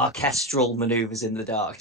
orchestral maneuvers in the dark.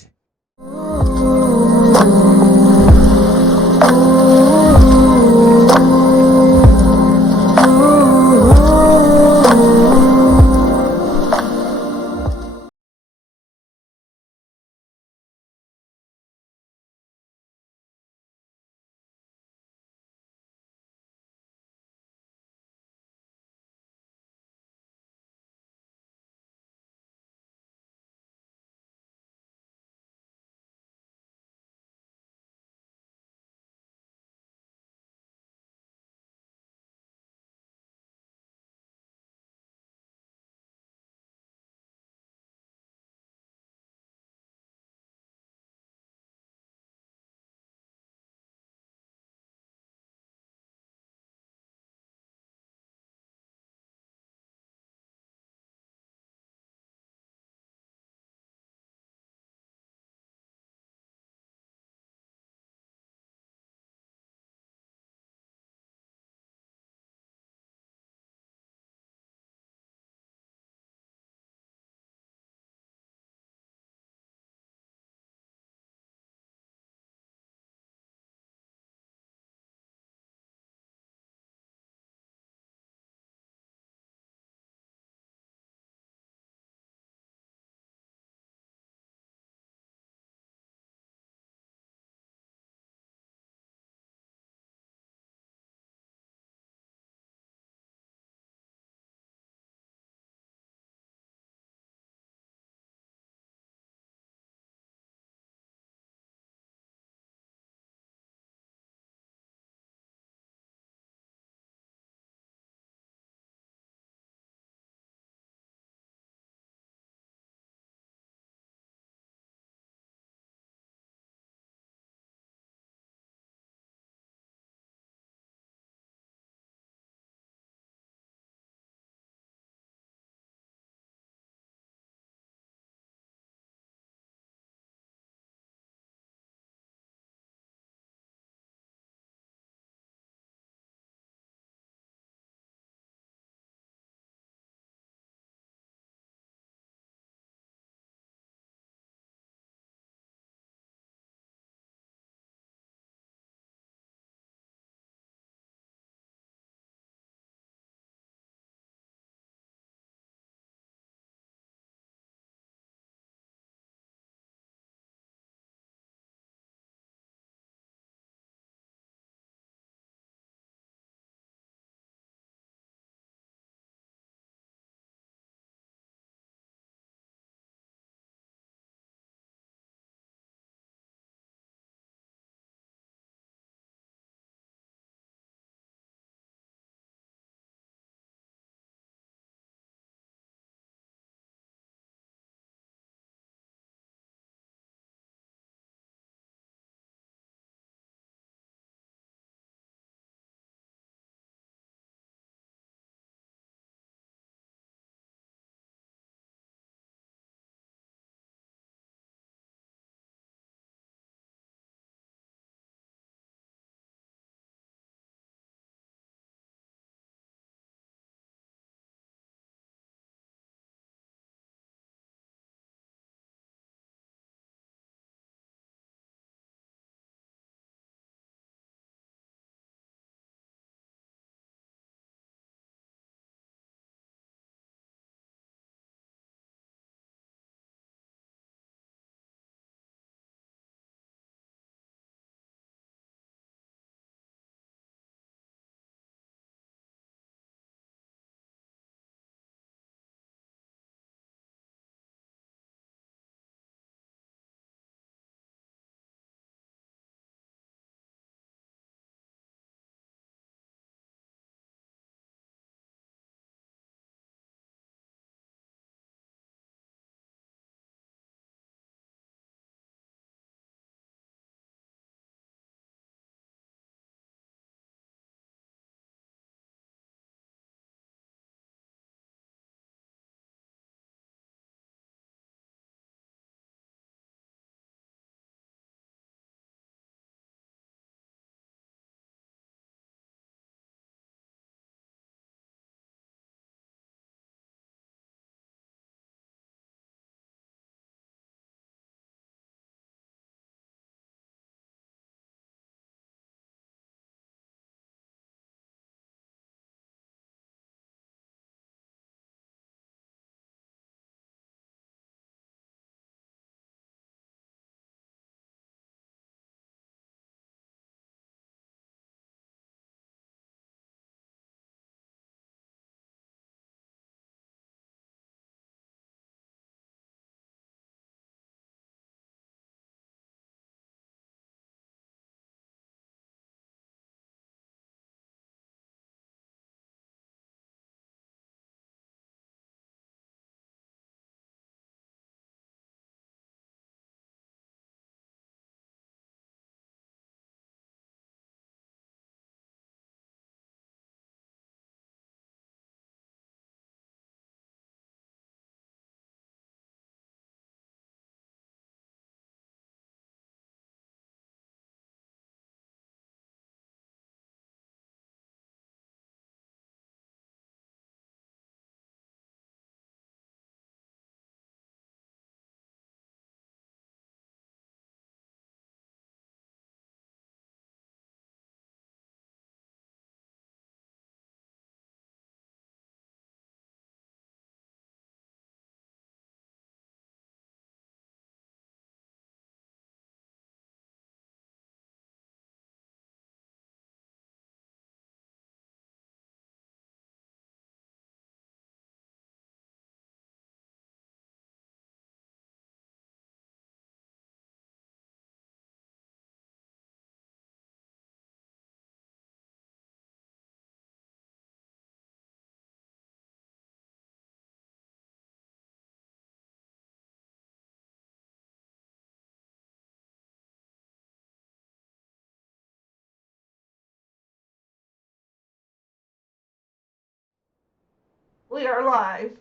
We are live.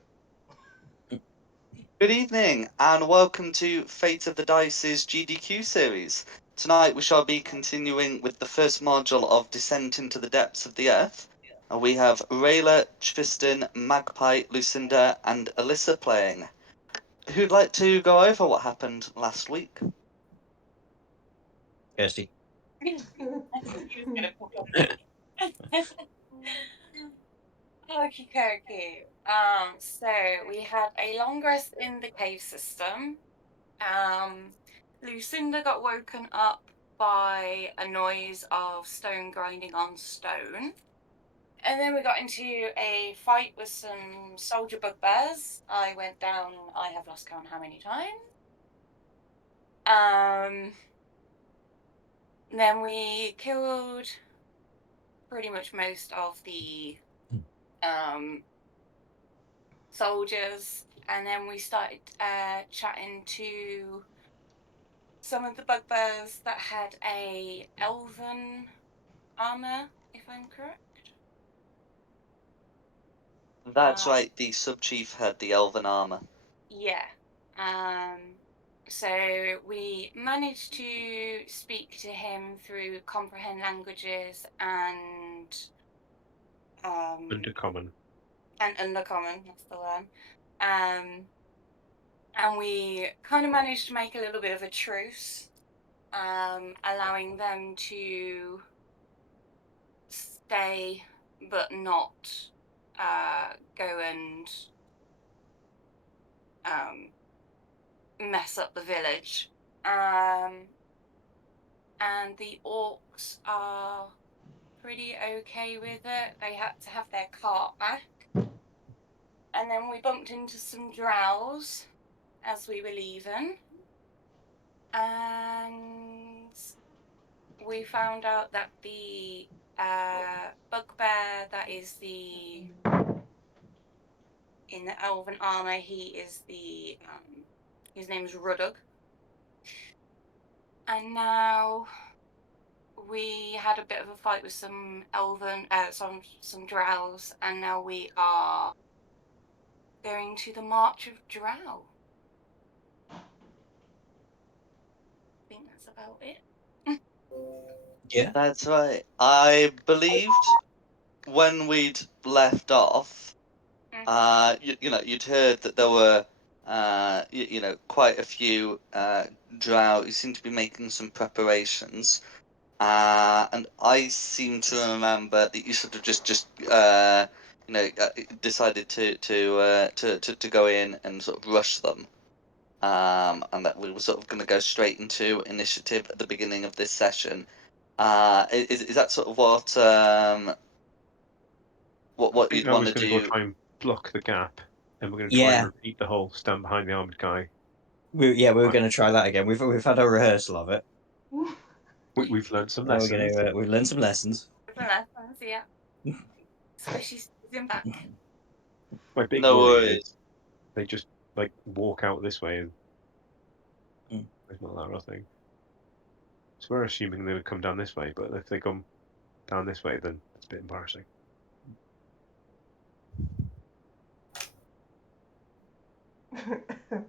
Good evening, and welcome to Fate of the Dice's GDQ series. Tonight we shall be continuing with the first module of Descent into the Depths of the Earth. We have Rayla, Tristan, Magpie, Lucinda, and Alyssa playing. Who'd like to go over what happened last week? Kirsty. Okay. So we had a long rest in the cave system. Lucinda got woken up by a noise of stone grinding on stone. And then we got into a fight with some soldier bugbears. I went down, I have lost count how many times. Then we killed pretty much most of the soldiers, and then we started chatting to some of the bugbears that had a elven armor, if I'm correct. That's right, the sub-chief had the elven armor. Yeah. So we managed to speak to him through comprehend languages and Undercommon. And undercommon, that's the one. And we kind of managed to make a little bit of a truce, allowing them to stay but not go and mess up the village. And the orcs are pretty okay with it. They had to have their cart back. And then we bumped into some drows as we were leaving. And we found out that the bugbear that is in the elven armor, he is his name is Ruddock. And now we had a bit of a fight with some some drows, and now we are going to the March of Drow. I think that's about it. Yeah. That's right. I believed when we'd left off, you'd heard that there were, quite a few drow who seemed to be making some preparations, and I seem to remember that you sort of just decided to go in and sort of rush them, and that we were sort of going to go straight into initiative at the beginning of this session. Is that sort of what you'd I want was to going to do? go try and block the gap, and we're going to try and repeat the whole stand behind the armored guy. We were going to try that again. We've had a rehearsal of it. We've learned some Now lessons. we've learned some lessons. Yeah. Squishy's in back. My big No worry worries. is they just like walk out this way and it's not that real thing. So we're assuming they would come down this way, but if they come down this way, then it's a bit embarrassing.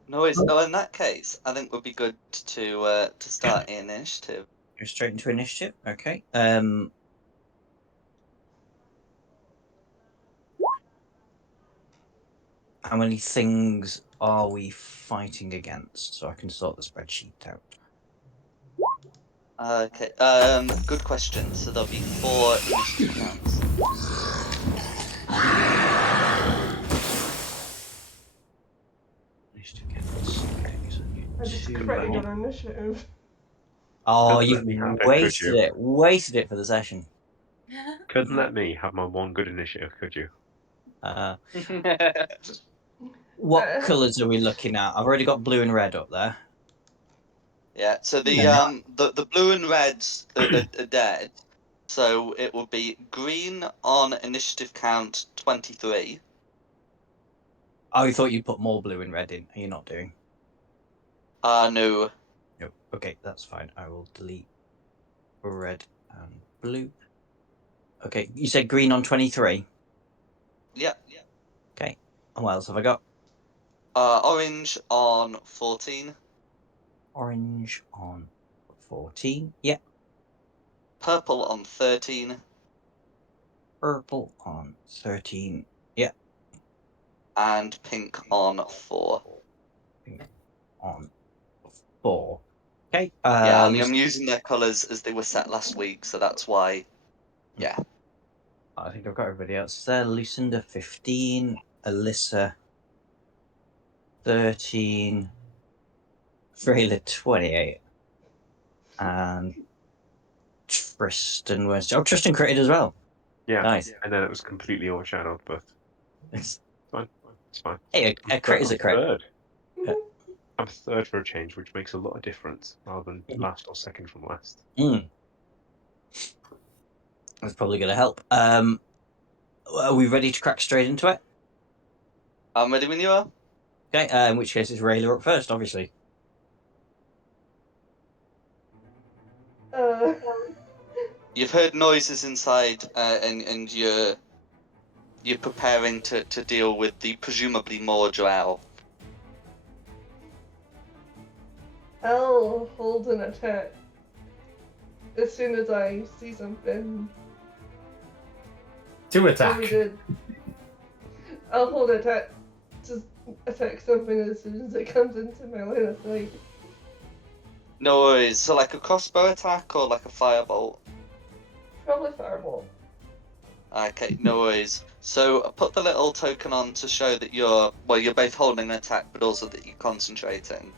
No worries. Well, in that case, I think it would be good to start initiative. Go straight into initiative. Okay. How many things are we fighting against? So I can sort the spreadsheet out. Okay. Good question. So there'll be 4 initiative counts. Initiative counts. Okay, so I just two. credit on initiative. Oh, Couldn't you've let me have it, wasted could you? it. Wasted it for the session. Couldn't let me have my one good initiative, could you? What colours are we looking at? I've already got blue and red up there. Yeah. So the blue and reds are dead. So it will be green on initiative count 23. Oh, I thought you'd put more blue and red in. Are you not doing? No. Nope. Okay, that's fine. I will delete red and blue. Okay, you said green on 23? Yeah. Okay, And what else have I got? Orange on 14. Orange on 14. Yeah. Purple on 13. Purple on 13. Yeah. And pink on 4. Pink on 4. Okay. Yeah, I'm using their colours as they were set last week, so that's why. Yeah. I think I've got everybody else there. Lucinda 15. Alyssa 13. Freyla 28. And Tristan was. Oh, Tristan created as well. Yeah. Nice. And then it was completely overshadowed, but It's, fine. It's fine. hey, a crit is a crit. Third. Yeah. I'm third for a change, which makes a lot of difference, rather than last or second from last. That's probably going to help. Are we ready to crack straight into it? I'm ready when you are. Okay. In which case, it's Rayla up first, obviously. You've heard noises inside, and you're preparing to deal with the presumably more drow. I'll hold an attack as soon as I see something. To What we attack. did. I'll hold attack to attack something as soon as it comes into my line of sight. No worries. So like a crossbow attack or like a firebolt? Probably fireball. Okay, no worries. So I put the little token on to show that you're both holding an attack, but also that you're concentrating.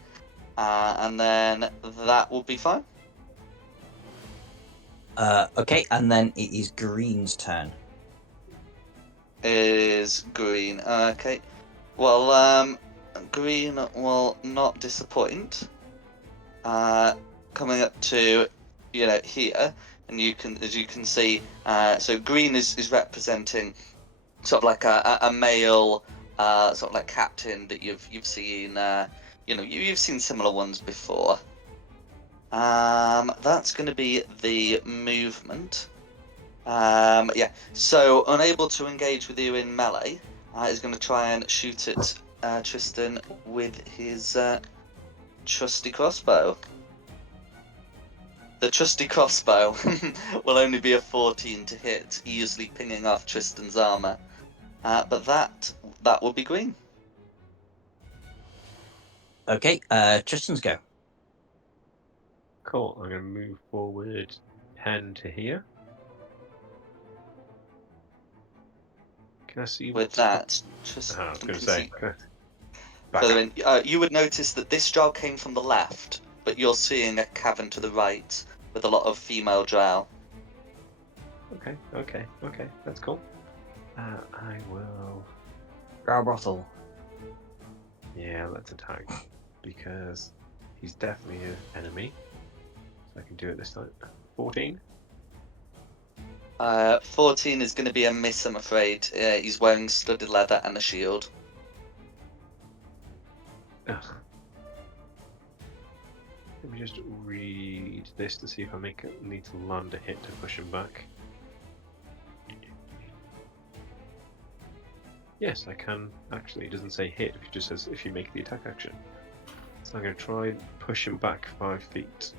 And then that will be fine. Okay, and then it is Green's turn. Is green. Okay. Well, green will not disappoint. Coming up to, here, and as you can see, so green is representing sort of like a male, sort of like captain that you've seen, you've seen similar ones before. That's going to be the movement. Yeah, so unable to engage with you in melee, is going to try and shoot at Tristan with his trusty crossbow. The trusty crossbow will only be a 14 to hit, easily pinging off Tristan's armor. But that will be green. Okay, Tristan's go. Cool. I'm going to move forward 10 to here. Can I see With what's that, Tristan I was going can to say. see. Back. Further in, you would notice that this drow came from the left, but you're seeing a cavern to the right with a lot of female drow. Okay. That's cool. I will. Drow Brothel. Yeah, let's attack. Because he's definitely an enemy. So I can do it this time. 14. 14 is going to be a miss, I'm afraid. He's wearing studded leather and a shield. Ugh. Let me just read this to see if I need to land a hit to push him back. Yes, I can. Actually, it doesn't say hit, it just says if you make the attack action. So I'm going to try and push him back 5 feet.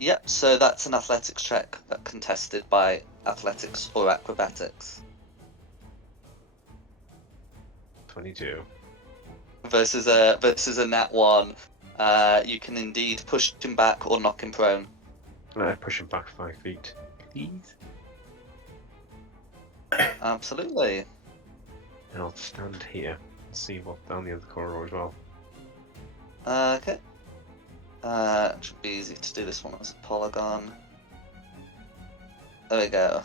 Yep, so that's an athletics check contested by athletics or acrobatics. 22. Versus a nat 1, you can indeed push him back or knock him prone. I push him back 5 feet, please. Absolutely. And I'll stand here and see what's down the other corridor as well. Okay. It should be easy to do this one as a polygon. There we go.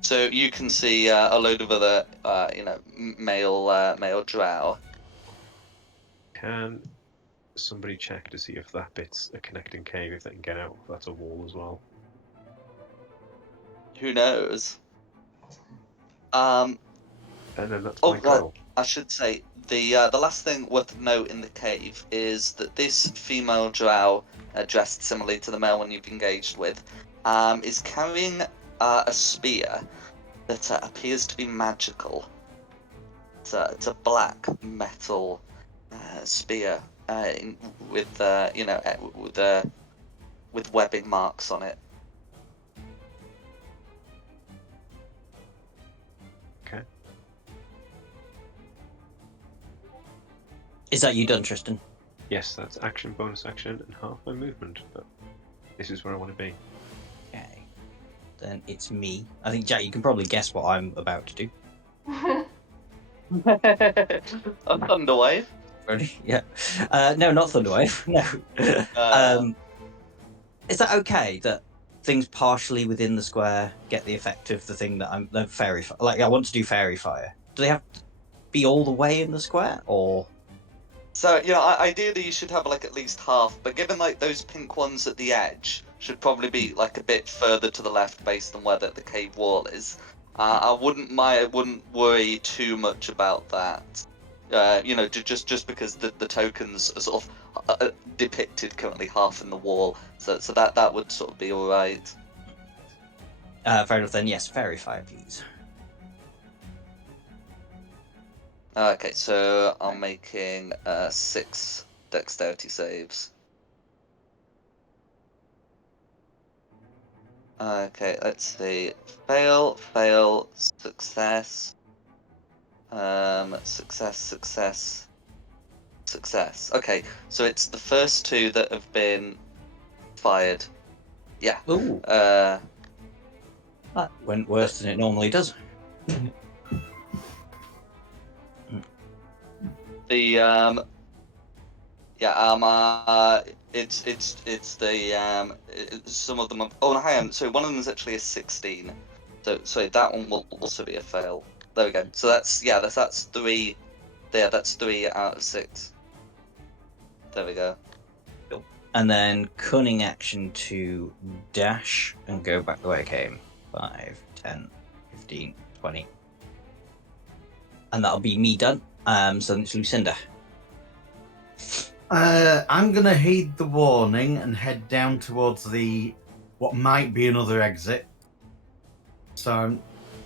So you can see a load of other, male drow. Can somebody check to see if that bit's a connecting cave, if they can get out? If that's a wall as well. Who knows? And then that's my go. I should say the last thing worth note in the cave is that this female drow, dressed similarly to the male one you've engaged with, is carrying a spear, that appears to be magical. It's a black metal spear with with webbing marks on it. Okay. Is that you done, Tristan? Yes, that's action, bonus action, and half my movement. But this is where I want to be. Okay. Then it's me. I think, Jack, you can probably guess what I'm about to do. A thunderwave. Ready? Yeah. No, not Thunderwave. No. Is that okay that things partially within the square get the effect of the thing that I'm the fairy like I want to do fairy fire? Do they have to be all the way in the square or? So ideally you should have like at least half, but given like those pink ones at the edge should probably be like a bit further to the left based on where the cave wall is. I wouldn't worry too much about that. Just because the tokens are sort of depicted currently half in the wall, so that would sort of be all right. Fair enough then. Yes, fairy fire, please. Okay, so I'm making 6 dexterity saves. Okay, let's see. Fail, fail, success. Success, success, success. Okay, so it's the first 2 that have been fired. Yeah. Ooh, Uh, that went worse than it normally does. the it's the some of them are, oh no, hang on, so one of them is actually a 16, so that one will also be a fail. There we go. So that's 3. Yeah, that's 3 out of 6. There we go. And then cunning action to dash and go back the way I came. 5, 10, 15, 20. And that'll be me done. So then it's Lucinda. I'm going to heed the warning and head down towards what might be another exit. So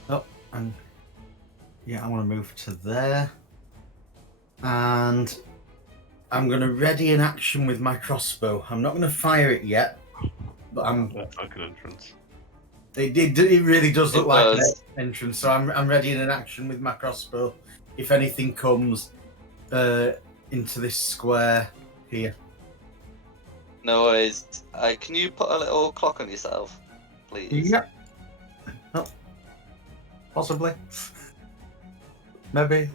I want to move to there. And I'm going to ready an action with my crossbow. I'm not going to fire it yet, but That's like an entrance. It really does look like an does. entrance. So I'm readying an action with my crossbow. If anything comes into this square here. No worries. Can you put a little clock on yourself, please? Yep. Oh, possibly. Maybe.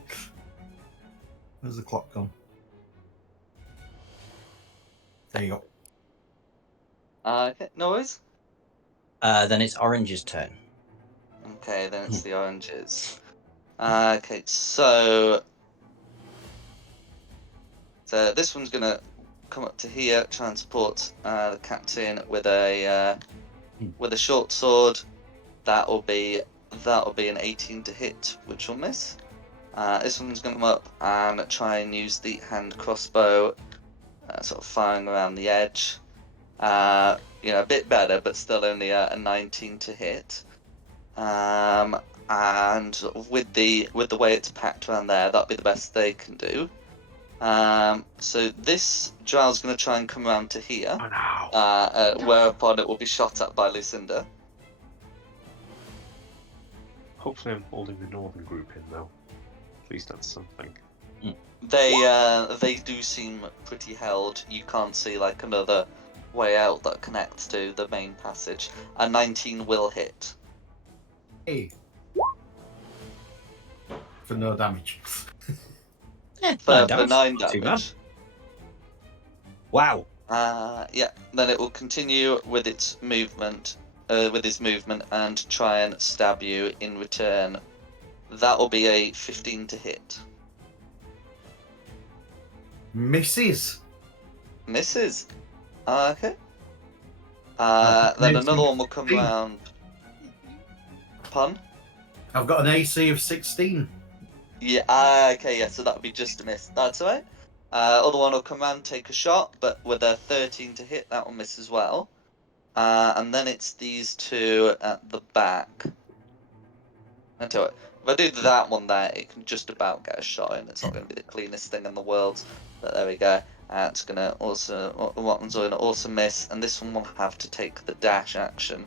Where's the clock gone? There you go. Okay, no worries. Then it's Orange's turn. Okay, then it's the oranges. Okay, so this one's gonna come up to here, try and support the captain with a short sword. That'll be an 18 to hit, which will miss. This one's gonna come up and try and use the hand crossbow, sort of firing around the edge. A bit better, but still only a 19 to hit. And with the way it's packed around there, that'll be the best they can do. So this drow's going to try and come around to here, Oh, no. whereupon it will be shot at by Lucinda. Hopefully I'm holding the northern group in, though. At least that's something. They do seem pretty held. You can't see like another way out that connects to the main passage. A 19 will hit. Hey. For no damage. For 9 Too bad. damage. Wow. Then it will continue with its movement, and try and stab you in return. That will be a 15 to hit. Misses. Misses. Okay. Then another one will come round. Pun? I've got an AC of 16. Yeah, okay, yeah, so that would be just a miss. That's alright. Other one will come round, take a shot, but with a 13 to hit, that will miss as well. And then it's these 2 at the back. I tell you what, if I do that one there, it can just about get a shot in. It's not going to be the cleanest thing in the world, but there we go. It's going to also, what one's going to also miss, and this one will have to take the dash action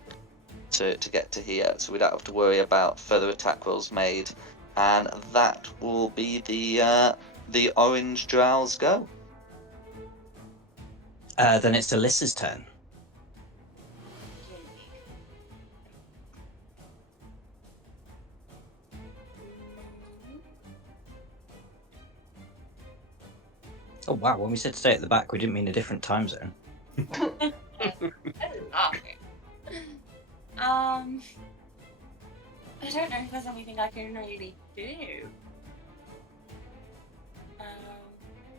to get to here, so we don't have to worry about further attack rolls made, and that will be the orange drow's go. Then it's Alyssa's turn. Oh wow! When we said stay at the back, we didn't mean a different time zone. I don't know if there's anything I can really do.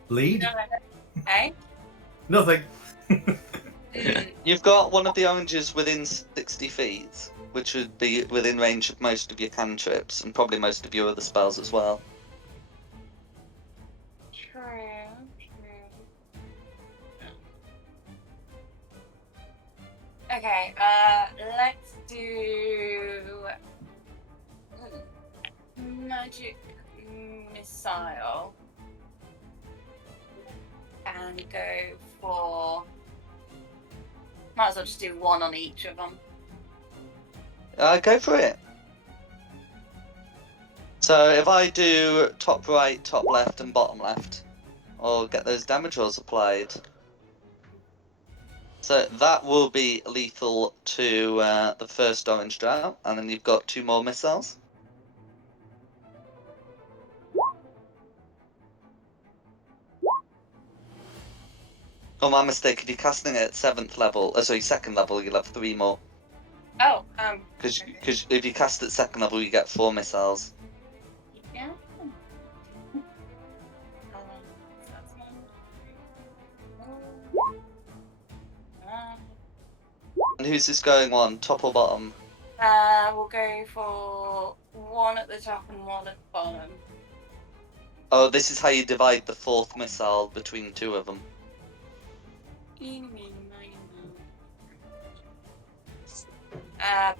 Lead? Hey? Nothing. You've got one of the oranges within 60 feet, which would be within range of most of your cantrips, and probably most of your other spells as well. True. Okay, let's do magic missile and go for. Might as well just do one on each of them. Go for it. So if I do top right, top left, and bottom left, I'll get those damage rolls applied. So that will be lethal to the first orange drow, and then you've got 2 more missiles. Oh, my mistake. If you're casting it at 7th level, sorry, 2nd level, you'll have 3 more. Oh, Because if you cast at 2nd level, you get 4 missiles. Yeah. And who's this going on, top or bottom? We'll go for one at the top and one at the bottom. Oh, this is how you divide the 4th missile between 2 of them.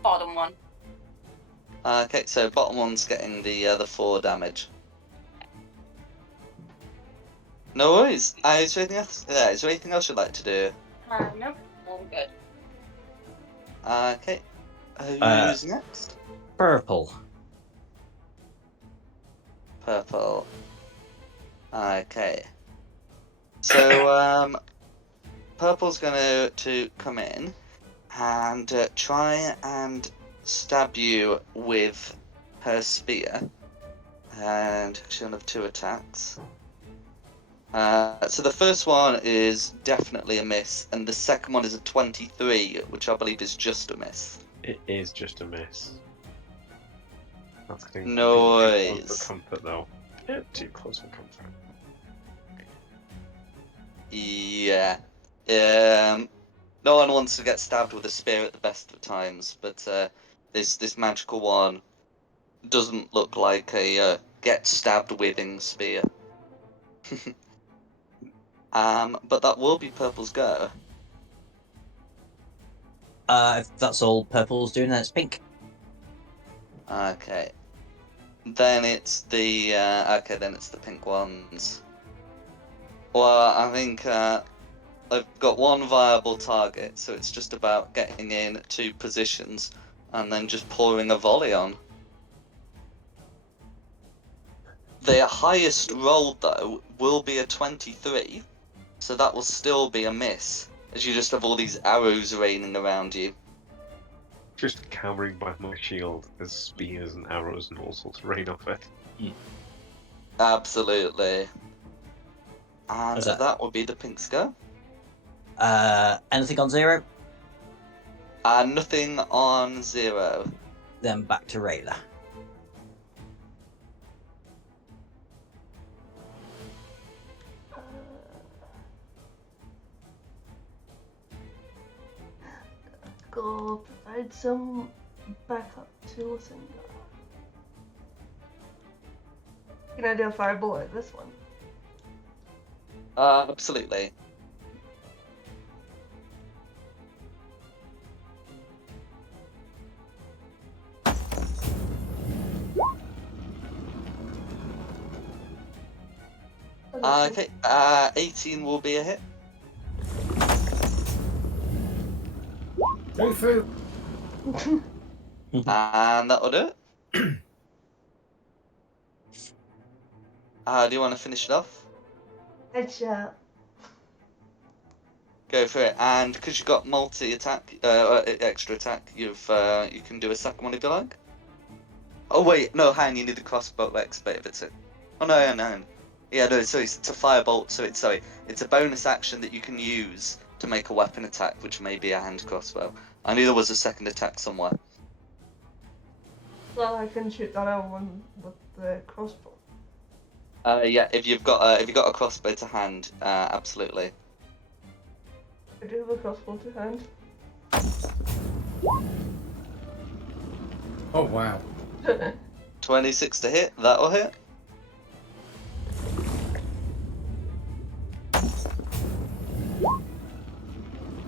Bottom one. Okay, so bottom one's getting the 4 damage. No worries. Is there anything else? Yeah, is there anything else you'd like to do? Nope. All good. Okay. Who's next? Purple. Purple. Okay. So Purple's going to come in and try and stab you with her spear, and she'll have 2 attacks. So the first one is definitely a miss, and the second one is a 23, which I believe is just a miss. It is just a miss. That's getting No a bit too close worries. for comfort, though. Yeah, too close for comfort. Yeah. No one wants to get stabbed with a spear at the best of times, but this magical one doesn't look like a get stabbed withing spear. But that will be Purple's go. If that's all Purple's doing, then it's pink. Okay. Then it's the then it's the pink ones. Well, I think I've got one viable target, so it's just about getting in 2 positions and then just pouring a volley on. Their highest roll, though, will be a 23, so that will still be a miss, as you just have all these arrows raining around you. Just cowering by my shield as spears and arrows and all sorts rain off it. Absolutely. And Is that- that would be the pink's go. Anything on 0? Nothing on 0. Then back to Rayla. Go provide some backup to Lucinda. Can I do a fireball at this one? Absolutely. Okay. Okay, 18 will be a hit. Through. And that'll do it. Do you want to finish it off? Headshot. Go for it. And because you've got multi-attack, extra attack, you can do a second one if you like. Oh wait, no, hang on, you need the crossbow expert if it's it. Oh no, no. Yeah, no, so it's a firebolt, so it's a bonus action that you can use to make a weapon attack, which may be a hand crossbow. I knew there was a second attack somewhere. Well, I can shoot that out one with the crossbow. Yeah, if you've got a crossbow to hand, absolutely. I do have a crossbow to hand. Oh wow. 26 to hit, that'll hit.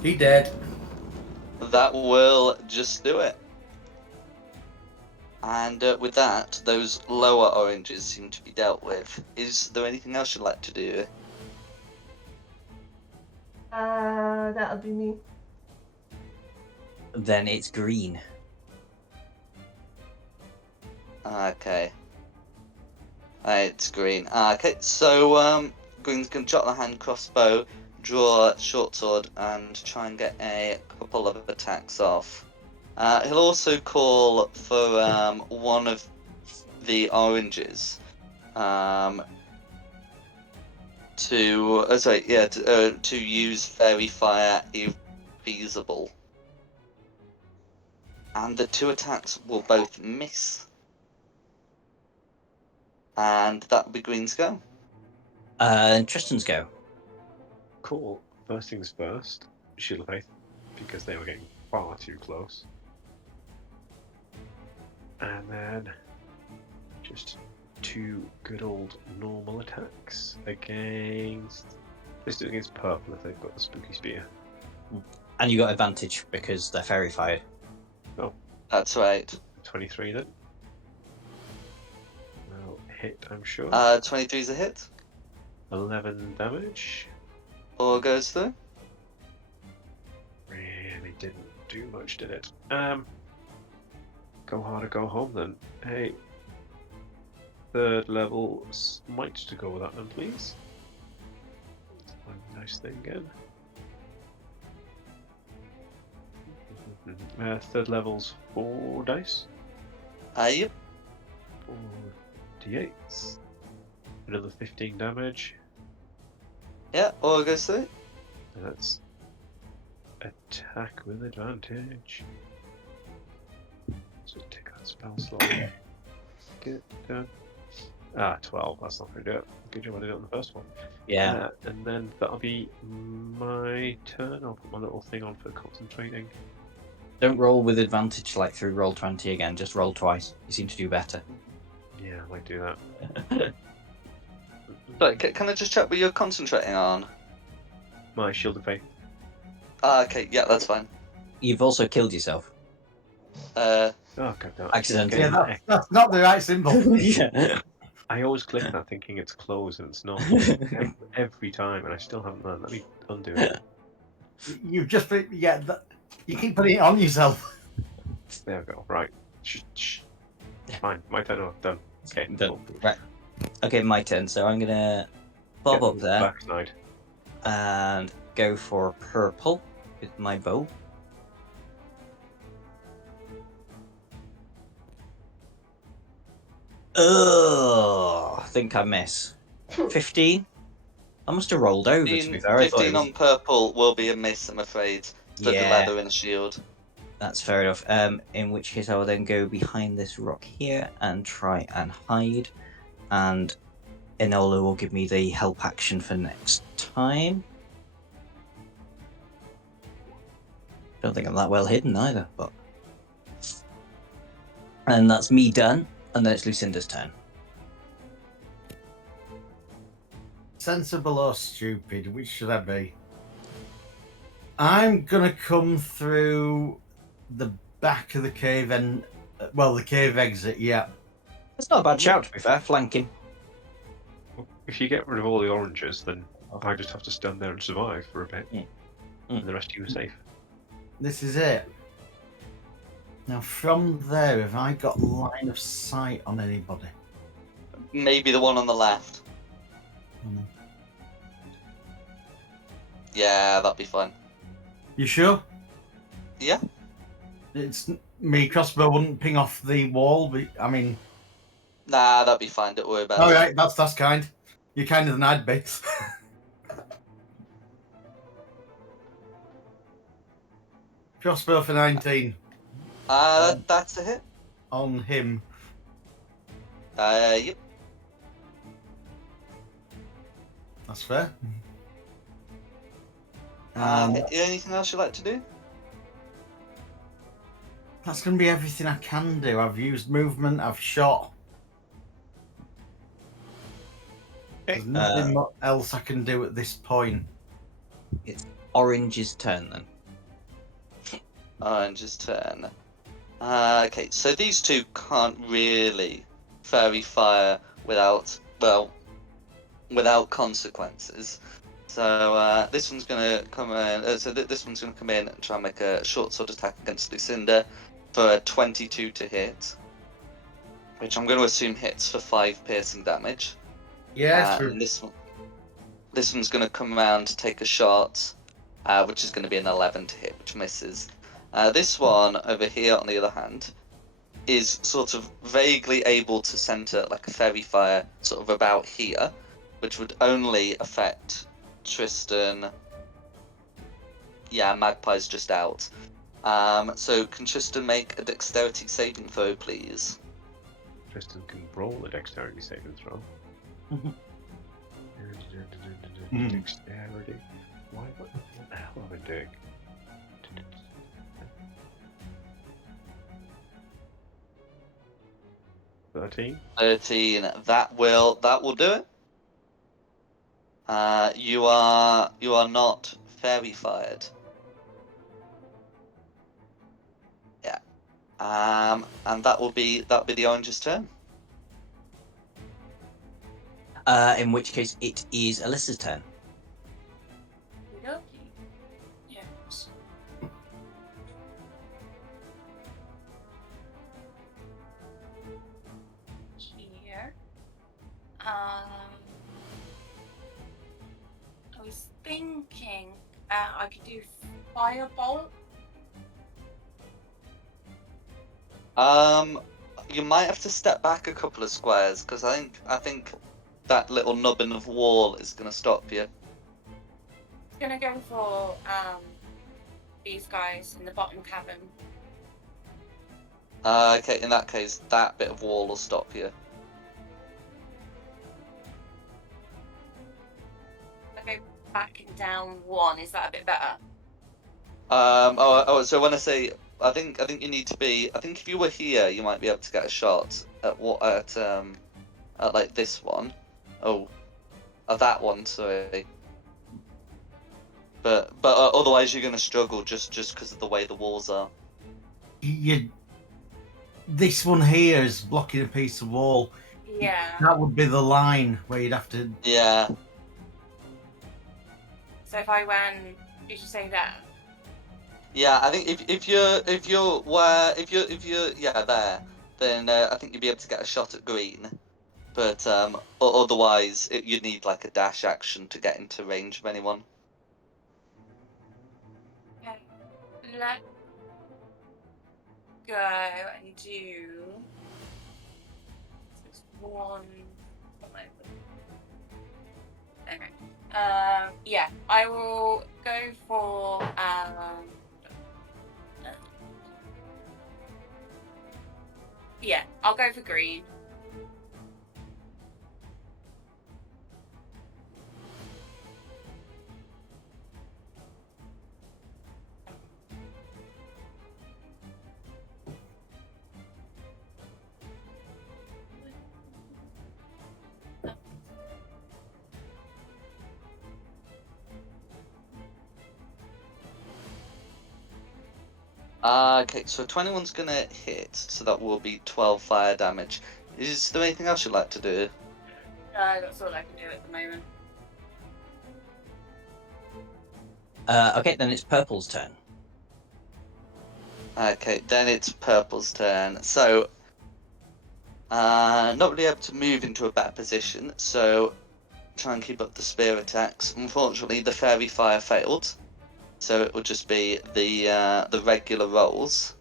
He dead. That will just do it. And with that, those lower oranges seem to be dealt with. Is there anything else you'd like to do? That'll be me. Then it's green. Okay. It's green. Okay, so green's gonna drop the hand crossbow, draw a short sword, and try and get a couple of attacks off. He'll also call for one of the oranges to use fairy fire if feasible, and the two attacks will both miss, and that will be green's go. Tristan's go. Cool. First things first, Shield of Faith, because they were getting far too close. And then just 2 good old normal attacks against. Let's do it against purple if they've got the spooky spear. And you got advantage because they're fairy fired. Oh, That's right. 23 then. Well, hit, I'm sure. 23 is a hit. 11 damage. Or goes through. Really didn't do much, did it? Go hard or go home then. Hey, 3rd level smite to go with that then, please. One nice thing again. 3rd level's 4 dice. Yep. 4 d8s. Another 15 damage. Yeah, or goes through. And that's attack with advantage. So take that spell slot. Get done. 12. That's not going to do it. Good job I did it on the first one. Yeah. And then that'll be my turn. I'll put my little thing on for concentrating. Don't roll with advantage like through roll 20 again. Just roll twice. You seem to do better. Yeah, I might do that. But can I just check what you're concentrating on? My Shield of Faith. Okay, yeah, that's fine. You've also killed yourself. Oh, God, no. Accidentally. Yeah, that's not the right symbol. Yeah. I always click that thinking it's closed and it's not. Every time, and I still haven't learned. Let me undo it. You've just you keep putting it on yourself. There we go. Right. Shh. Fine. My turn. Oh, done. Okay. Done. Cool. Right. Okay, my turn. So I'm gonna bob Get up there backside. and go for purple with my bow. Ugh, I think I miss. 15? I must have rolled over, to be fair. I thought it 15 was... on purple will be a miss, I'm afraid. For the Yeah. leather and shield. That's fair enough. In which case I will then go behind this rock here and try and hide. And Enola will give me the help action for next time. Don't think I'm that well hidden either, but... And that's me done, and then it's Lucinda's turn. Sensible or stupid? Which should I be? I'm gonna come through the back of the cave and the cave exit. Yeah. That's not a bad shout, to be fair. Flanking. if you get rid of all the oranges, then I just have to stand there and survive for a bit, and the rest of you are safe. This is it. Now, from there, have I got line of sight on anybody? Maybe the one on the left. Yeah, that'd be fine. You sure? Yeah. It's me. Crossbow wouldn't ping off the wall. But, I mean, Nah, that'd be fine. Don't worry about all it. right, that's kind. You're kinder than I'd be. Crossbow for 19 That's a hit. on him. Yep. That's fair. Anything else you'd like to do? That's going to be everything I can do. I've used movement. I've shot. There's nothing else I can do at this point. It's Orange's turn then. Orange's turn. Okay, so these two can't really fairy fire without consequences. So this one's gonna come in. This one's gonna come in and try and make a short sword attack against Lucinda for a 22 to hit, which I'm going to assume hits for 5 piercing damage. Yeah, and this one's going to come around to take a shot, which is going to be an 11 to hit, which misses. This one over here, on the other hand, is sort of vaguely able to center like a fairy fire sort of about here, which would only affect Tristan. Yeah, Magpie's just out. So can Tristan make a dexterity saving throw, please? Tristan can roll a dexterity saving throw. Dexterity. What the hell am I doing? 13. 13. That will do it. You are not fairy fired. Yeah. And that will be the orange's turn. In which case, it is Alyssa's turn. Okay. Yes. Here. I was thinking I could do firebolt. You might have to step back a couple of squares because I think that little nubbin of wall is going to stop you. Gonna go for these guys in the bottom cabin. Okay, in that case, that bit of wall will stop you. I go back and down 1. Is that a bit better? So when I say, I think you need to be. I think if you were here, you might be able to get a shot at like this one. At that one. Sorry. But otherwise you're gonna struggle just because of the way the walls are. This one here is blocking a piece of wall. Yeah. That would be the line where you'd have to. Yeah. So if I went, did you say that? Yeah, I think if you're there, then I think you'd be able to get a shot at green. But otherwise, you'd need like a dash action to get into range of anyone. Okay. Let's go and do. So it's 1. Okay. Yeah, I will go for yeah, I'll go for green. Okay, so 21's gonna hit, so that will be 12 fire damage. Is there anything else you'd like to do? That's all I can do at the moment. Okay, then it's Purple's turn. Okay, then it's Purple's turn. So, not really able to move into a better position, so try and keep up the spear attacks. Unfortunately, the fairy fire failed, so it will just be the regular rolls.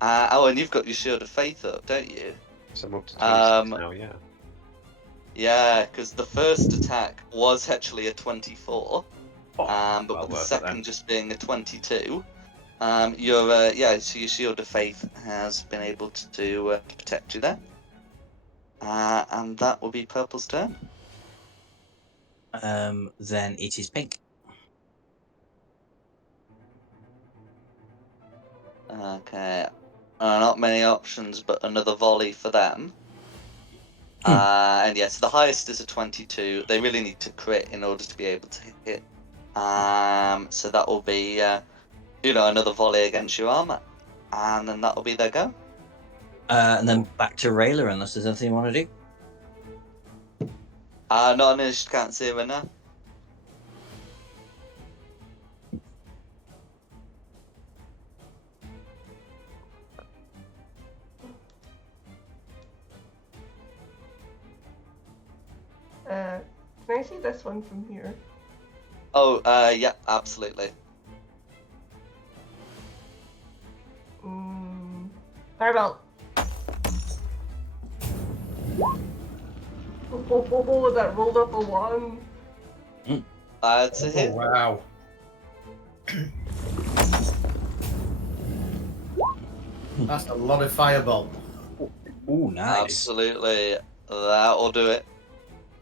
Oh, and you've got your shield of faith up, don't you? So I'm up to 26 Um, now, yeah. Yeah, because the first attack was actually a 24, but well with the worth it second then. just being a 22. So your shield of faith has been able to protect you there. And that will be Purple's turn. Then it is Pink. Okay. Not many options, but another volley for them. Hmm. And yes, the highest is a 22. They really need to crit in order to be able to hit. So that will be, another volley against your armor. And then that will be their go. And then back to Rayla, unless there's anything you want to do. Not an issue, can't see her now. Can I see this one from here? Oh, yeah, absolutely. Fireball. Oh, that rolled up a 1. It's a Oh, hit. wow. That's a lot of fireball. Ooh, nice. Absolutely. That'll do it.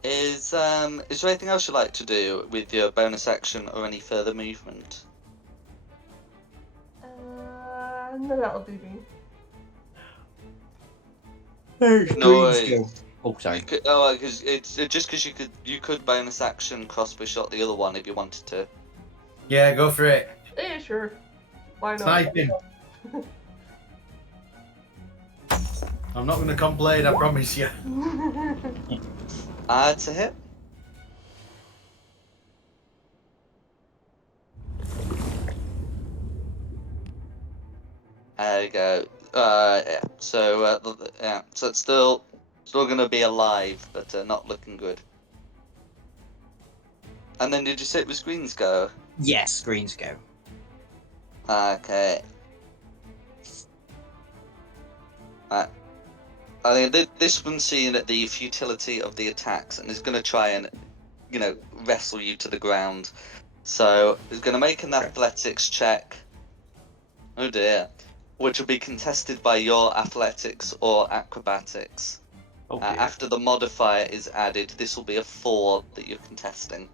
Is there anything else you'd like to do with your bonus action or any further movement? No, that'll do me. Noise. Oh, sorry. Because it's just because you could bonus action crossbow shot the other one if you wanted to. Yeah, go for it. Yeah, sure. Why not? Sniping. I'm not going to complain, I promise you. It's a hit. There you go. Yeah. So yeah. So it's still gonna be alive, but not looking good. And then did you say it was Green's go? Yes, Green's go. Okay. I think this one's seeing the futility of the attacks and is going to try and, wrestle you to the ground. So it's going to make an athletics check. Oh dear. Which will be contested by your athletics or acrobatics. Oh dear. After the modifier is added, this will be a 4 that you're contesting.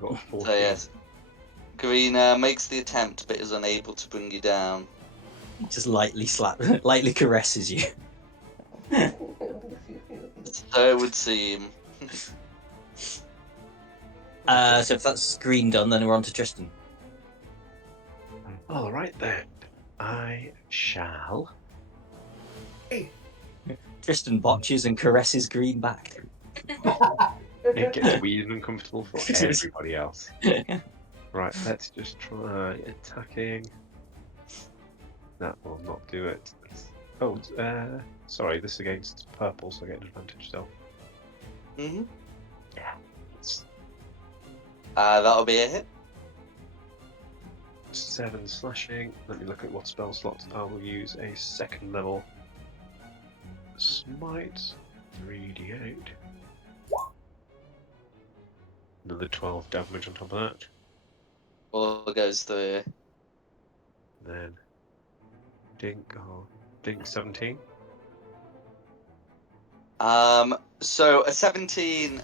Got a 14. So yes. Green makes the attempt but is unable to bring you down. Just lightly caresses you. So it would seem. So if that's Green done, then we're on to Tristan. All right then. I shall. Tristan botches and caresses Green back. It gets weird and uncomfortable for everybody else. Right, let's just try attacking. That will not do it. Oh, sorry, this is against purple, so I get an advantage still. Mm-hmm. Yeah. That'll be a hit. 7 slashing. Let me look at what spell slots I will use. A second level smite. 3d8. Another 12 damage on top of that. All goes through. Then dink 17. So a 17.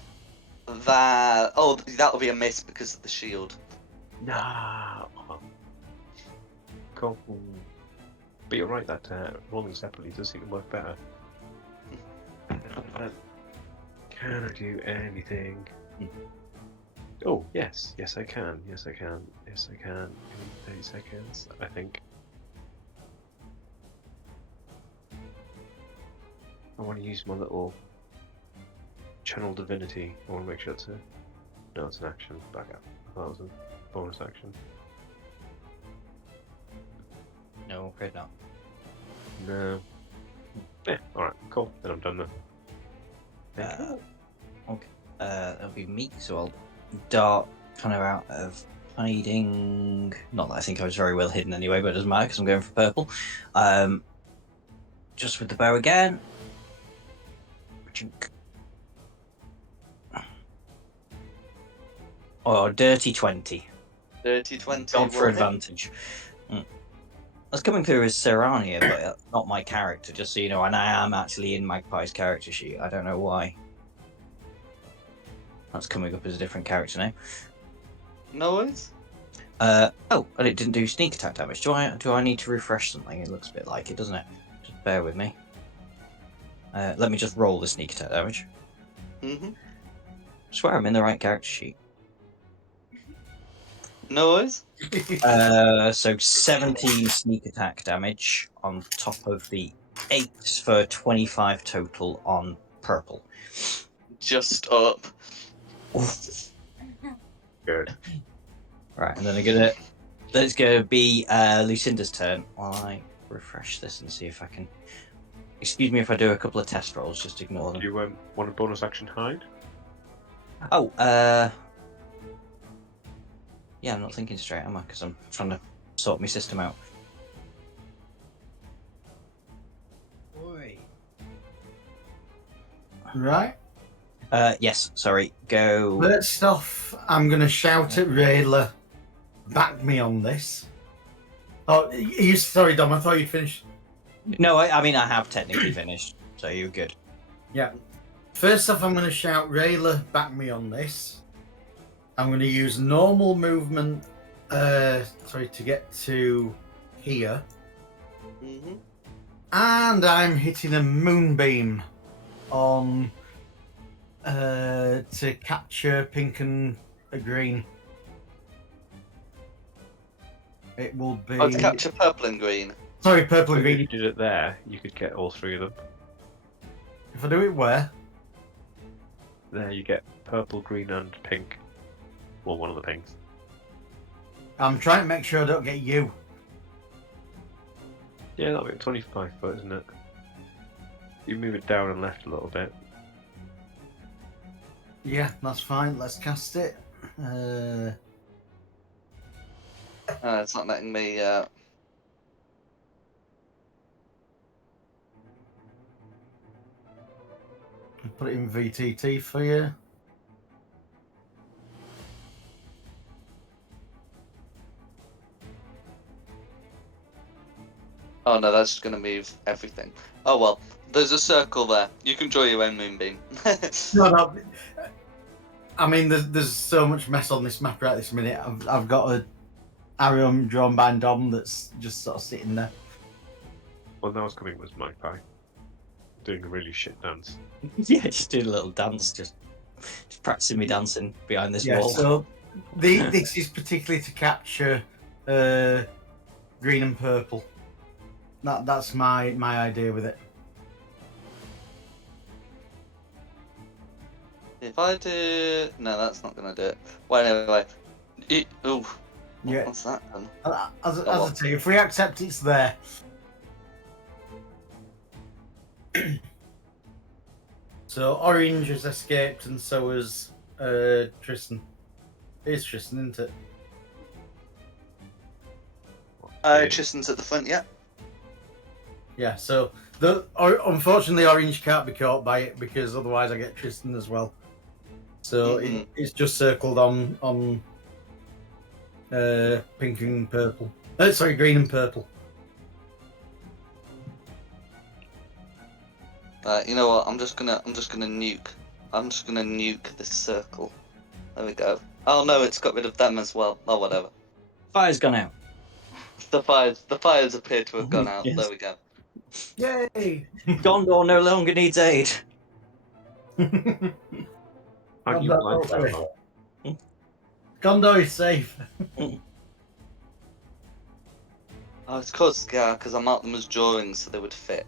That'll be a miss because of the shield. Nah. Cool. But you're right that rolling separately does seem to work better. Can I do anything? Oh, yes I can. Yes I can. Give me 30 seconds, I think. I want to use my little Channel Divinity. I want to make sure it's a... No, it's an action. Back up. I thought it was a bonus action. No, afraid not. No. Yeah, alright, cool. Then I'm done then. Okay. That'll be me, so I'll dart kind of out of hiding. Not that I think I was very well hidden anyway, but it doesn't matter because I'm going for purple. Just with the bow again. Oh, dirty 20. Dirty 20. Gone for will hit. advantage. That's coming through as Serrania, but not my character, just so you know, and I am actually in Magpie's character sheet. I don't know why. That's coming up as a different character now. No worries. Oh, and it didn't do sneak attack damage. Do I need to refresh something? It looks a bit like it, doesn't it? Just bear with me. Let me just roll the sneak attack damage. Mm-hmm. I swear I'm in the right character sheet. No worries. So 17 sneak attack damage on top of the 8 for 25 total on purple. Just up. Good. Right, and then let's go be Lucinda's turn while I refresh this and see if I can. Excuse me if I do a couple of test rolls, just ignore Do them. you want a bonus action hide? Oh, yeah, I'm not thinking straight, am I? Because I'm trying to sort my system out. Right. Yes, sorry, go. First off, I'm going to shout at Rayla, back me on this. Oh, sorry, Dom, I thought you'd finished. No, I mean, I have technically finished, so you're good. Yeah. First off, I'm going to shout, Rayla, back me on this. I'm going to use normal movement, to get to here. Mm-hmm. And I'm hitting a moonbeam on to capture pink and green. It will be. Oh, to capture purple and green. Sorry, purple and If you green. did it there, you could get all three of them. If I do it where? There you get purple, green, and pink. Well, one of the pinks. I'm trying to make sure I don't get you. Yeah, that'll be 25 foot, isn't it? You move it down and left a little bit. Yeah, that's fine. Let's cast it. It's not letting me. Put it in VTT for you. Oh no, that's just gonna move everything. Oh well, there's a circle there. You can draw your own moonbeam. No. I mean, there's so much mess on this map right this minute. I've got a arrow drawn by Dom that's just sort of sitting there. One that was coming was Magpie. Doing a really shit dance. Yeah, just doing a little dance, just practicing me dancing behind this Yeah, wall. so this is particularly to capture green and purple. That's my idea with it. If I do, no, that's not gonna do it. Well, anyway, ooh, Yeah. what's that then? As I tell you, if we accept it's there. So Orange has escaped, and so has Tristan. It's Tristan, isn't it? Tristan's at the front, yeah. Yeah. So unfortunately, Orange can't be caught by it because otherwise I get Tristan as well. So it's just circled on pink and purple. Green and purple. You know what? I'm just gonna nuke. I'm just gonna nuke this circle. There we go. Oh no, it's got rid of them as well. Oh whatever. Fire's gone out. The fires appear to have gone out. Yes. There we go. Yay! Gondor no longer needs aid. Aren't you blind for that? Gondor is safe. Oh, it's because I marked them as drawings so they would fit.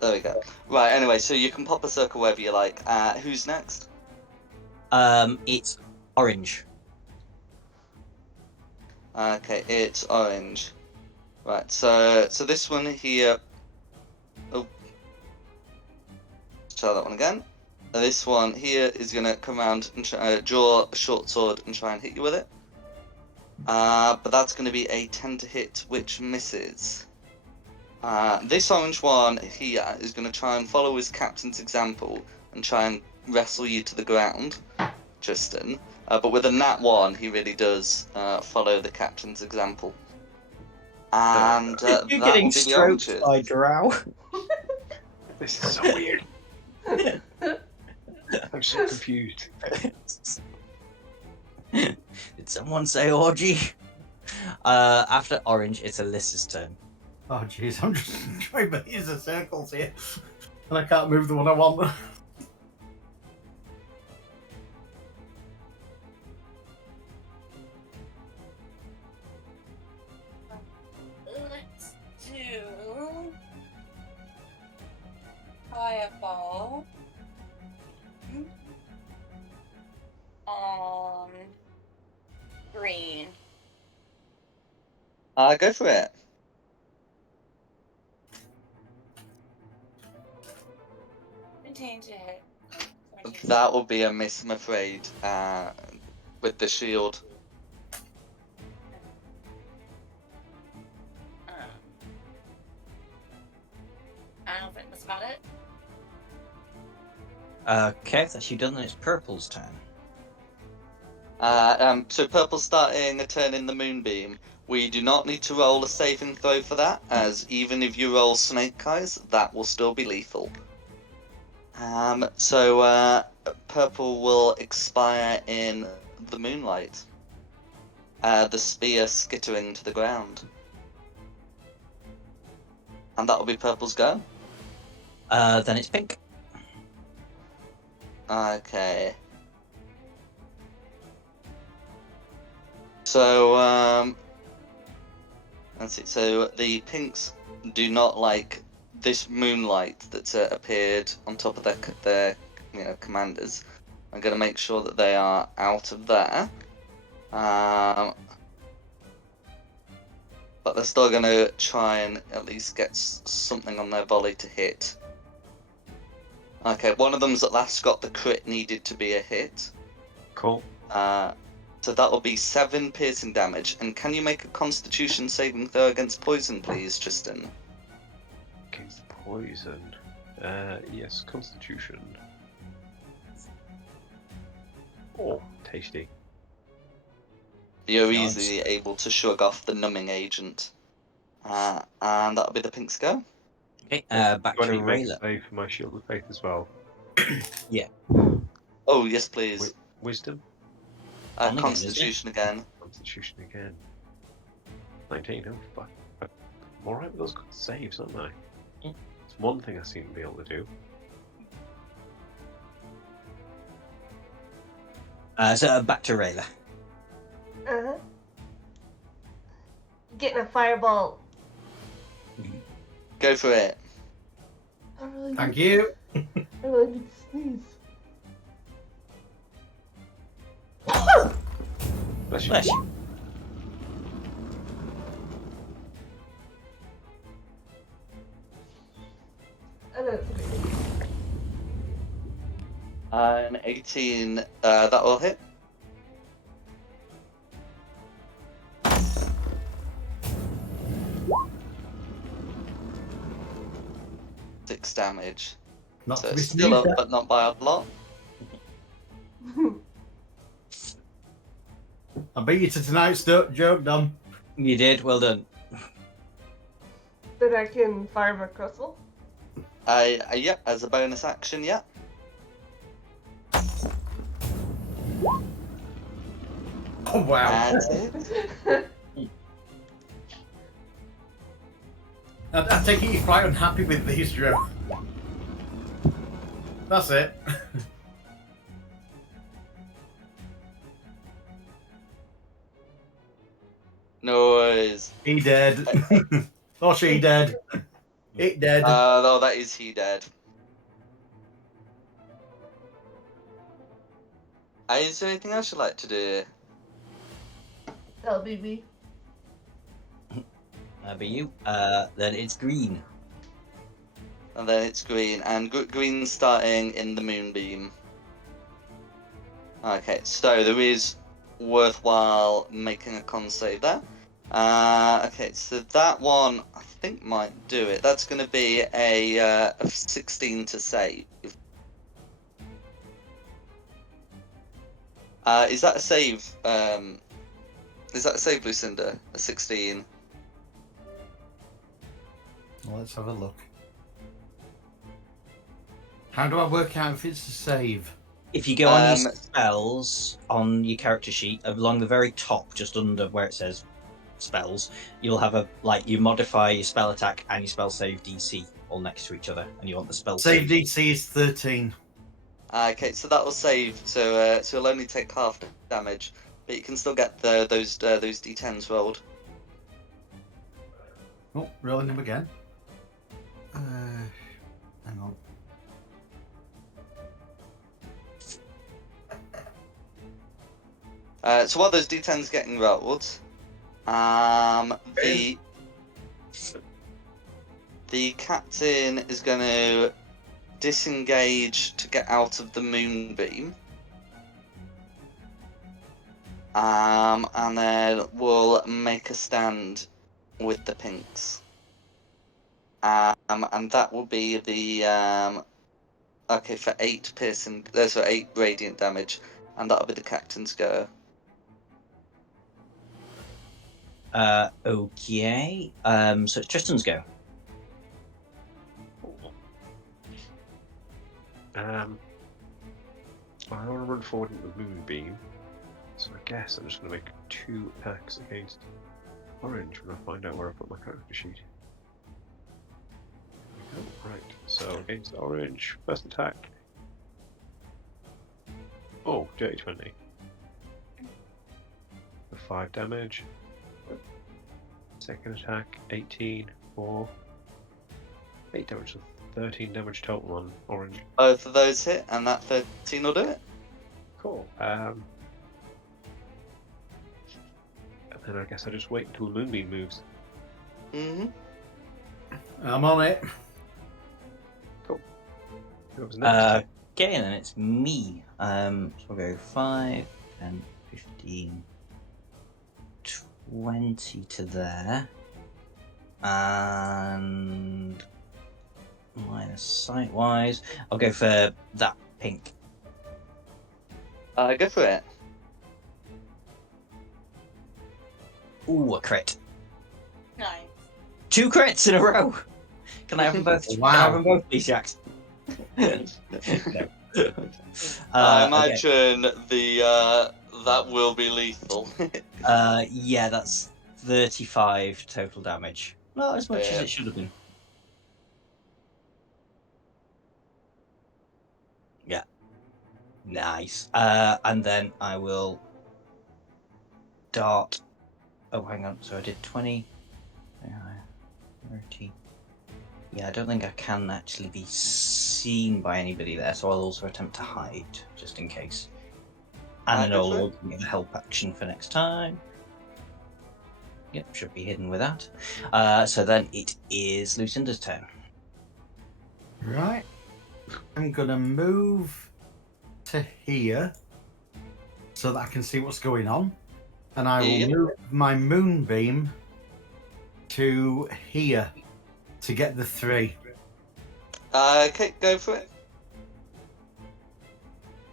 There we go. Right, anyway, so you can pop a circle wherever you like. Who's next? It's orange. Okay, it's orange. Right, so this one here... Oh. Let's try that one again. This one here is going to come around and draw a short sword and try and hit you with it. But that's going to be a 10 to hit, which misses. This orange one here is going to try and follow his captain's example and try and wrestle you to the ground, Tristan. But with a nat 1, he really does follow the captain's example. And You're that getting will be the stroked oranges. by Drow. This is so weird. I'm so confused. Did someone say orgy? After orange, it's Alyssa's turn. Oh jeez, I'm just trying to use the circles here, and I can't move the one I want. Let's do fireball on green. Go for it. Continue to hit. That will be a miss, I'm afraid, with the shield. I don't think that's about it. Okay, if that's you done, then it's Purple's turn. So purple starting a turn in the moonbeam. We do not need to roll a saving throw for that, as even if you roll snake eyes, that will still be lethal. So purple will expire in the moonlight. The spear skittering to the ground. And that will be purple's go. Then it's pink. Okay. So, let's see. So the pinks do not like this moonlight that's appeared on top of their commanders. I'm going to make sure that they are out of there. But they're still going to try and at least get something on their volley to hit. Okay, one of them's at last got the crit needed to be a hit. Cool. So that will be 7 piercing damage. And can you make a Constitution saving throw against poison, please, Tristan? Against poison. Yes, Constitution. Oh, tasty. You're Nice. easily able to shrug off the numbing agent. And that'll be the pinks go. Okay, back Do I to need to make a Rayla. save for my Shield of Faith as well? Oh, yes, please. Wisdom? On again, Constitution again. Constitution again. 19, oh, fuck. I'm alright with those good saves, aren't I? Mm. It's one thing I seem to be able to do. So back to Rayla. Uh-huh. Getting a fireball. Go for it. I really Thank need, you. I really need to sneeze. Bless you. Bless you. I know it's okay. An 18, that will hit. Six damage. Not So to be it's still up, sneezed at. but not by a lot. I beat you to tonight's joke, Dom. You did, well done. Then I can fire my crystal. Yeah, as a bonus action, yeah. Oh wow. That's it. I take it you're quite unhappy with these, Joe. That's it. No worries. He dead. Or she dead. It dead. No, that is he dead. Is there anything else you'd like to do? That'll be me. That'll be you. Then it's green. And then it's green, and green's starting in the moonbeam. Okay, so there is worthwhile making a con save there. Okay, so that one I think might do it. That's going to be a 16 to save. Is that a save? Is that a save, Lucinda? A 16? Well, let's have a look. How do I work out if it's a save? If you go on your spells on your character sheet, along the very top, just under where it says spells, you'll have you modify your spell attack and your spell save DC all next to each other, and you want the spell save DC is 13. Okay, so that will save. So you'll only take half damage, but you can still get those d10s rolled. Oh, rolling them again. Hang on. So while those d10s getting rolled, the captain is going to disengage to get out of the moonbeam, and then we'll make a stand with the pinks, and that will be the okay for 8 piercing. So 8 radiant damage, and that'll be the captain's go. Okay. So it's Tristan's go. I want to run forward into the moonbeam, so I guess I'm just going to make 2 attacks against orange when I find out where I put my character sheet. There we go. Right, so against orange, first attack. Oh, dirty 20. For 5 damage. Second attack, 18 for 8 damage, so 13 damage total on orange. Both of those hit, and that 13 will do it. Cool. And then I guess I just wait until the moonbeam moves. Mm-hmm. I'm on it. Cool. Who was next? Okay, and then it's me. So we'll go 5, 10, 15, 20 to there. And minus sight wise, I'll go for that pink. Go for it. Ooh, a crit. Nice. 2 crits in a row. Can I have them both? Wow. Can I have them both, please, Jax? No. I Okay. imagine that will be lethal. Yeah, that's 35 total damage. Not as much as Yeah. it should have been. Yeah. Nice. And then I will dart. Oh, hang on. So I did 20. 30. Yeah, I don't think I can actually be seen by anybody there, so I'll also attempt to hide, just in case. And then Go for I'll give a help action for next time. Yep, should be hidden with that. So then it is Lucinda's turn. Right. I'm gonna move to here so that I can see what's going on. And I will Yep. move my moonbeam to here to get the 3. Okay, go for it.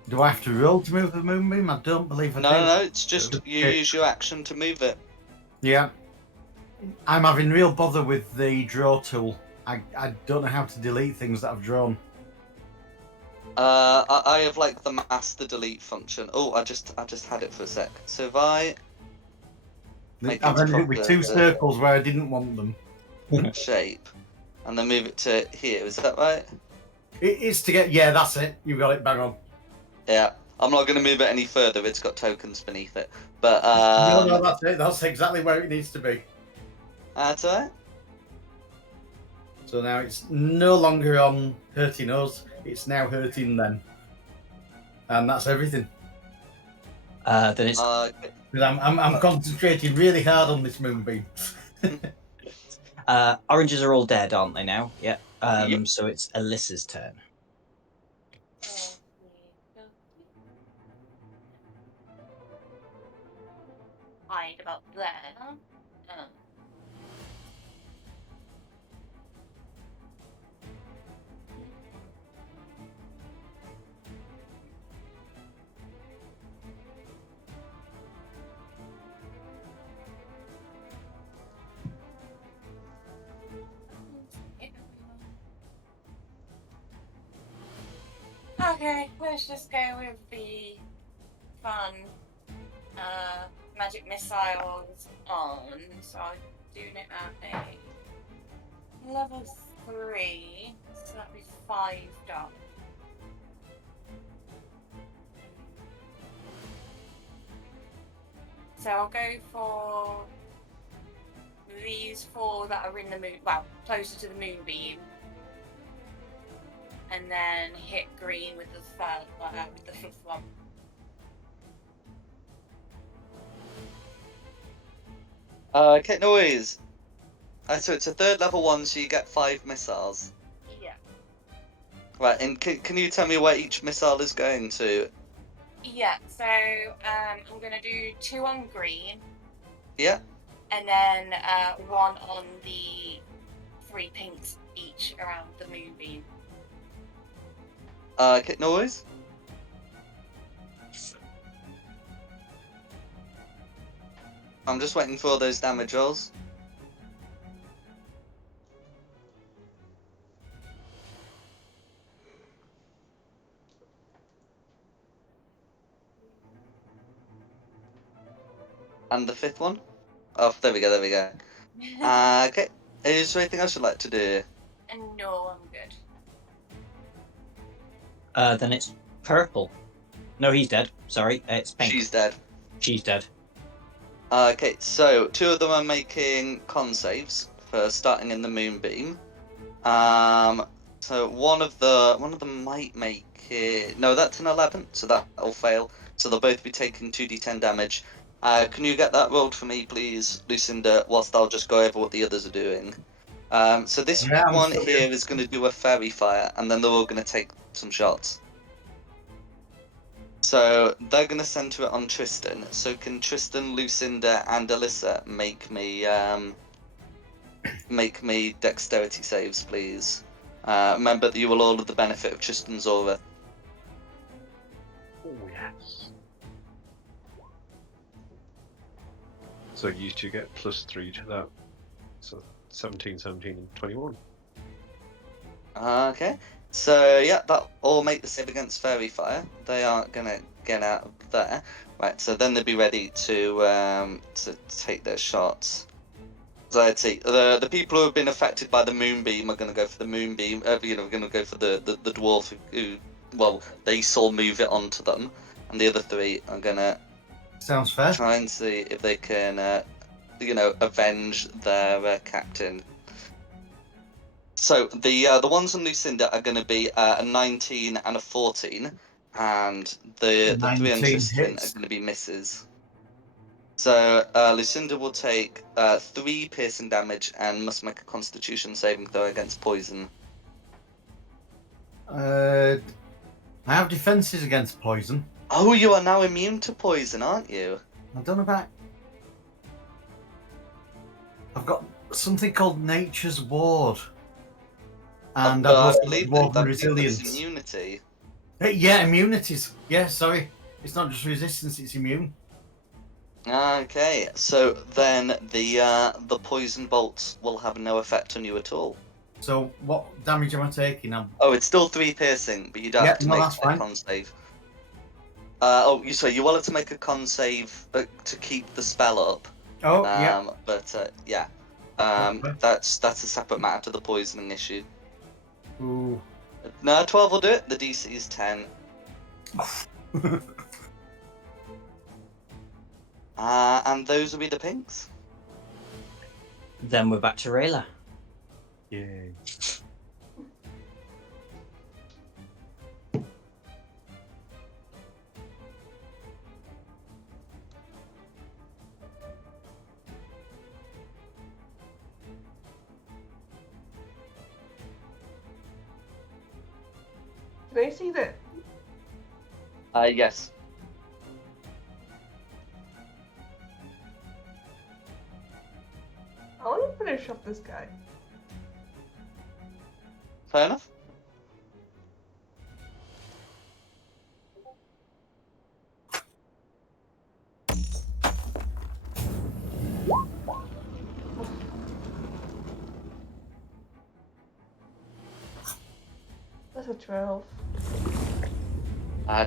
Do I have to roll to move the moonbeam? I don't believe I do. No, it's just you Okay. use your action to move it. Yeah. I'm having real bother with the draw tool. I don't know how to delete things that I've drawn. I have like the master delete function. Oh, I just had it for a sec. So if I make I've it ended up with 2 circles where I didn't want them. shape, and then move it to here, is that right? It's to get... Yeah, that's it. You've got it bang on. Yeah. I'm not going to move it any further. It's got tokens beneath it. But No, that's it. That's exactly where it needs to be. that's alright. So now it's no longer on hurting us, it's now hurting them. And that's everything. Then it's 'Cause I'm concentrating really hard on this moonbeam. oranges are all dead, aren't they now? Yeah. Yep. So it's Alyssa's turn. Hide about there. Okay, let's just go with the fun magic missiles on. So I'm doing it at a level 3, so that'd be 5 damage. So I'll go for these 4 that are in the moon, well, closer to the moonbeam, and then hit green with the third, with the 5th one. Okay, no worries. So it's a 3rd level 1, so you get 5 missiles. Yeah. Right, and can you tell me where each missile is going to? Yeah, so I'm going to do 2 on green. Yeah. And then 1 on the 3 pinks each around the moonbeam. Okay, no worries. I'm just waiting for all those damage rolls. And the 5th one? Oh, there we go, there we go. Okay. Is there anything else you'd like to do? No, I'm good. Then it's purple. No, he's dead. Sorry, it's pink. She's dead. She's dead. Okay, so 2 of them are making con saves for starting in the moonbeam. So one of them might make it. No, that's an 11, so that'll fail. So they'll both be taking 2d10 damage. Can you get that rolled for me, please, Lucinda? Whilst I'll just go over what the others are doing. So this one here is going to do a fairy fire, and then they're all going to take some shots. So they're going to center it on Tristan. So can Tristan, Lucinda, and Alyssa make me dexterity saves, please? Remember that you will all have the benefit of Tristan's aura. Oh, yes. So you two get +3 to that. So 17, 17, and 21. Okay. So yeah, that all make the save against fairy fire. They aren't gonna get out of there. Right. So then they'll be ready to take their shots. So I'd say the people who have been affected by the moonbeam are going to go for the moonbeam. Going to go for the dwarf who, well, they saw move it onto them, and the other 3 are going to Sounds fair. try and see if they can, avenge their captain. So the ones on Lucinda are going to be a 19 and a 14, and the 3 on 19 Tristan hits. are going to be misses. So Lucinda will take 3 piercing damage and must make a Constitution saving throw against poison. I have defenses against poison. Oh, you are now immune to poison, aren't you? I don't know about. I've got something called Nature's Ward, and I've also got Dwarven Resilience. Immunity. Yeah, immunities. Yeah, sorry, it's not just resistance; it's immune. Okay, so then the poison bolts will have no effect on you at all. So what damage am I taking? Oh, it's still 3 piercing, but you don't have to make a con save. So you will have to make a con save to keep the spell up. Oh, yeah. But yeah, that's a separate matter to the poisoning issue. Ooh. No, 12 will do it. The DC is 10. And those will be the pinks. Then we're back to Rayla. Yay. Can I see that? Yes. I want to finish off this guy. Fair enough. That's a 12.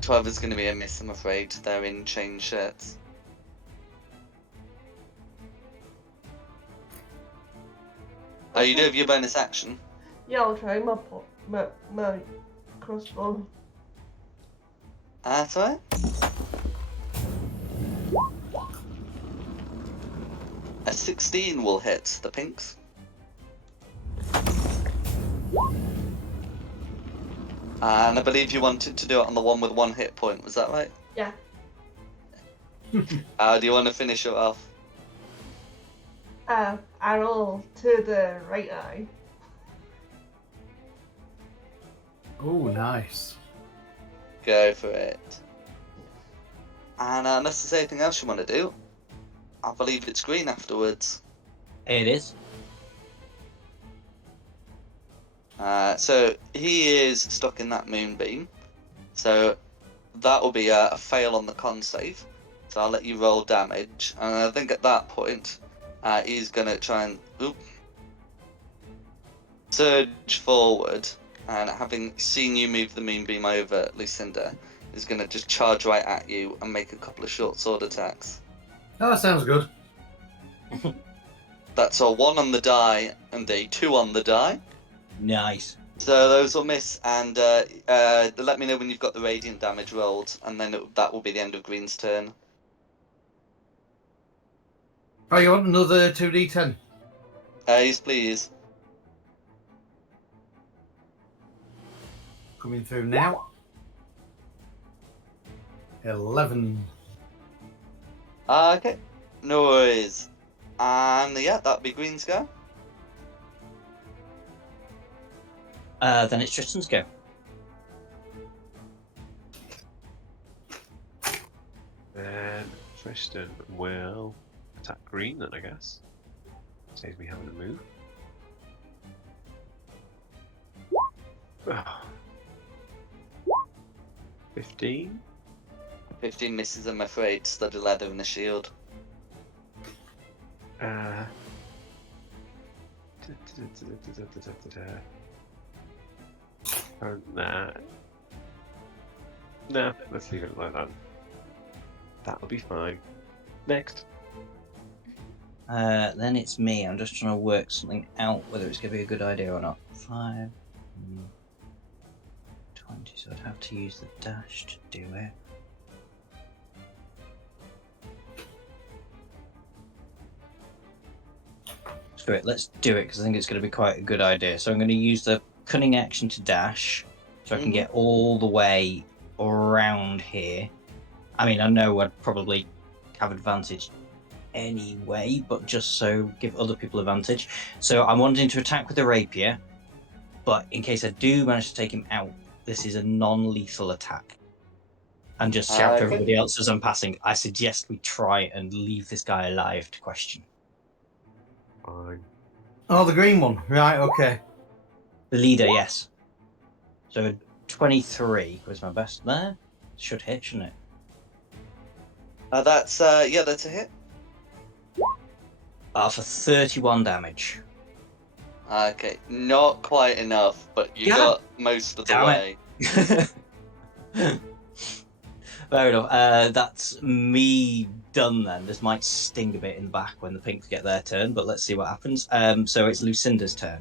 12 is going to be a miss, I'm afraid. They're in chain shirts. Oh, you do have your bonus action? Yeah, I'll try my crossbow. That's alright. A 16 will hit the pinks. And I believe you wanted to do it on the one with 1 hit point, was that right? Yeah. How do you want to finish it off? Arrow to the right eye. Oh, nice. Go for it. And unless there's anything else you want to do, I believe it's green afterwards. It is. So he is stuck in that moonbeam. So that will be a fail on the con save. So I'll let you roll damage. And I think at that point, he's going to try and surge forward. And having seen you move the moonbeam over, Lucinda is going to just charge right at you and make a couple of short sword attacks. Oh, that sounds good. That's a 1 on the die and a 2 on the die. Nice. So those will miss, and let me know when you've got the radiant damage rolled, and then that will be the end of Green's turn. Oh, you want another 2d10? Yes, please. Coming through now. 11. Okay, no worries. And yeah, that'll be Green's go. Then it's Tristan's go. Then Tristan will attack green then, I guess. Saves me having to move. Oh. 15? 15 misses, I'm afraid. Studded leather and a shield. And that. No, let's leave it like that. That'll be fine. Next. Then it's me. I'm just trying to work something out, whether it's going to be a good idea or not. 5, 20, so I'd have to use the dash to do it. Screw it, let's do it, because I think it's going to be quite a good idea. So I'm going to use the cunning action to dash, so I can get all the way around here. I mean, I know I'd probably have advantage anyway, but just so give other people advantage. So I'm wanting to attack with a rapier, but in case I do manage to take him out, this is a non-lethal attack. And just shout to everybody else as I'm passing, I suggest we try and leave this guy alive to question. Fine. Oh, the green one. Right, okay. The leader, yes. So 23 was my best there. Should hit, shouldn't it? That's a hit. For 31 damage. Okay, not quite enough, but you got most of the way. Fair enough. That's me done then. This might sting a bit in the back when the pinks get their turn, but let's see what happens. So it's Lucinda's turn.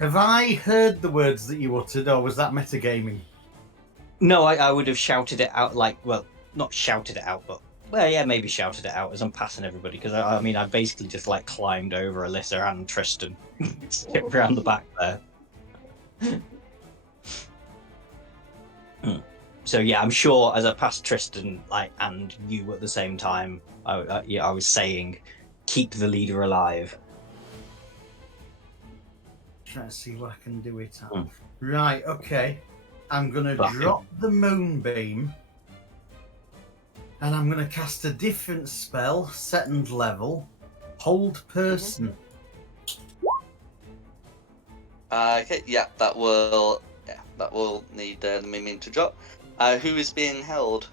Have I heard the words that you uttered, or was that metagaming? No, I would have shouted it out not shouted it out, but maybe shouted it out as I'm passing everybody, because I mean I basically just climbed over Alyssa and Tristan around the back there. So yeah, I'm sure as I passed Tristan and you at the same time, I was saying, keep the leader alive. trying to see what I can do it at. Hmm. Right, okay. I'm going to Blocking. drop the moonbeam. And I'm going to cast a different spell, second level. Hold person. Okay, yeah, that will need the mimic to drop. Who is being held?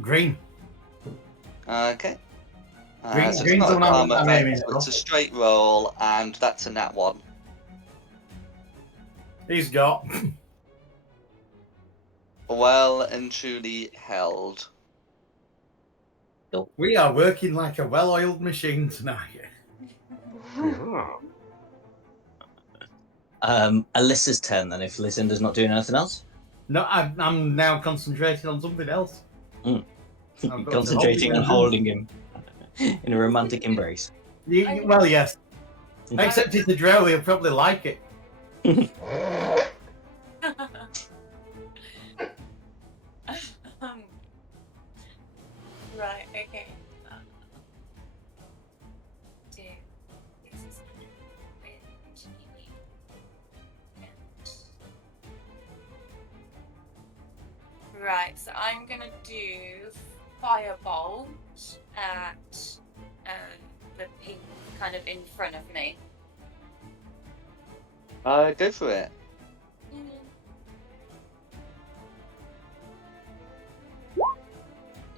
Green. Okay. Green- So it's green's not the a one I'm karma effect, aiming so it's at. a straight roll, and that's a nat 1. He's got. Well and truly held. We are working like a well-oiled machine tonight. Oh. Alyssa's turn then, if Lucinda's not doing anything else. No, I'm now concentrating on something else. Mm. I've got to Concentrating on hold holding him in a romantic embrace. Well, yes. Except it's a drow, he'll probably like it. Right, okay. So, this is right, so I'm gonna do firebolt at the pink kind of in front of me. Go for it.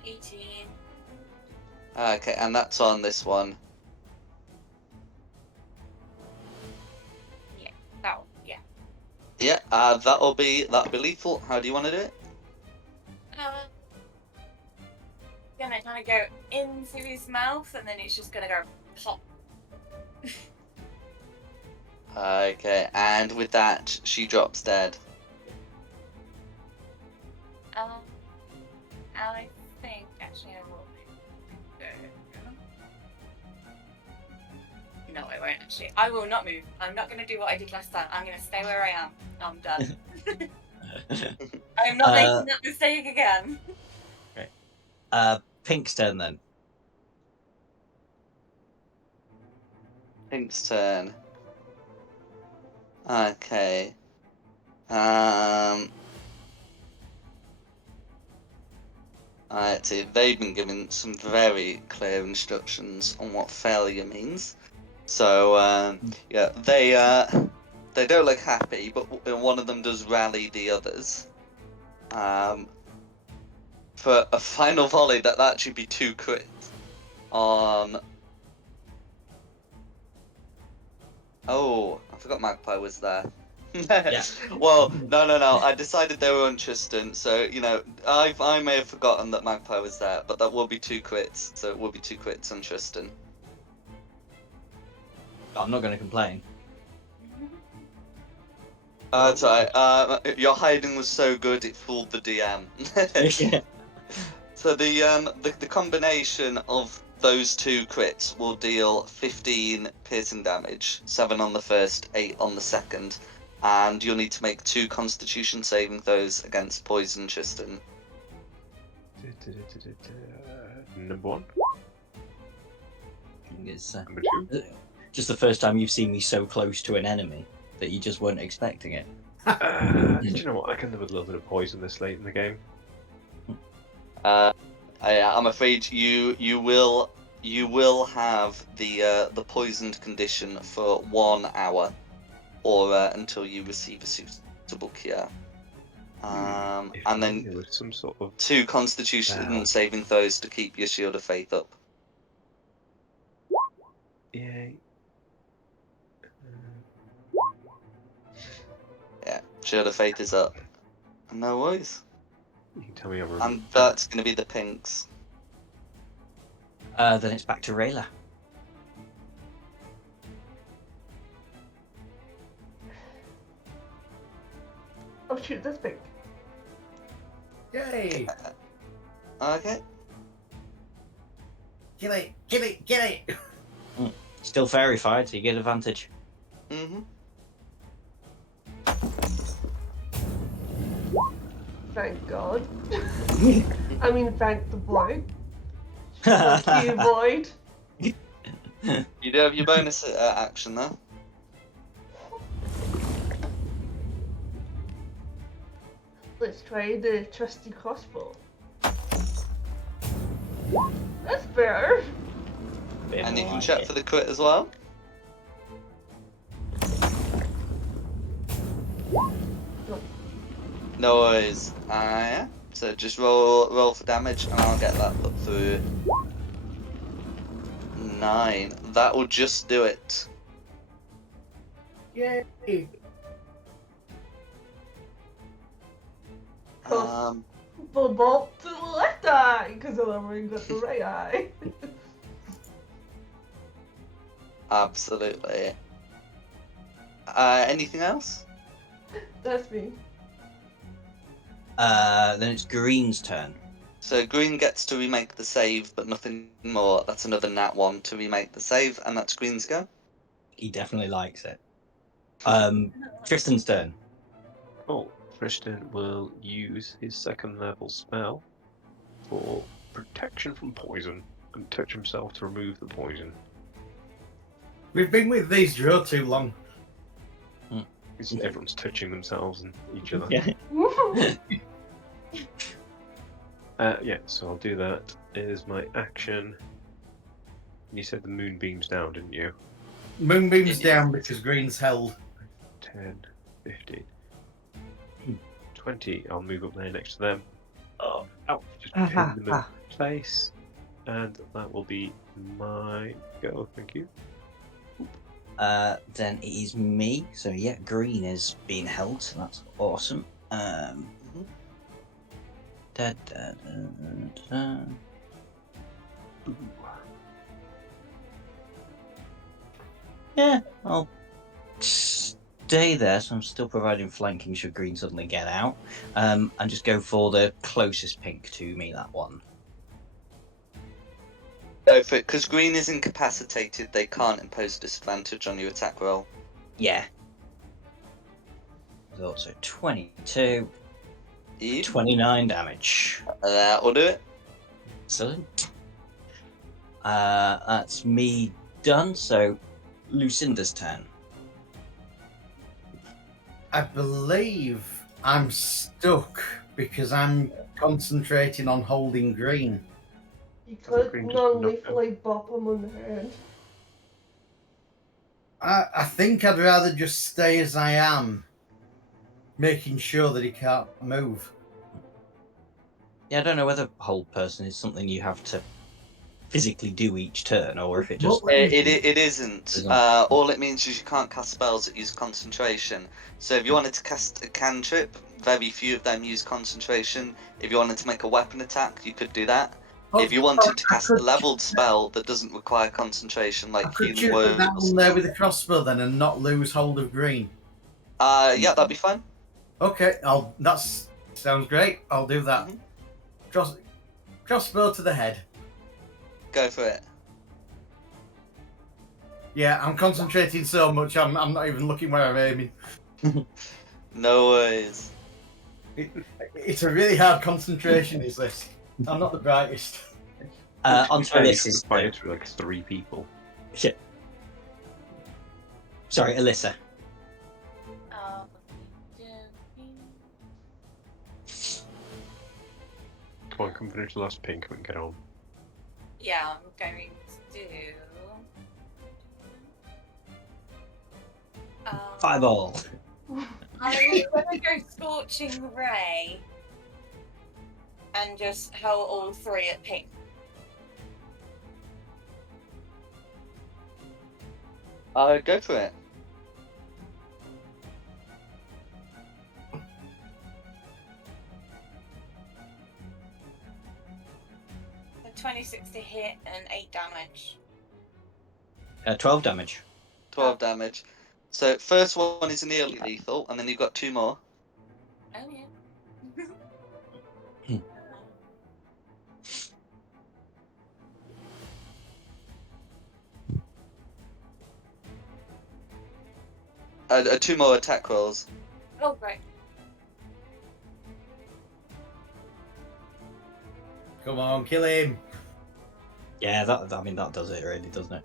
18. Okay, and that's on this one. Yeah, that one, yeah. Yeah, that'll be lethal. How do you want to do it? Gonna kind of go into his mouth, and then it's just gonna go pop. Okay, and with that, she drops dead. I think actually I will go. No, I won't actually. I will not move. I'm not gonna do what I did last time. I'm gonna stay where I am. I'm done. I'm not making that mistake again. Pink's turn then. Pink's turn. Okay. Alright, so they've been given some very clear instructions on what failure means. So, yeah, they don't look happy, but one of them does rally the others. For a final volley, that'd actually be 2 crits on... Oh, I forgot Magpie was there. Yeah. Well, no. I decided they were on Tristan, so you know, I may have forgotten that Magpie was there, but that will be 2 crits, so it will be 2 crits on Tristan. I'm not going to complain. That's right. Your hiding was so good it fooled the DM. Yeah. So the combination of those 2 crits will deal 15 piercing damage, 7 on the first, 8 on the second. And you'll need to make 2 Constitution saving throws against poison, Tristan. Number 1. It's Number 2. just the first time you've seen me so close to an enemy that you just weren't expecting it. Do you know what? I can live with a little bit of poison this late in the game. I'm afraid you will have the poisoned condition for 1 hour, or until you receive a suitable cure. And then there was some sort of 2 Constitution saving throws to keep your Shield of Faith up. Yay. Yeah, Shield of Faith is up. No worries. You can tell me over. And that's going to be the pinks. Then it's back to Rayla. Oh shoot, this pink. Yay! Okay. Kill it! Still fairy fired, so you get advantage. Mm-hmm. Thank God. I mean, thank the bloke. Fuck you, Void. You do have your bonus action though. Let's try the trusty crossbow. That's better. Bit And you more can like check it. for the crit as well. No worries. Yeah. So just roll for damage, and I'll get that put through. 9. That will just do it. Yay! Bolt to the left eye, because I've already got the right eye. Absolutely. Anything else? That's me. Then it's Green's turn. So Green gets to remake the save, but nothing more. That's another nat 1 to remake the save, and that's Green's go. He definitely likes it. Tristan's turn. Oh, Tristan will use his 2nd level spell for protection from poison and touch himself to remove the poison. We've been with these Drow too long. Everyone's touching themselves and each other. Yeah. Yeah, so I'll do that as my action. And you said the moonbeam's down, didn't you? Moonbeam's down because Green's held. 10, 15, 20. I'll move up there next to them. Oh, ouch. Just pin them in place. And that will be my go. Thank you. Then it is me. So yeah, Green is being held. So that's awesome. Yeah, I'll stay there. So I'm still providing flanking should Green suddenly get out. And just go for the closest pink to me. That one. Go for it, because Green is incapacitated. They can't impose disadvantage on your attack roll. Yeah. There's also 22. Eve? 29 damage. That will do it. Excellent. That's me done, so Lucinda's turn. I believe I'm stuck because I'm concentrating on holding Green. You I think could Green just non-lethally bop him on the head. I think I'd rather just stay as I am, making sure that he can't move. Yeah, I don't know whether hold person is something you have to physically do each turn, or if it just... It isn't. All it means is you can't cast spells that use concentration. So if you wanted to cast a cantrip, very few of them use concentration. If you wanted to make a weapon attack, you could do that. If you wanted to cast a leveled spell that doesn't require concentration, like could healing you put that words. one there with the crossbow then and not lose hold of Green? Yeah, that'd be fine. Okay, that's sounds great. I'll do that. Crossbow to the head. Go for it. Yeah, I'm concentrating so much. I'm not even looking where I'm aiming. No worries. It's a really hard concentration. Is this? I'm not the brightest. Onto Alyssa's turn. Fight for like 3 people. Shit. Sorry, Alyssa. Come on, come finish the last pink and we can get on. Yeah, I'm going to do. Fireball. I'm gonna go Scorching Ray and just hurl all 3 at pink. Go for it. So 26 to hit and 8 damage. 12 damage. 12 damage. So first one is nearly lethal, and then you've got 2 more. Oh yeah. Two more attack rolls. Oh right. Come on, kill him. Yeah, that does it really, doesn't it?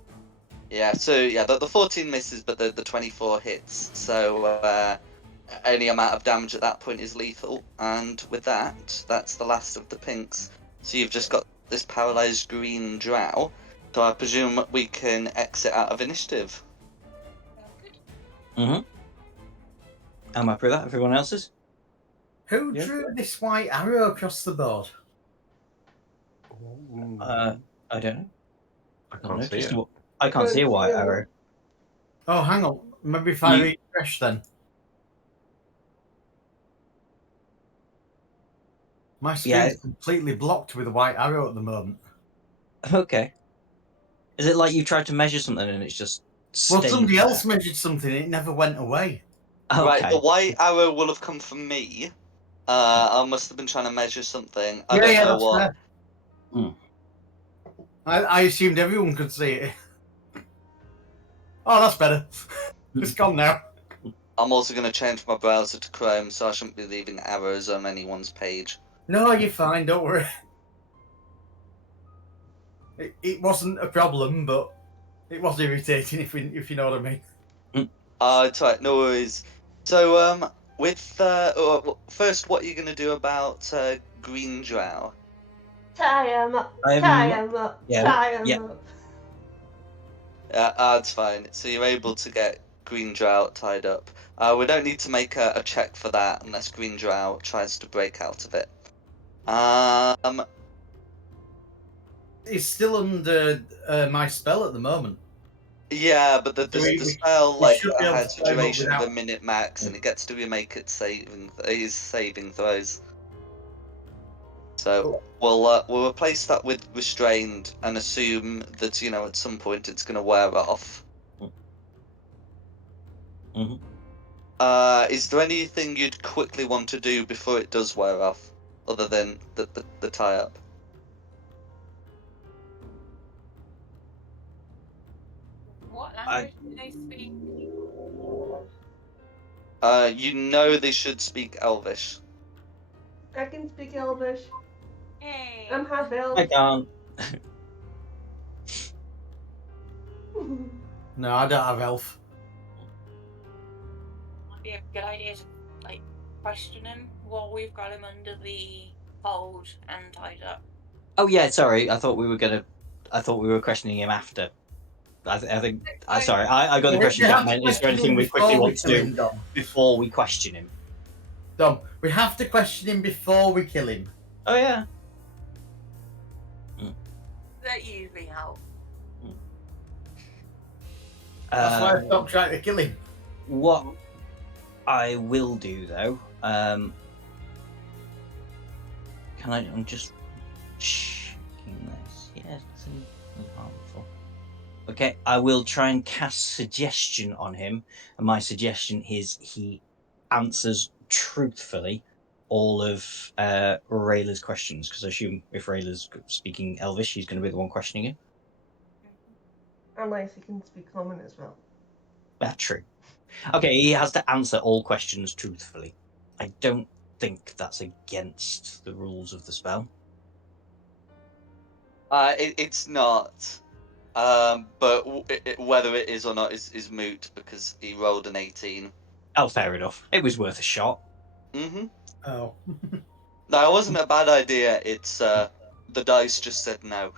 Yeah, so yeah, the 14 misses, but the 24 hits. So any amount of damage at that point is lethal. And with that, that's the last of the pinks. So you've just got this paralyzed green drow. So I presume we can exit out of initiative. Mm-hmm. I'm happy with that. Everyone else's? Who Yeah. drew this white arrow across the board? I don't know. I can't see Just it. I can't see a white arrow. Oh, hang on. Maybe if I refresh then. My screen's completely blocked with a white arrow at the moment. Okay. Is it like you tried to measure something and it's just Well, stayed somebody there? else measured something. It never went away. Okay. Right, the white arrow will have come from me. I must have been trying to measure something. I don't know what. Fair. I assumed everyone could see it. Oh, that's better. It's gone now. I'm also going to change my browser to Chrome, so I shouldn't be leaving arrows on anyone's page. No, you're fine. Don't worry. It wasn't a problem, but it was irritating, if you know what I mean. It's right, no worries. So, first, what are you going to do about Green Drow? Tie him up. Tie him up. Tie him up. Yeah, that's fine. So you're able to get Green Drow tied up. We don't need to make a check for that unless Green Drow tries to break out of it. It's still under my spell at the moment. Yeah, but the spell has a duration of a minute max, and it gets to remake its saving throws. So we'll replace that with restrained and assume that at some point it's going to wear off. Mm-hmm. Is there anything you'd quickly want to do before it does wear off, other than the tie up? What language do they speak? They should speak Elvish. I can speak Elvish. Hey. I'm half elf. I can't. No, I don't have elf. Might be a good idea to question him while we've got him under the hold and tied up. Oh yeah, sorry. I thought we were questioning him after. I think. Sorry, I got the impression that meant is there anything we quickly want to do before we question him? Dom, we have to question him before we kill him. Oh yeah. That usually helps. That's why I stopped trying to kill him. What I will do though, I'm just checking this. Yes, nothing harmful. Okay, I will try and cast suggestion on him, and my suggestion is he answers truthfully all of Rayla's questions, because I assume if Rayla's speaking Elvish, he's going to be the one questioning him. Unless he can speak common as well. That's true. Okay, he has to answer all questions truthfully. I don't think that's against the rules of the spell. It's not. But whether it is or not is moot because he rolled an 18. Oh, fair enough. It was worth a shot. Mm-hmm. Oh. No, it wasn't a bad idea. It's the dice just said no.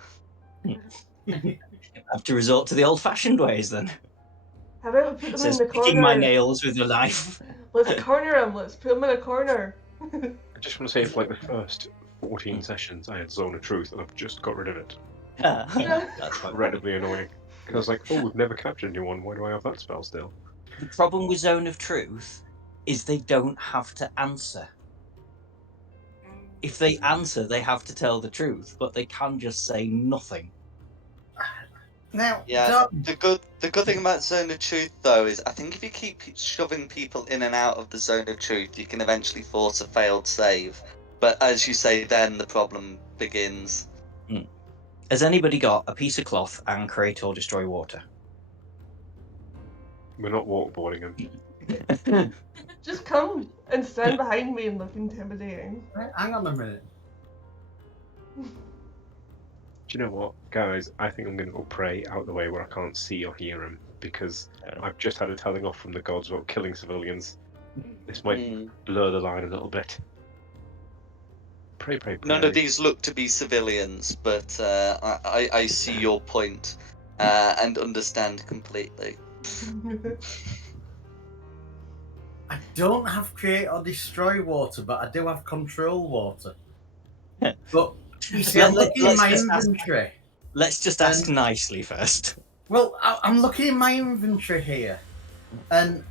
Have to resort to the old-fashioned ways then. How about we put them in the corner? Picking my nails with a knife. Let's corner him. Let's put him in a corner. I just want to say, for the first 14 sessions, I had Zone of Truth, and I've just got rid of it. That's incredibly annoying. Because I was like, oh, we've never captured anyone. Why do I have that spell still? The problem with Zone of Truth is they don't have to answer. If they answer, they have to tell the truth, but they can just say nothing. Now, yeah, the good thing about Zone of Truth though is I think if you keep shoving people in and out of the Zone of Truth, you can eventually force a failed save. But as you say, then the problem begins. Has anybody got a piece of cloth and create or destroy water? We're not waterboarding him. Just come and stand behind me and look intimidating. Hang on a minute. Do you know what, guys? I think I'm going to go pray out the way where I can't see or hear him, because I've just had a telling off from the gods about killing civilians. This might blur the line a little bit. Pray. None of these look to be civilians, but I see your point and understand completely. I don't have create or destroy water, but I do have control water. But you see, I'm looking in my inventory. Let's just ask nicely first. Well, I'm looking in my inventory here, and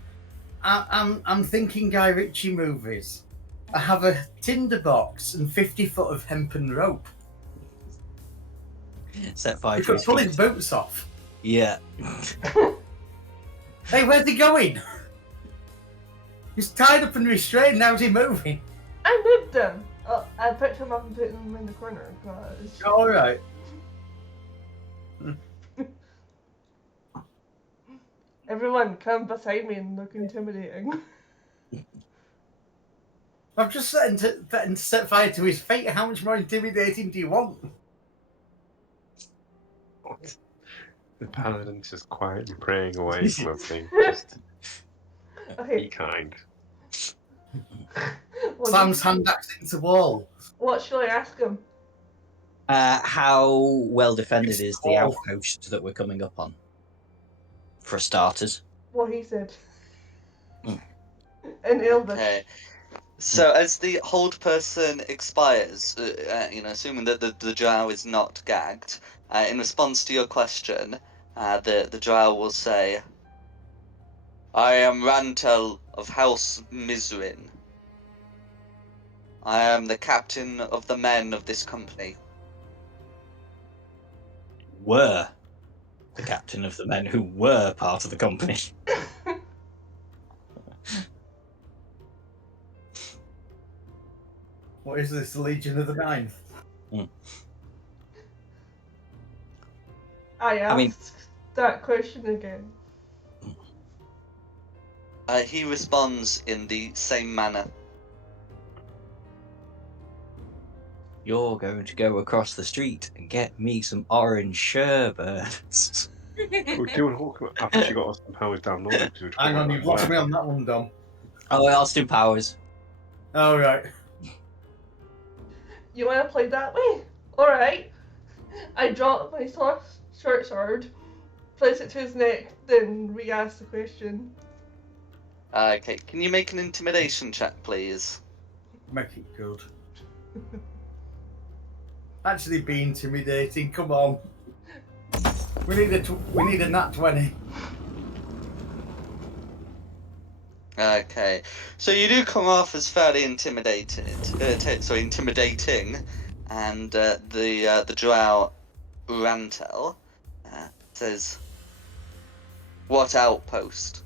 I'm thinking Guy Ritchie movies. I have a tinderbox and 50 foot of hempen rope. Set fire You to could his pull feet. his boots off. Yeah. Hey, where's he going? He's tied up and restrained. How's he moving? I moved him. Oh, I picked him up and put him in the corner. All right. Everyone, come beside me and look intimidating. I've just set fire to his feet. How much more intimidating do you want? What? The paladin's just quietly praying away from everything. Just Okay. be kind. Slams hand axe into wall. What shall I ask him? How well defended It's is the tall. outpost that we're coming up on? For starters. What he said. Mm. In Elvish. Okay. So as the hold person expires, assuming that the drow is not gagged, in response to your question, the drow will say, "I am Rantel of House Mizrin. I am the captain of the men of this company." Were the captain of the men who were part of the company. What is this, the Legion of the Ninth? I asked mean- that question again. He responds in the same manner. You're going to go across the street and get me some orange sherbet. We're doing Hawk. I thought you got Austin Powers downloaded. Hang on, you've lost me on that one, Dom. Oh, Austin Powers. All right. You want to play that way? Alright. I drop my short sword, place it to his neck, then re-ask the question. Okay, can you make an intimidation check, please? Make it good. Actually be intimidating, come on. We need a nat 20. Okay, so you do come off as fairly intimidating, and the drow Rantel says, "What outpost?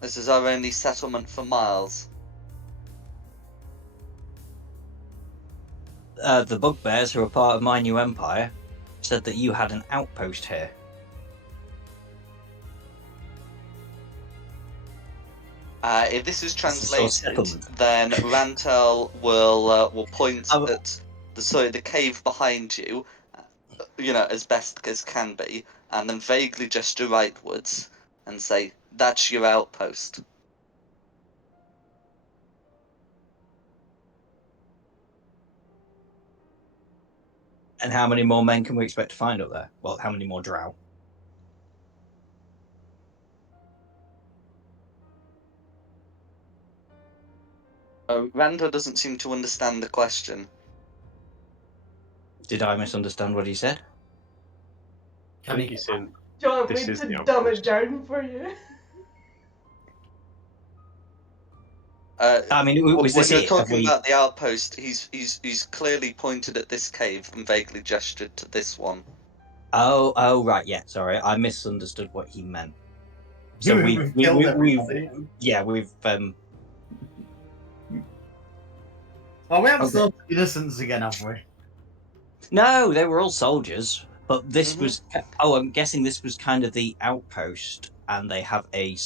This is our only settlement for miles." The bugbears, who are part of my new empire, said that you had an outpost here. If this is It's a sort of translated, settlement. then Rantel will point at the cave behind you, as best as can be, and then vaguely gesture rightwards and say, "That's your outpost." And how many more men can we expect to find up there? Well, how many more drow? Randall doesn't seem to understand the question. Did I misunderstand what he said? I think he's saying Do you want This me is to the dumb it outpost. down for you? I mean, was When this you're it? Have talking we... about the outpost, he's clearly pointed at this cave and vaguely gestured to this one. Oh, right, yeah, sorry. I misunderstood what he meant. So We've killed everybody. we've Oh, we haven't Okay. slaughtered innocents again, have we? No, they were all soldiers, but this Mhm. was. Oh, I'm guessing this was kind of the outpost, and they have a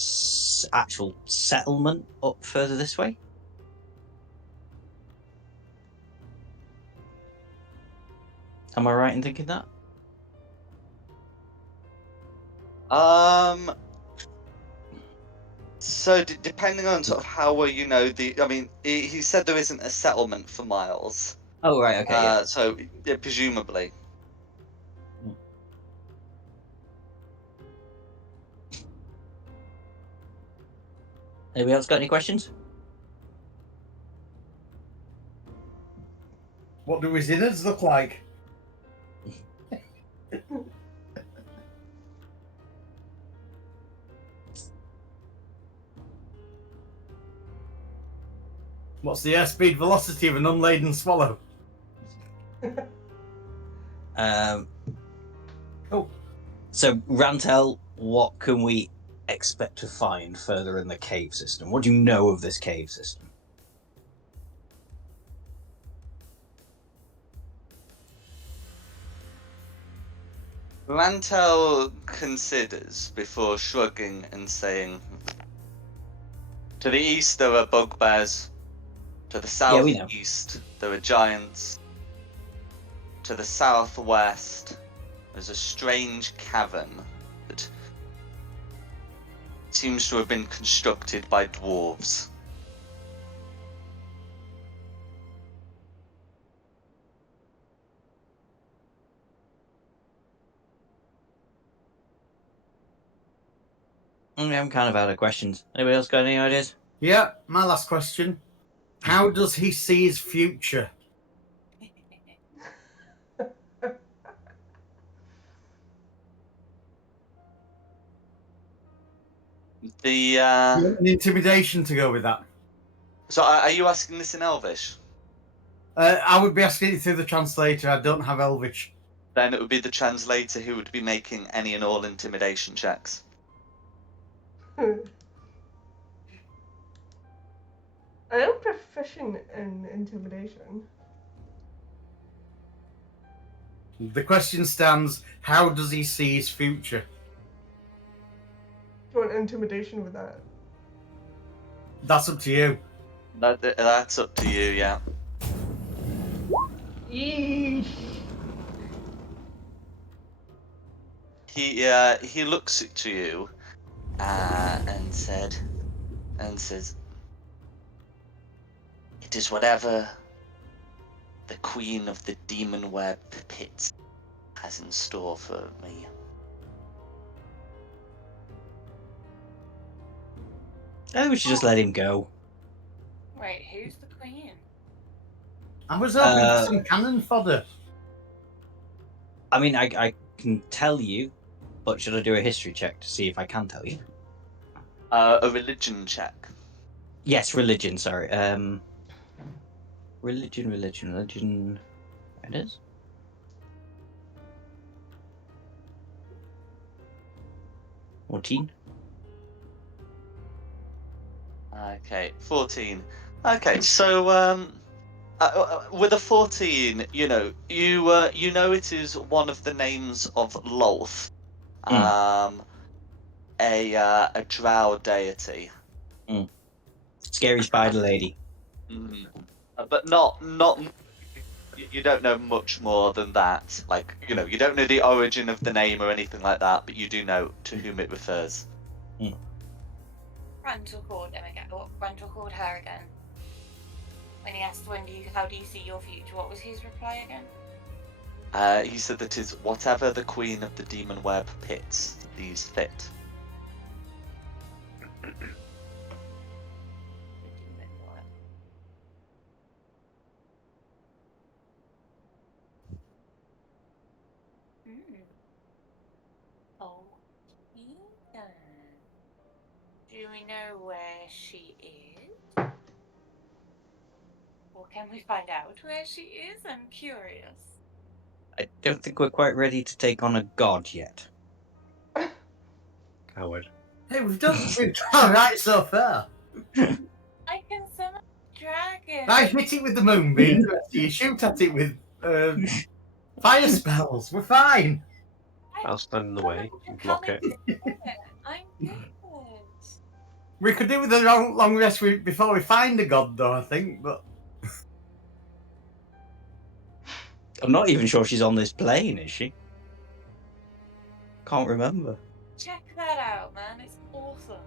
actual settlement up further this way. Am I right in thinking that? So depending on sort of how well you know I mean, he said there isn't a settlement for miles. Oh, right, okay, yeah. So yeah, presumably. Anybody else got any questions? What do his innards look like? What's the airspeed velocity of an unladen swallow? Oh. So, Rantel, what can we expect to find further in the cave system? What do you know of this cave system? Rantel considers before shrugging and saying, to the east there are bugbears, to the Yeah, we know. southeast there are giants, to the southwest there's a strange cavern that seems to have been constructed by dwarves. I'm kind of out of questions. Anybody else got any ideas? Yeah, my last question. How does he see his future? The An intimidation to go with that. So are you asking this in Elvish? I would be asking it through the translator. I don't have Elvish. Then it would be the translator who would be making any and all intimidation checks. I am proficient in intimidation. The question stands, how does he see his future? Do you want intimidation with that? That's up to you. That's up to you, yeah. Yeesh. He looks to you and says, "It is whatever the Queen of the Demon Web Pits has in store for me." I think we should just let him go. Wait, who's the queen? I was hoping for some cannon fodder. I mean, I can tell you, but should I do a history check to see if I can tell you? A religion check. Yes, religion, sorry. Religion. There it is. $14. Okay, 14. Okay, so with a 14, you know it is one of the names of Lolth, a drow deity. Scary spider lady. But not you don't know much more than that. Like, you know, you don't know the origin of the name or anything like that, but you do know to whom it refers. Rantel called him again. Rantel called her again. When he asked how do you see your future, what was his reply again? He said that is whatever the Queen of the Demon Web Pits these fit. Oh, yeah. Do we know where she is? Or can we find out where she is? I'm curious. I don't think we're quite ready to take on a god yet. Coward. Hey, we've done all right so far. I can summon a dragon. I hit it with the moonbeam. You shoot at it with fire spells. We're fine. I'll stand in the way and block it. I'm good. We could do with a long rest before we find a god, though, I think. But I'm not even sure she's on this plane, is she? Can't remember. Check that out, man. It's awesome.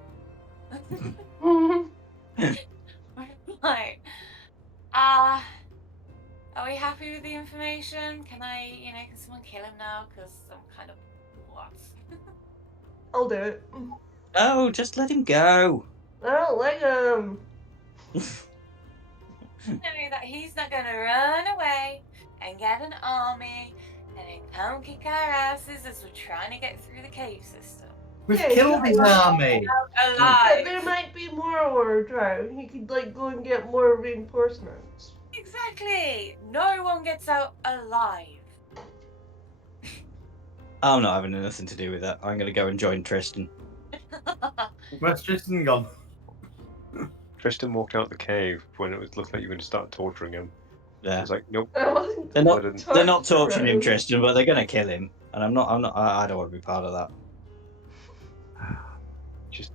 Like, are we happy with the information? Can can someone kill him now? Because I'm kind of what? I'll do it. Oh, just let him go. I don't like him. Knowing that he's not gonna run away and get an army and then come kick our asses as we're trying to get through the cave system. We've Yeah, killed his army. But Alive! there might be more or drow. He could go and get more reinforcements. Exactly! No one gets out alive. I'm not having anything to do with that. I'm going to go and join Tristan. Where's Tristan gone? Tristan walked out the cave when it looked like you were going to start torturing him. Yeah. I was like, nope. I wasn't They're not. Didn't. They're not torturing him, torturing. Tristan, but they're going to kill him. And I'm not. I don't want to be part of that. Just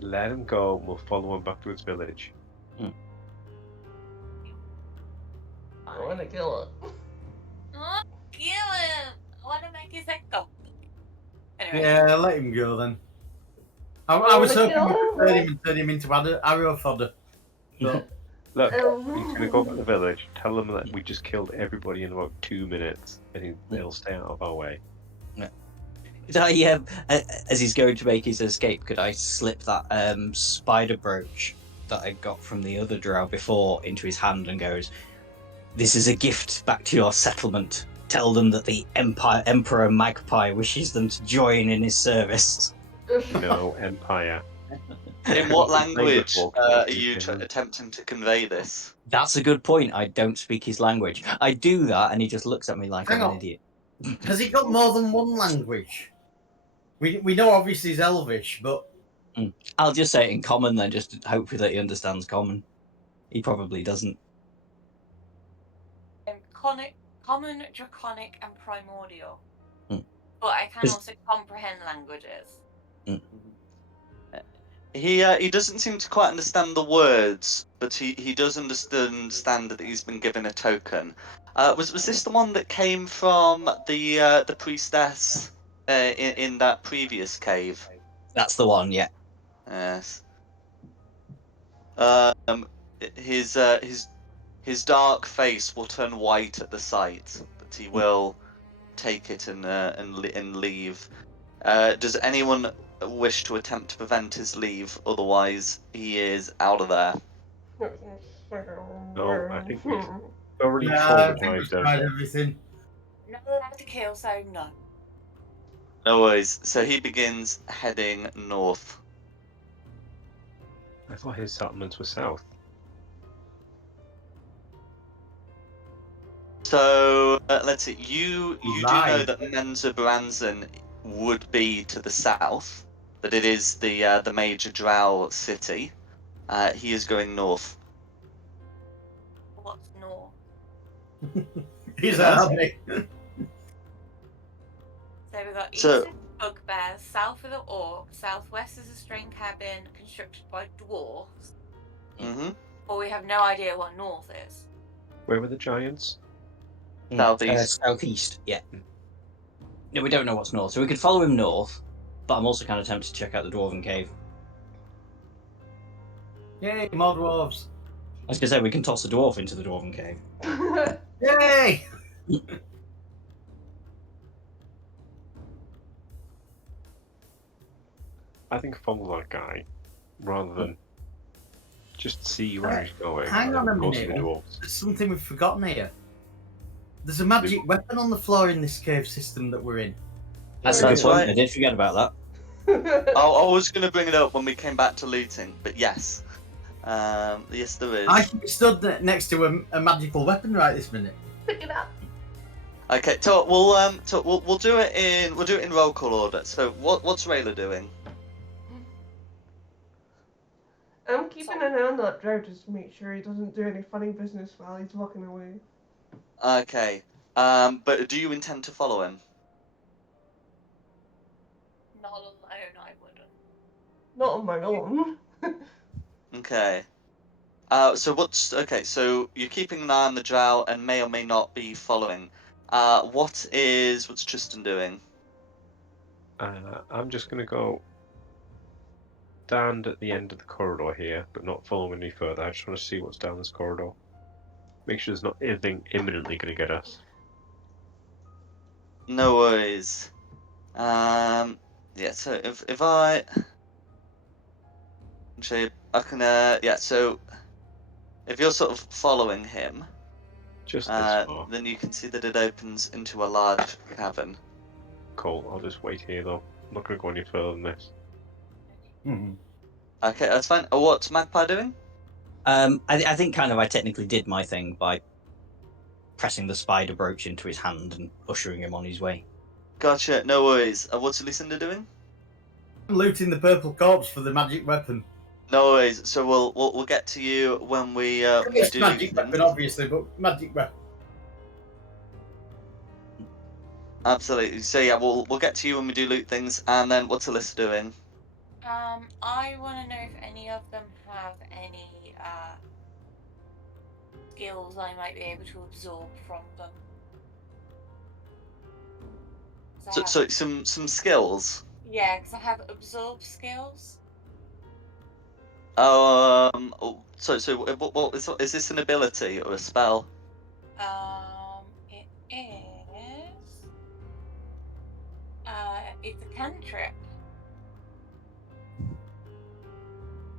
let him go and we'll follow him back to his village. I want to kill it. Oh, kill him! I want to make his head go. Anyway. Yeah, let him go then. I was hoping we could turn him and turn him into arrow fodder. But Look, he's Um, going to go back to the village, tell them that we just killed everybody in about 2 minutes, and they'll stay out of our way. Could I, as he's going to make his escape, could I slip that spider brooch that I got from the other drow before into his hand and goes, "This is a gift back to your settlement. Tell them that the Emperor Magpie wishes them to join in his service." No empire. In what language are you Flavor attempting to convey this? That's a good point. I don't speak his language. I do that, and he just looks at me like Hang I'm on. an idiot. has he got more than one language? We know obviously he's Elvish, but I'll just say it in common then, just hopefully that he understands common. He probably doesn't. Common, draconic, and primordial. Mm. But I can Is- also comprehend languages. He doesn't seem to quite understand the words, but he does understand that he's been given a token. Was this the one that came from the priestess in that previous cave? That's the one, yeah. Yes. His dark face will turn white at the sight, but he will take it and leave. Does anyone wish to attempt to prevent his leave? Otherwise, he is out of there. No, I think we've already I think we've traumatized him. tried everything. Not allowed to kill, so no. No worries. So he begins heading north. I thought his settlements were south. So let's see. You do know Lied. that Menza Branson would be to the south. That it is the major drow city. He is going north. What's north? He's Yes. army. So we've got east So- is bugbears, south of the orc, southwest is a string cabin constructed by dwarves. Mm-hmm. But we have no idea what north is. Where were the giants? Southeast. Southeast, yeah. No, we don't know what's north, so we could follow him north, but I'm also kind of tempted to check out the Dwarven Cave. Yay, more dwarves. I was going to say, we can toss a dwarf into the Dwarven Cave. Yay! I think follow that guy, rather than just see where he's going. Hang and on a then go to the minute. dwarves. There's something we've forgotten here. There's a magic weapon on the floor in this cave system that we're in. That's a That's good point. right. I did forget about that. I was going to bring it up when we came back to looting, but yes. Yes, there is. I should be stood next to a magical weapon right this minute. Pick it up. Okay, so we'll do it in roll call order. So what's Rayla doing? I'm keeping an eye on that drow just to make sure he doesn't do any funny business while he's walking away. Okay. But do you intend to follow him? Not alone, I wouldn't. Not on my own. Okay. So you're keeping an eye on the drow and may or may not be following. What's Tristan doing? I'm just gonna go stand at the end of the corridor here, but not following any further. I just want to see what's down this corridor. Make sure there's not anything imminently going to get us. No worries. Yeah. So if I actually I can yeah. So if you're sort of following him, Just this far. then you can see that it opens into a large cavern. Cool. I'll just wait here though. I'm not going to go any further than this. Okay, that's fine. What's Magpie doing? I think kind of I technically did my thing by pressing the spider brooch into his hand and ushering him on his way. Gotcha. No worries. What's Lucinda doing? I'm looting the purple corpse for the magic weapon. No worries. So we'll get to you when we It's do magic things. weapon, obviously, but magic weapon. Absolutely. So yeah, we'll get to you when we do loot things, and then what's Alyssa doing? I want to know if any of them have any skills I might be able to absorb from them. So some skills. Yeah, because I have absorb skills. So what is this an ability or a spell? It is. It's a cantrip.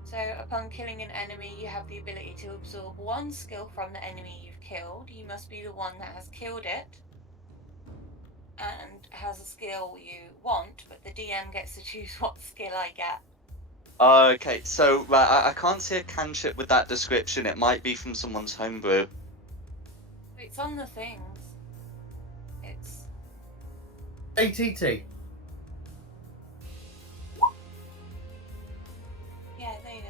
So upon killing an enemy, you have the ability to absorb one skill from the enemy you've killed. You must be the one that has killed it and has a skill you want, but the DM gets to choose what skill I get. Okay, so right, I can't see a cantrip with that description. It might be from someone's homebrew. It's on the things. It's ATT. yeah, they do.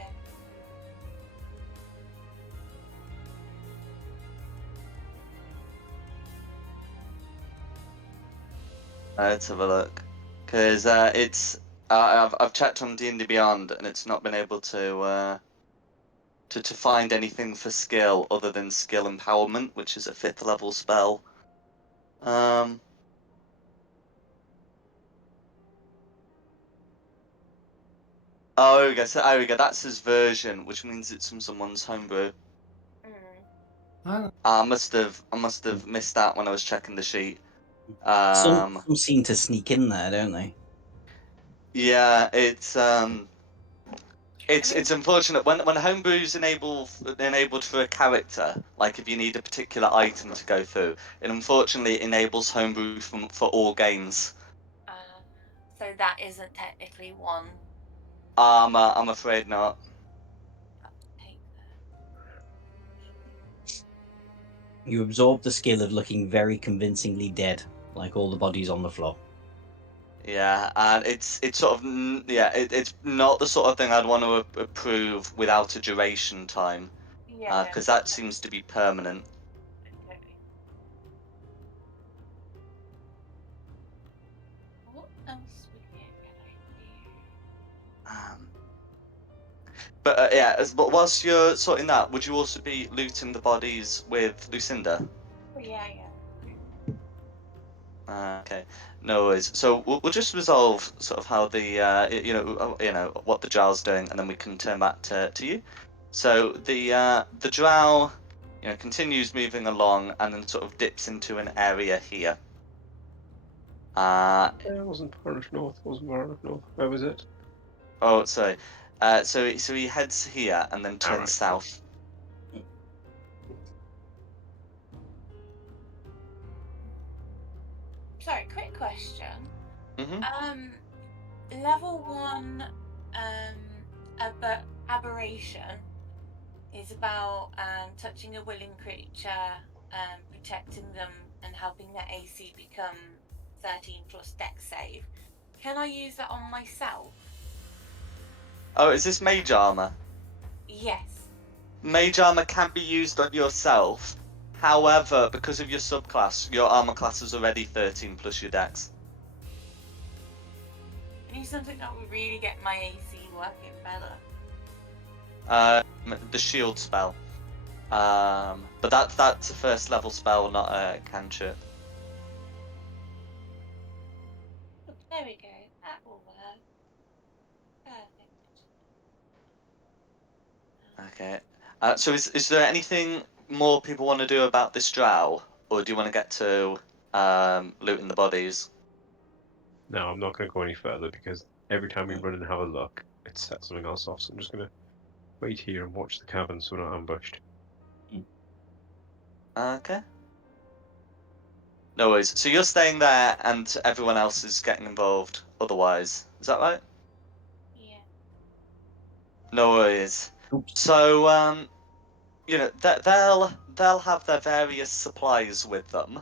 Let's have a look, because it's I've checked on D&D Beyond and it's not been able to find anything for skill other than skill empowerment, which is a 5th level spell. Oh, there we go. So there we go. That's his version, which means it's from someone's homebrew. I must have missed that when I was checking the sheet. Some seem to sneak in there, don't they? Yeah, it's unfortunate when homebrew's enabled for a character. Like if you need a particular item to go through, it unfortunately enables homebrew for all games. So that isn't technically one. I'm afraid not. Take You absorb the skill of looking very convincingly dead, like all the bodies on the floor. Yeah, and it's sort of it's not the sort of thing I'd want to approve without a duration time, Yeah. because that seems to be permanent. Okay. What else would be a good idea? But yeah, but whilst you're sorting that, would you also be looting the bodies with Lucinda? Oh, yeah. Okay, no worries. So we'll just resolve sort of how the what the drow's doing, and then we can turn back to you. So the drow, continues moving along, and then sort of dips into an area here. It wasn't far enough north. Wasn't far enough north. Where was it? Oh, sorry. So he heads here and then turns right. south. Sorry, quick question. Mm-hmm. Level 1 aberration is about touching a willing creature, protecting them, and helping their AC become 13 plus dex save. Can I use that on myself? Oh, is this mage armor? Yes. Mage armor can be used on yourself. However, because of your subclass, your armor class is already 13 plus your dex. I need something that would really get my AC working better. The shield spell. But that's a first level spell, not a cantrip. There we go. That will work. Perfect. Okay. So is there anything more people want to do about this drow, or do you want to get to looting the bodies? No, I'm not going to go any further because every time we run and have a look, it sets something else off. So I'm just going to wait here and watch the cabin so we're not ambushed. Okay. No worries. So you're staying there, and everyone else is getting involved. Otherwise, is that right? Yeah. No worries. Oops. So they'll have their various supplies with them,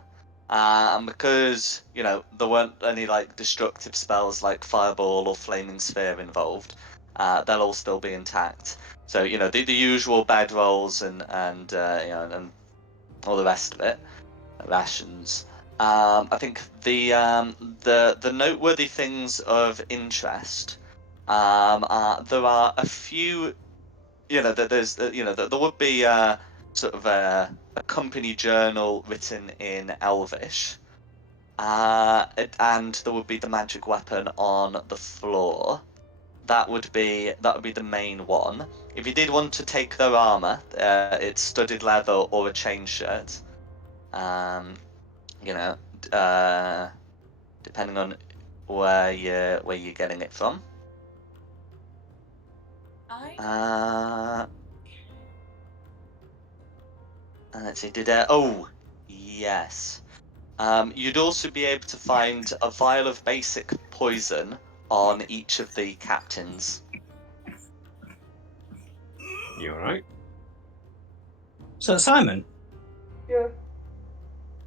and because there weren't any like destructive spells like fireball or flaming sphere involved, they'll all still be intact. So the usual bedrolls and all the rest of it, rations. I think the noteworthy things of interest there are a few. There would be sort of a company journal written in Elvish, and there would be the magic weapon on the floor. That would be the main one. If you did want to take their armor, it's studded leather or a chain shirt. You know, depending on where you're getting it from. I Let's see. Yes. You'd also be able to find a vial of basic poison on each of the captains. You alright? So Simon, Yeah.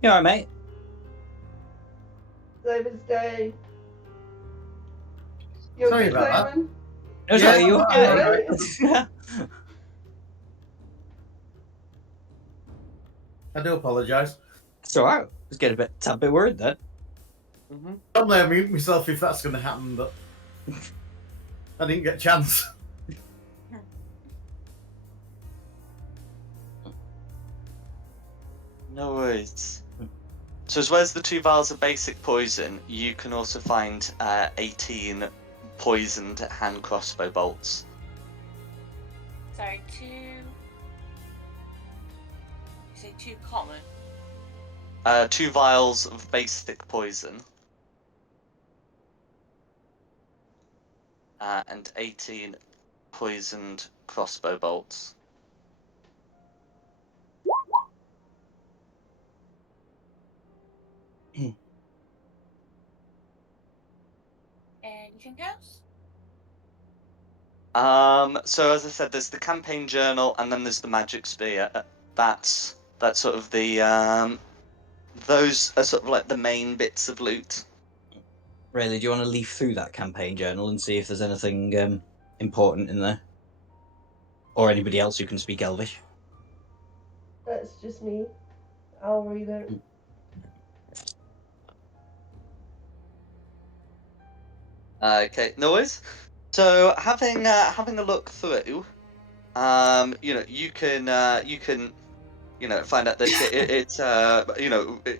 you alright, mate? Simon's day. You Sorry okay, about that. Simon? No, Yeah, sorry, you I'm okay? alright. I do apologise. It's alright. I was getting a tad bit worried then. Mm-hmm. Normally I mute myself if that's going to happen, but I didn't get a chance. No worries. So as well as the 2 vials of basic poison, you can also find 18 poisoned hand crossbow bolts. sorry, 2. You say 2 common. 2 vials of basic poison. And 18 poisoned crossbow bolts. Anything else? So as I said, there's the campaign journal, and then there's the magic spear. That's sort of the those are sort of like the main bits of loot. Really, do you want to leaf through that campaign journal and see if there's anything important in there? Or anybody else who can speak Elvish? That's just me. I'll read it. Okay, no worries. So having a look through, you can find out that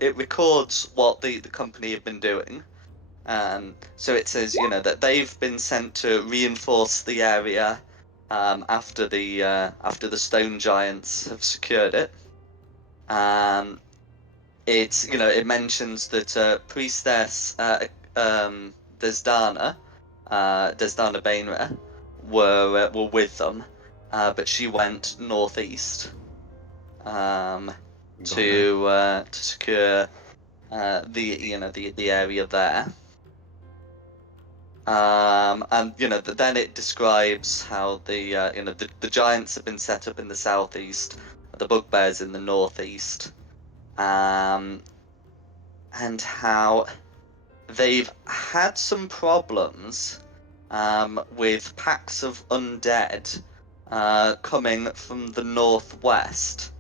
it records what the company have been doing. So it says that they've been sent to reinforce the area after the stone giants have secured it. It mentions that priestess Desdana Bainra were with them, but she went northeast to secure the area there. And then it describes how the giants have been set up in the southeast, the bugbears in the northeast, and how they've had some problems with packs of undead coming from the northwest.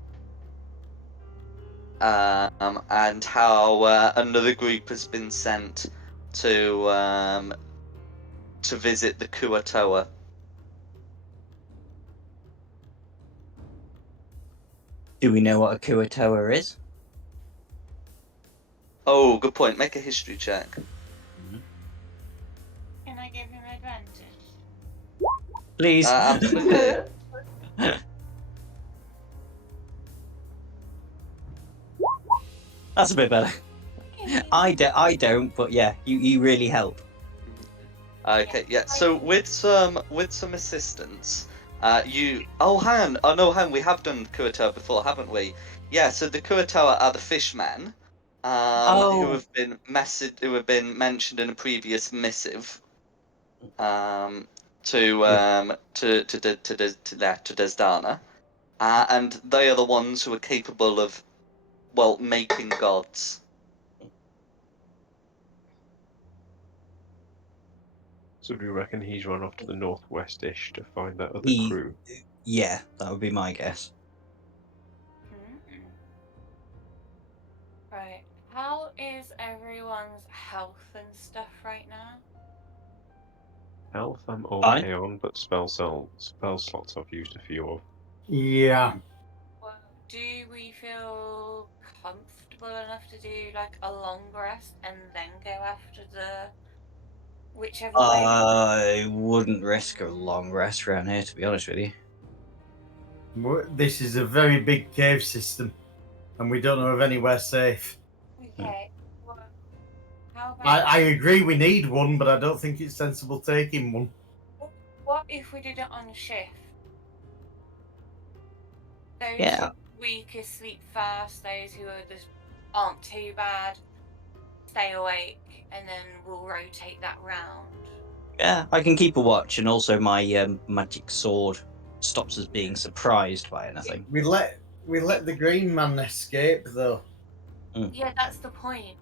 And how another group has been sent to visit the Kuatoa. Do we know what a Kuatoa is? Oh, good point. Make a history check. Can I give him advantage? Please. Absolutely. That's a bit better. I don't, but yeah, you really help. Okay, yeah. So with some assistance, you. Oh, hang on. Oh no, hang on. We have done Kurotoa before, haven't we? Yeah. So the Kurotoa are the fishmen, who have been mentioned in a previous missive, to Desdana, and they are the ones who are capable of, well, making gods. So do you reckon he's run off to the northwest-ish to find that other He- crew? Yeah, that would be my guess. Right. How is everyone's health and stuff right now? Health I'm Fine. okay on, but spell slots I've used a few of. Yeah. Well, do we feel comfortable enough to do like a long rest and then go after the whichever way? I wouldn't risk a long rest around here, to be honest with you. This is a very big cave system, and we don't know of anywhere safe. Okay. Well, how about I agree we need one, but I don't think it's sensible taking one. what if we did it on shift? Those Yeah. who are weakest sleep first, those who are just aren't too bad stay awake, and then we'll rotate that round. Yeah, I can keep a watch, and also my magic sword stops us being surprised by anything. We let the green man escape though. Yeah, that's the point.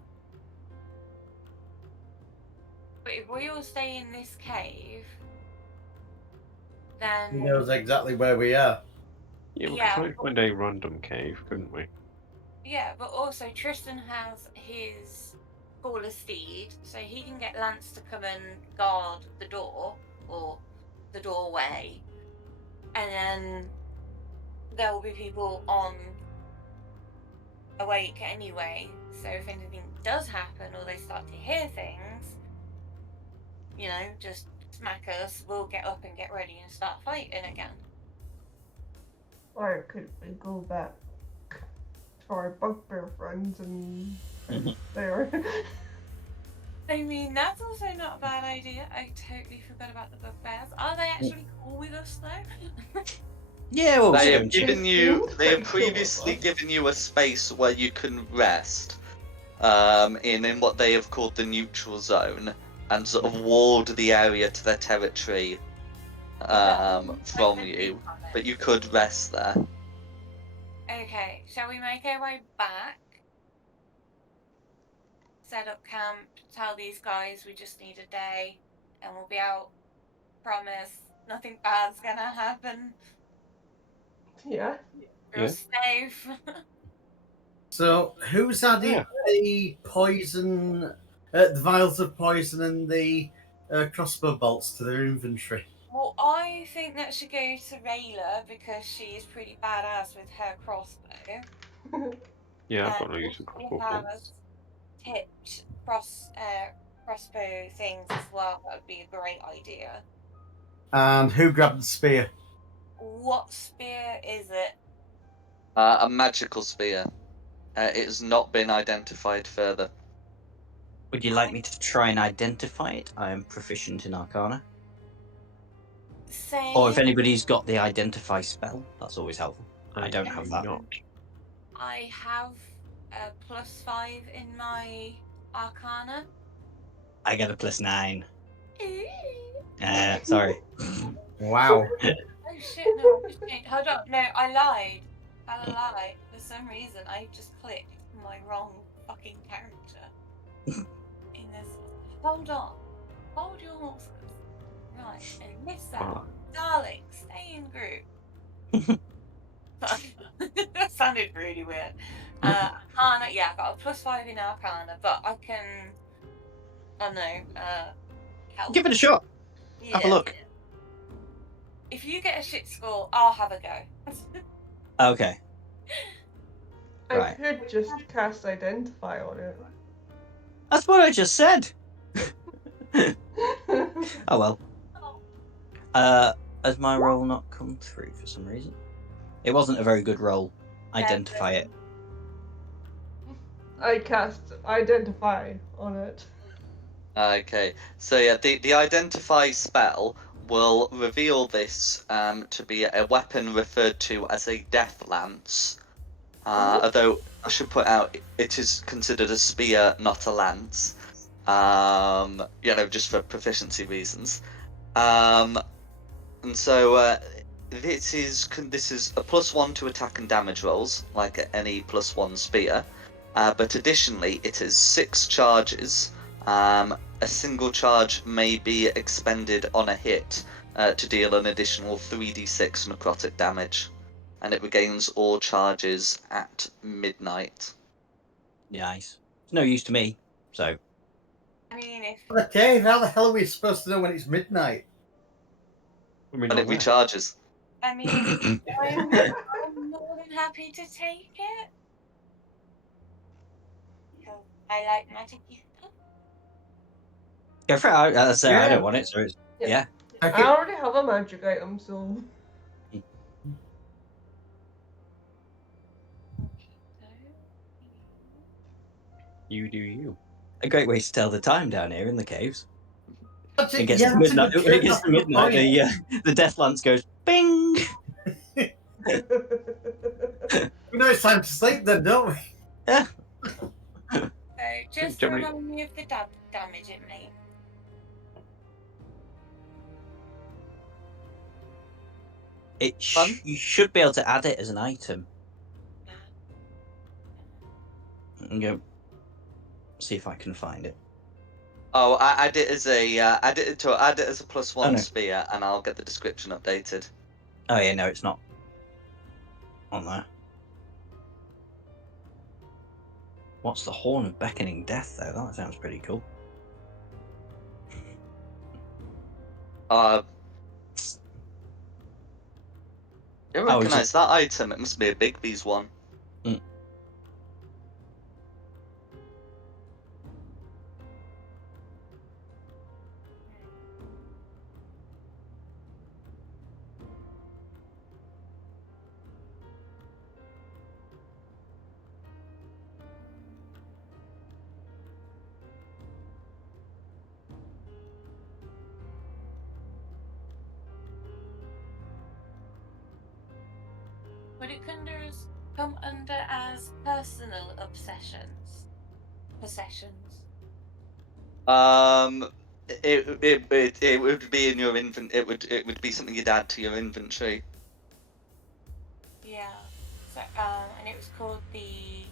But if we all stay in this cave, then He knows exactly where we are. Yeah, we Yeah. could try and find a random cave, couldn't we? yeah, but also Tristan has his caller steed, so he can get Lance to come and guard the door or the doorway, and then there will be people on awake anyway. So if anything does happen or they start to hear things, you know, just smack us. We'll get up and get ready and start fighting again. Or could we go back to our bugbear friends and there? I mean, that's also not a bad idea. I totally forgot about the bugbears. Are they actually cool with us though? Yeah, well, They we'll have given It you. seems They have pretty cool of previously us. given you a space where you can rest, in what they have called the neutral zone, and sort of walled the area to their territory, from you. But you could rest there. Okay, shall we make our way back? Set up camp, tell these guys we just need a day and we'll be out. Promise, nothing bad's gonna happen. Yeah. We're Yeah. safe. So who's added Yeah. the poison, the vials of poison and the crossbow bolts to their inventory? Well, I think that should go to Rayla because she's pretty badass with her crossbow. Yeah, I've got no And use for we crossbow have bolts. tipped crossbow things as well. That would be a great idea. And who grabbed the spear? What spear is it? A magical spear. It has not been identified further. Would you like me to try and identify it? I am proficient in Arcana. Same. Or if anybody's got the identify spell, that's always helpful. I don't have do that. not. I have a +5 in my Arcana. I get a +9. Ooh. Sorry. Wow. Oh shit, no, hold on. No, I lied. I lied. For some reason, I just clicked my wrong fucking character. In this. Hold on. Hold your horses. Right, and miss that. Darling, stay in group. That sounded really weird. Arcana, yeah, I got a +5 in Arcana, but I can. I don't know. Help. Give it a shot. Yeah. Have a look. If you get a shit score, I'll have a go. Okay. I Right. could just cast Identify on it. That's what I just said. Oh well. Has my roll not come through for some reason? It wasn't a very good roll. Identify it. I cast Identify on it. Okay, so yeah, the Identify spell will reveal this to be a weapon referred to as a Death Lance. Although I should point out, it is considered a spear, not a lance. Just for proficiency reasons. And so this is a +1 to attack and damage rolls, like any +1 spear. But additionally, it has 6 charges. A single charge may be expended on a hit to deal an additional 3d6 necrotic damage, and it regains all charges at midnight. Nice. It's no use to me, so. I mean, if Okay, how the hell are we supposed to know when it's midnight? When And it recharges. I mean, I'm more than happy to take it. Because I like magic stuff. Go for it. I don't want it, so it's yeah. I already have a magic item, so. You do you. A great way to tell the time down here in the caves. It gets Yeah, to midnight. that's a When it good gets to point. midnight, the death lance goes bing. We know it's time to sleep then, don't we? Yeah. So just Generally- remind me of the damage it made. You should be able to add it as an item. And go see if I can find it. Oh, I did it as a add it as a +1 Oh, no. spear, and I'll get the description updated. Oh yeah, no, it's not on there. What's the Horn of Beckoning Death though? That sounds pretty cool. You Oh, recognise that item? It must be a Big B's one. Would it come under as personal obsessions? Possessions? It would be in your inventory. It would be something you'd add to your inventory. Yeah. So and it was called the.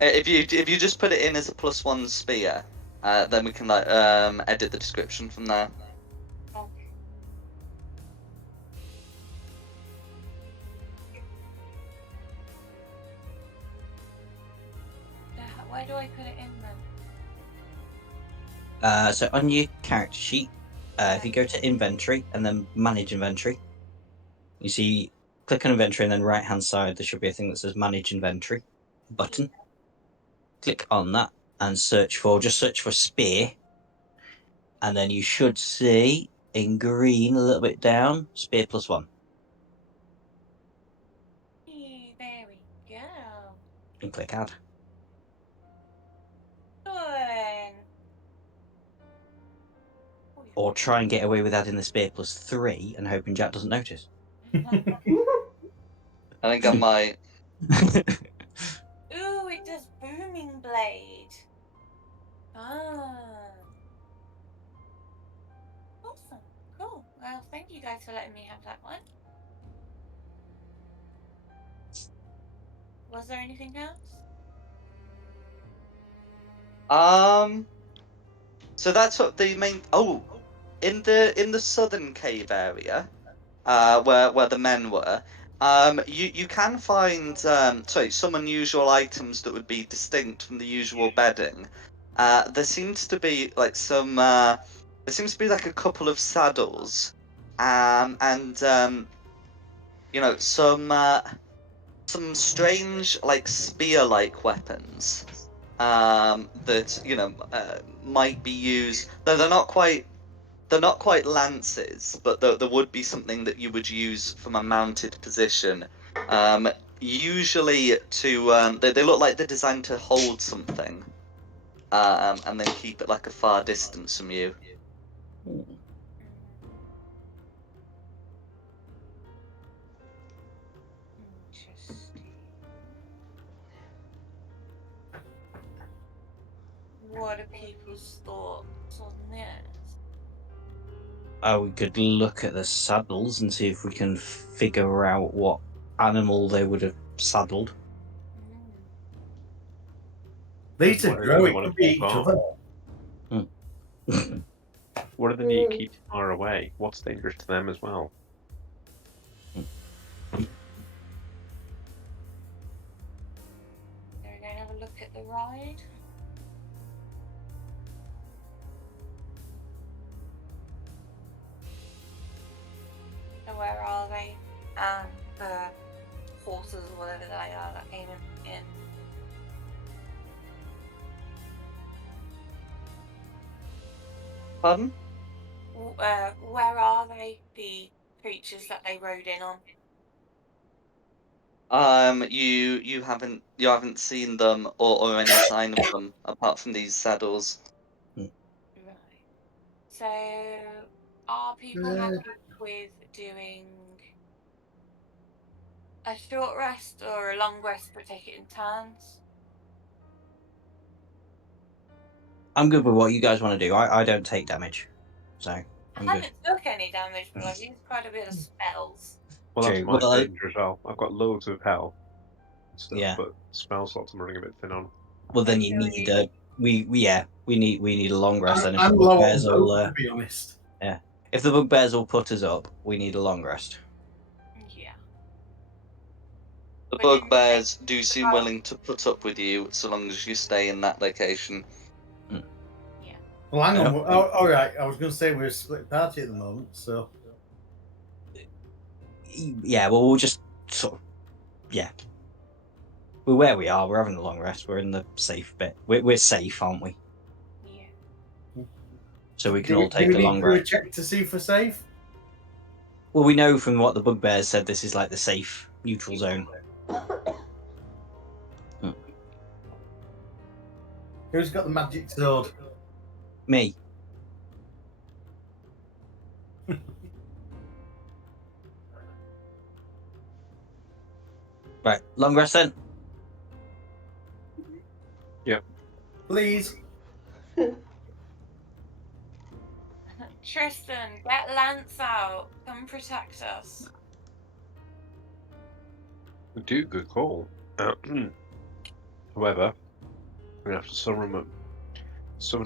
If you just put it in as a +1 spear, then we can edit the description from there. Okay. Where do I put it in then? So on your character sheet, if you go to inventory and then manage inventory, you see click on inventory and then right hand side there should be a thing that says manage inventory button. Click on that and search for spear, and then you should see in green a little bit down spear +1. There we go. And click add. Good. Or try and get away with adding the spear +3 and hoping Jack doesn't notice. I think I might. Ooh, it does booming blade. Ah. Awesome. Cool. Well, thank you guys for letting me have that one. Was there anything else? So that's what the main. Oh, in the southern cave area, where the men were, you can find some unusual items that would be distinct from the usual bedding. There seems to be like some. There seems to be like a couple of saddles, and some strange like spear-like weapons. That might be used. Though they're not quite lances, but there would be something that you would use from a mounted position. usually to they look like they're designed to hold something, and then keep it like a far distance from you. Interesting. What are people's thoughts on this? We could look at the saddles and see if we can figure out what animal they would have saddled. These are What do they growing. want Could to be keep each on? other. What do they need to keep far away? What's dangerous to them as well? Are we going to have a look at the ride? So where are they? The horses or whatever they are that came in. Pardon? Where are they? The creatures that they rode in on. You haven't seen them or any sign of them apart from these saddles. Right. So, are people happy with doing a short rest or a long rest, but take it in turns? I'm good with what you guys want to do. I don't take damage, so I I'm good. haven't took any damage, but I've used quite a bit of spells. Well, that's True. my Well, danger as well. I've got loads of health and stuff, yeah. but spell slots I'm running a bit thin on. Well, then Okay. you need a we need a long rest. Then if I'm the low on bugbears hope, will to be honest. if the bugbears will put us up, we need a long rest. Yeah. The But didn't bugbears they- do seem willing to put up with you so long as you stay in that location. Yeah. Well, hang on. Yep. Oh, all right. I was going to say we're a split party at the moment, so. Yeah. Well, we'll just sort of we're where we are. We're having a long rest. We're in the safe bit. We're safe, aren't we? Yeah. So we can Do all take we a need long to do a rest. check to see if we're safe? Well, we know from what the bugbears said, this is like the safe neutral zone. Who's got the magic sword? Me. Right, long rest then. Please. Tristan, get Lance out. Come protect us. Good call. However, I'm gonna have to summon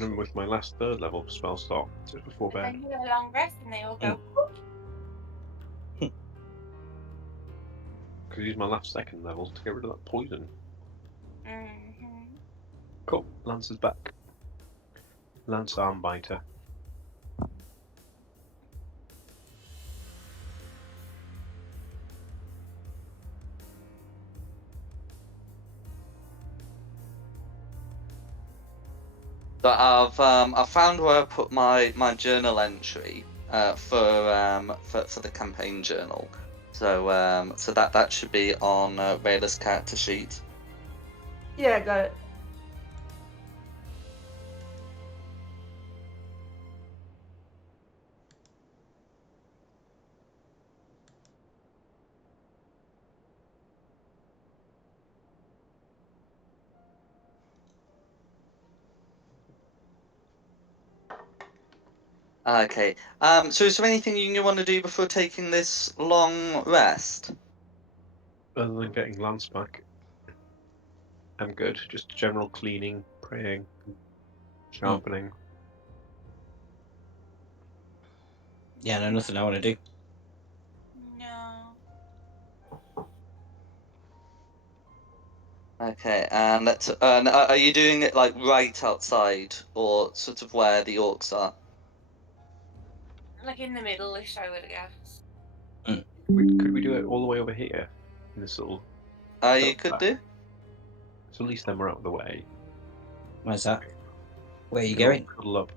him with my last third level spell slot just before And bed. then you get a long rest and they all go. Because use my last second level to get rid of that poison. Mm-hmm. Cool. Lance is back. Lance Armbiter. So I've found where I put my journal entry for the campaign journal. So that should be on Rayla's character sheet. Yeah, got it. Okay. So is there anything you want to do before taking this long rest? Other than getting Lance back, I'm good. Just general cleaning, praying, sharpening. Yeah, no, nothing I want to do. No. Okay, and are you doing it like right outside, or sort of where the orcs are? Like in the middle-ish, I would guess. Could we do it all the way over here in this little? You could do. So at least then we're out of the way. Where's that? Where are you We can all going? cuddle up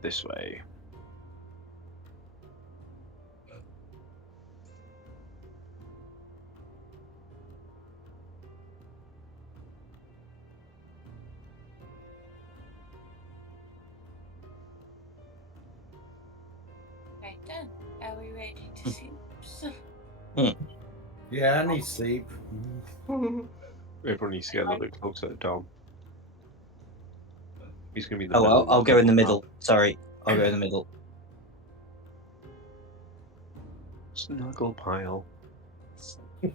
this way. then, are we ready to sleep? Yeah, I need sleep. Everyone needs to get a little bit closer to Dom. He's going to be the Oh, middle. I'll go in the middle. Sorry, I'll go in the middle. Snuggle pile. To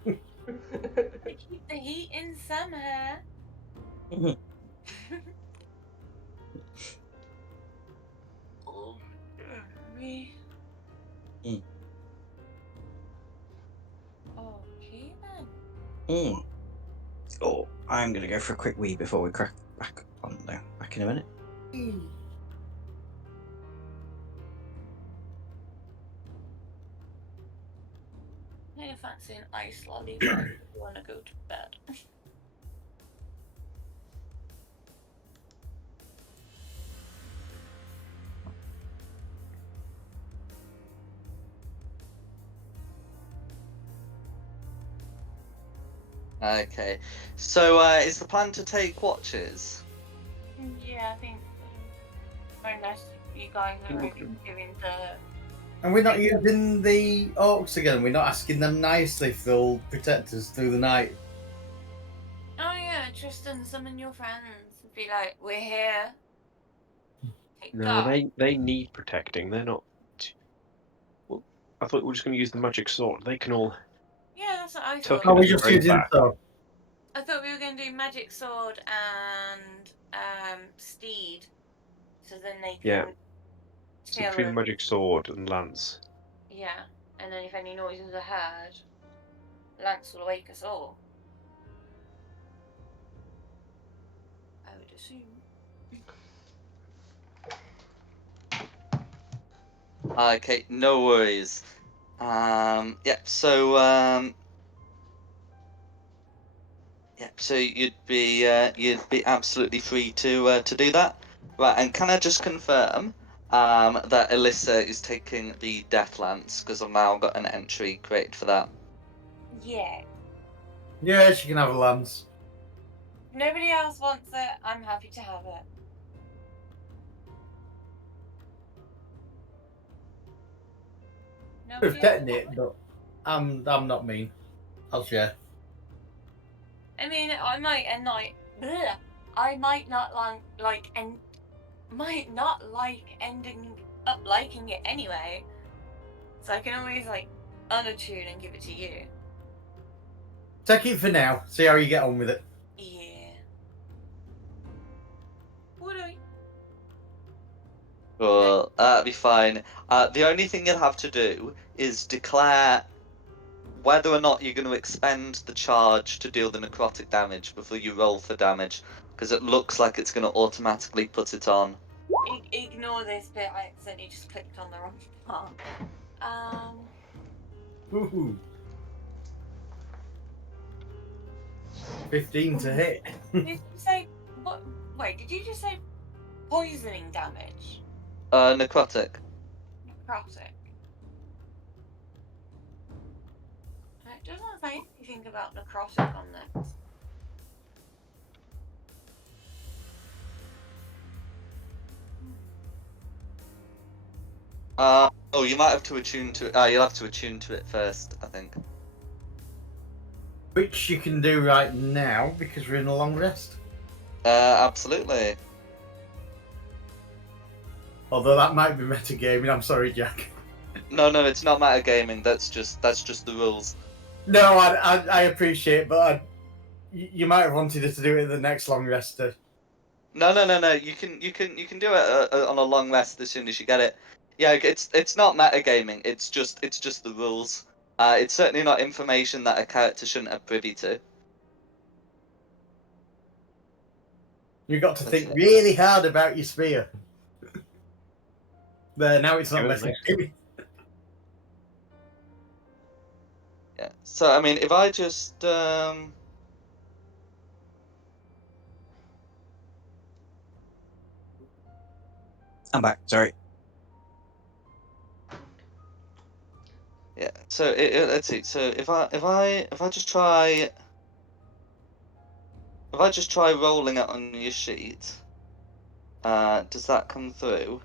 keep the heat in summer. Oh, me. Okay then. Oh, I'm gonna go for a quick wee before we crack back on there. Back in a minute. I fancy an ice lolly, but I really want to go to bed. Okay. So, is the plan to take watches? Yeah, I think unless you guys are already giving the. And we're not using the orcs again. We're not asking them nicely if they'll protect us through the night. Oh yeah, Tristan, summon your friends. Be like, we're here. Take No, guard. they need protecting. They're not. Well, I thought we were just going to use the magic sword. They can all. Yeah, that's what I Tuck thought. Oh, it we're at the just very using back. so. I thought we were going to do magic sword and steed, so then they can. Yeah. So Tail between them. magic sword and lance. Yeah, and then if any noises are heard, Lance will wake us all. I would assume. Okay, no worries. Yeah. So, yeah. So you'd be absolutely free to do that, right? And can I just confirm that Alyssa is taking the Death Lance because I've now got an entry created for that. Yeah. Yeah, she can have a lance. If nobody else wants it, I'm happy to have it. We've Nobody taken else? it, but I'm not mean. I'll share. I mean, I might and like. Bleh, I might not might not like ending up liking it anyway. So I can always like unattune and give it to you. Take it for now. See how you get on with it. Yeah. Would I? Well, that'll be fine. The only thing you'll have to do is declare whether or not you're going to expend the charge to deal the necrotic damage before you roll for damage, because it looks like it's going to automatically put it on. Ignore this bit. I accidentally just clicked on the wrong part. Woohoo. 15 to hit. Did you say what? Wait, did you just say poisoning damage? Necrotic. Necrotic. It doesn't say anything about necrotic on this. Oh, you might have to attune to it. You'll have to attune to it first, I think. Which you can do right now because we're in a long rest. Absolutely. Although that might be metagaming. I'm sorry, Jack. No, it's not metagaming. That's just the rules. No, I appreciate, but you might have wanted us to do it at the next long rest. No. You can do it on a long rest as soon as you get it. Yeah, it's not metagaming. It's just the rules. It's certainly not information that a character shouldn't have privy to. You've got to think really hard about your spear. There, now it's not metagaming. Yeah. So I mean, if I just I'm back. Sorry. yeah. So let's see. So if I just try rolling it on your sheet, does that come through?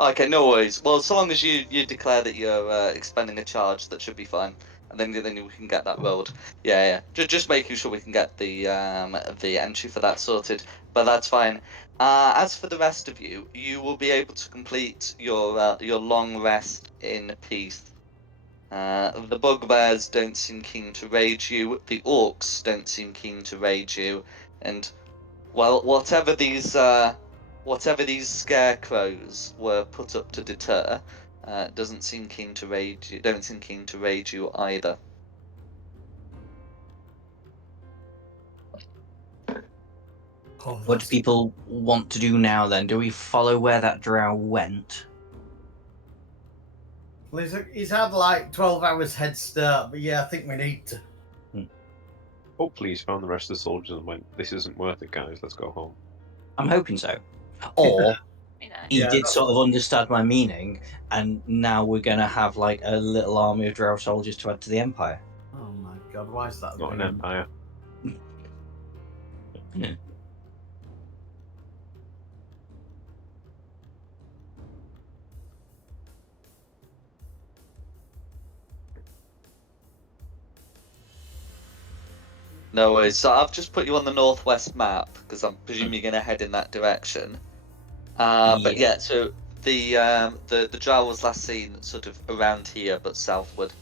Okay, no worries. Well, so long as you declare that you're expending a charge, that should be fine, and then we can get that rolled. Yeah. Just making sure we can get the entry for that sorted, but that's fine. As for the rest of you, you will be able to complete your long rest in peace. The bugbears don't seem keen to raid you. The orcs don't seem keen to raid you, and well, whatever these scarecrows were put up to deter, doesn't seem keen to raid you. Don't seem keen to raid you either. Oh, What do people want to do now then? Do we follow where that drow went? well, he's had like 12 hours head start, but yeah, I think we need to. Hopefully he's found the rest of the soldiers and went, this isn't worth it, guys, let's go home. I'm hoping so. Or You know. he Yeah, did that's- sort of understand my meaning, and now we're going to have like a little army of drow soldiers to add to the empire. Oh my god, why is that? Not an ringing? empire. No worries. So I've just put you on the northwest map because I'm presuming you're going to head in that direction. But Yeah. yeah, so the drow was last seen sort of around here, but southward.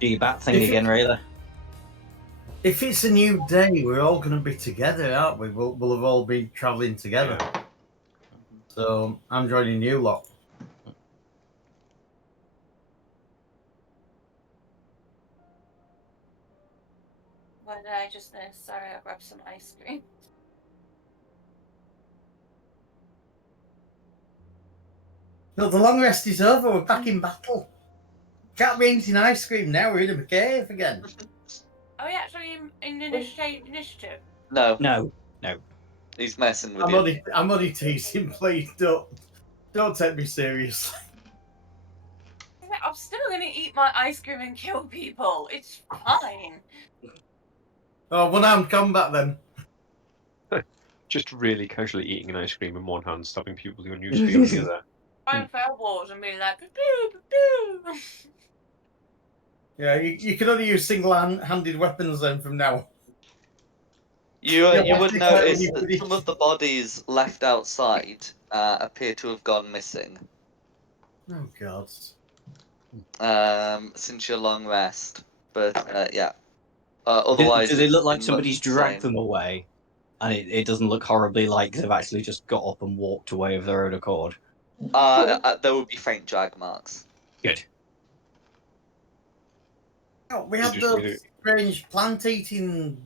Do your bat thing again, Rayla. If it's a new day, we're all going to be together, aren't we? We'll have all been travelling together. Yeah. So I'm joining you lot. What did I just miss? Sorry, I grabbed some ice cream. No, the long rest is over. We're back in battle. Can't be eating ice cream now. We're in a cave again. Are we actually in initiative? No, No. he's messing with I'm you. only teasing. Please don't take me seriously. I'm still gonna eat my ice cream and kill people. It's fine. Oh, one-armed combat then. Just really casually eating an ice cream in one hand, stabbing people with your new spear in the other. Going fair wars and being like, boo, boo. Yeah, you can only use single-handed weapons then from now. You Yeah, you that's would the kind notice of- that some of the bodies left outside appear to have gone missing Oh god. since your long rest. But yeah, Do otherwise they it's look like been somebody's much the dragged same. them away? And it doesn't look horribly like they've actually just got up and walked away of their own accord. There would be faint drag marks. Good. Oh, we You had just those really- strange plant-eating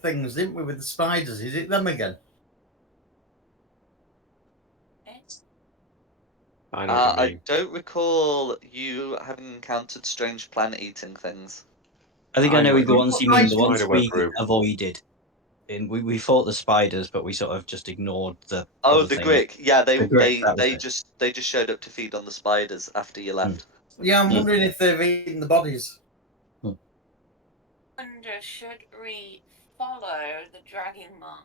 things, didn't we, with the spiders? Is it them again? I know what you I mean. don't recall you having encountered strange planet-eating things. I think I know went the through ones you mean, the Spider ones went we through. avoided. We fought the spiders, but we sort of just ignored the Oh, other the thing. Grick. Yeah, The Grick, that was it. they just showed up to feed on the spiders after you left. Yeah, I'm Mm. wondering if they've eaten the bodies. Wonder, should we follow the dragging mark?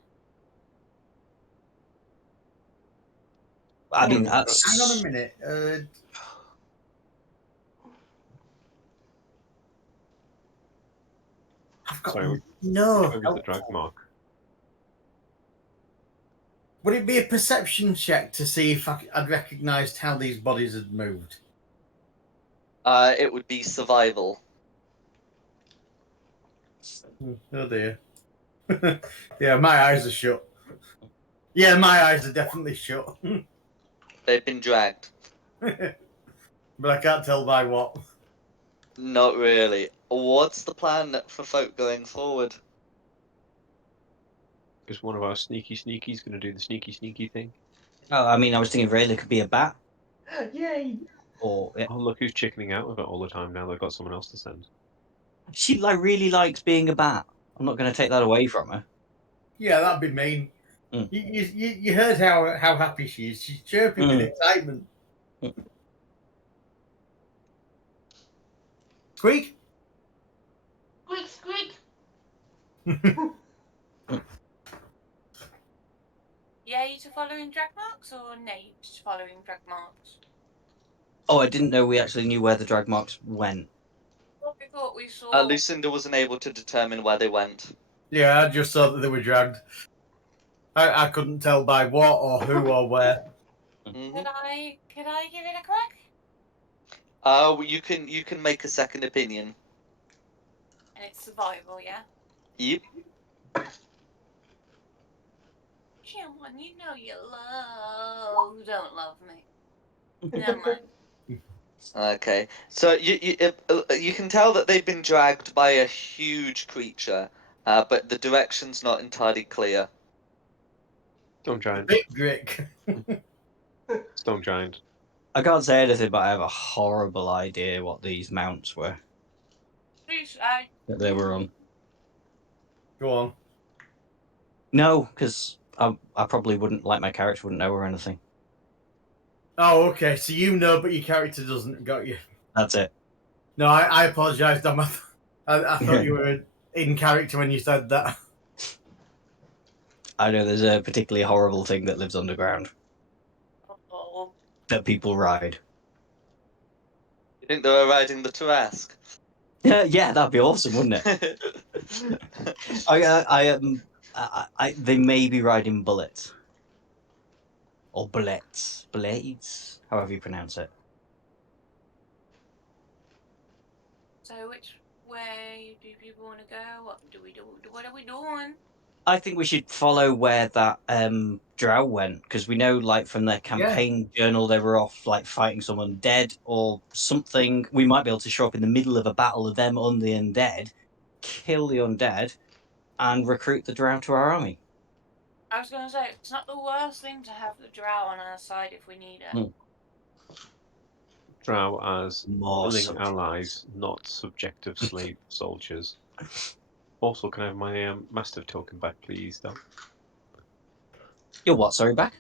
I mean, Oh, that's... hang on a minute. I've got Sorry, no. Where was the drag mark? Would it be a perception check to see if I'd recognised how these bodies had moved? It would be survival. Oh dear. Yeah, my eyes are shut. Yeah, my eyes are definitely shut. They've been dragged. But I can't tell by what. Not really. What's the plan for folk going forward? Is one of our sneakies going to do the sneaky thing? Oh, I mean, I was thinking Rayla could be a bat, Yay! or Oh, look who's chickening out of it all the time now they've got someone else to send. she really likes being a bat. I'm not going to take that away from her. Yeah, that'd be mean. Mm. You heard how happy she is. She's chirping with excitement. Squeak. Squeak, squeak. Yay to following drag marks or nay to following drag marks? Oh, I didn't know we actually knew where the drag marks went. What we thought we saw. Lucinda wasn't able to determine where they went. Yeah, I just saw that they were dragged. I couldn't tell by what or who or where. Mm-hmm. Could I give it a crack? You can make a second opinion. And it's survival, yeah? Yep. Come on, you know you don't love me. Never mind. Okay, so you can tell that they've been dragged by a huge creature, but the direction's not entirely clear. Stone giant. Big Grick. Stone giant. I can't say anything, but I have a horrible idea what these mounts were Please, that they were on. Go on. No, because I probably wouldn't, like my character wouldn't know or anything. Oh, okay. So you know, but your character doesn't. Got you. That's it. No, I apologise, Dom. I thought you were in character when you said that. I know there's a particularly horrible thing that lives underground oh, that people ride. You think they were riding the Tarrasque? Yeah, that'd be awesome, wouldn't it? They may be riding bullets or blades, however you pronounce it. so which way do people want to go? What do we do? What are we doing? I think we should follow where that drow went, because we know, like, from their campaign journal, they were off like fighting some undead or something. We might be able to show up in the middle of a battle of them on the undead, kill the undead, and recruit the drow to our army. I was going to say, it's not the worst thing to have the drow on our side if we need it. Drow as More willing subject. allies, not subjective slave soldiers. Also, can I have my mastiff token back, please, Dom? You're what? Sorry, back?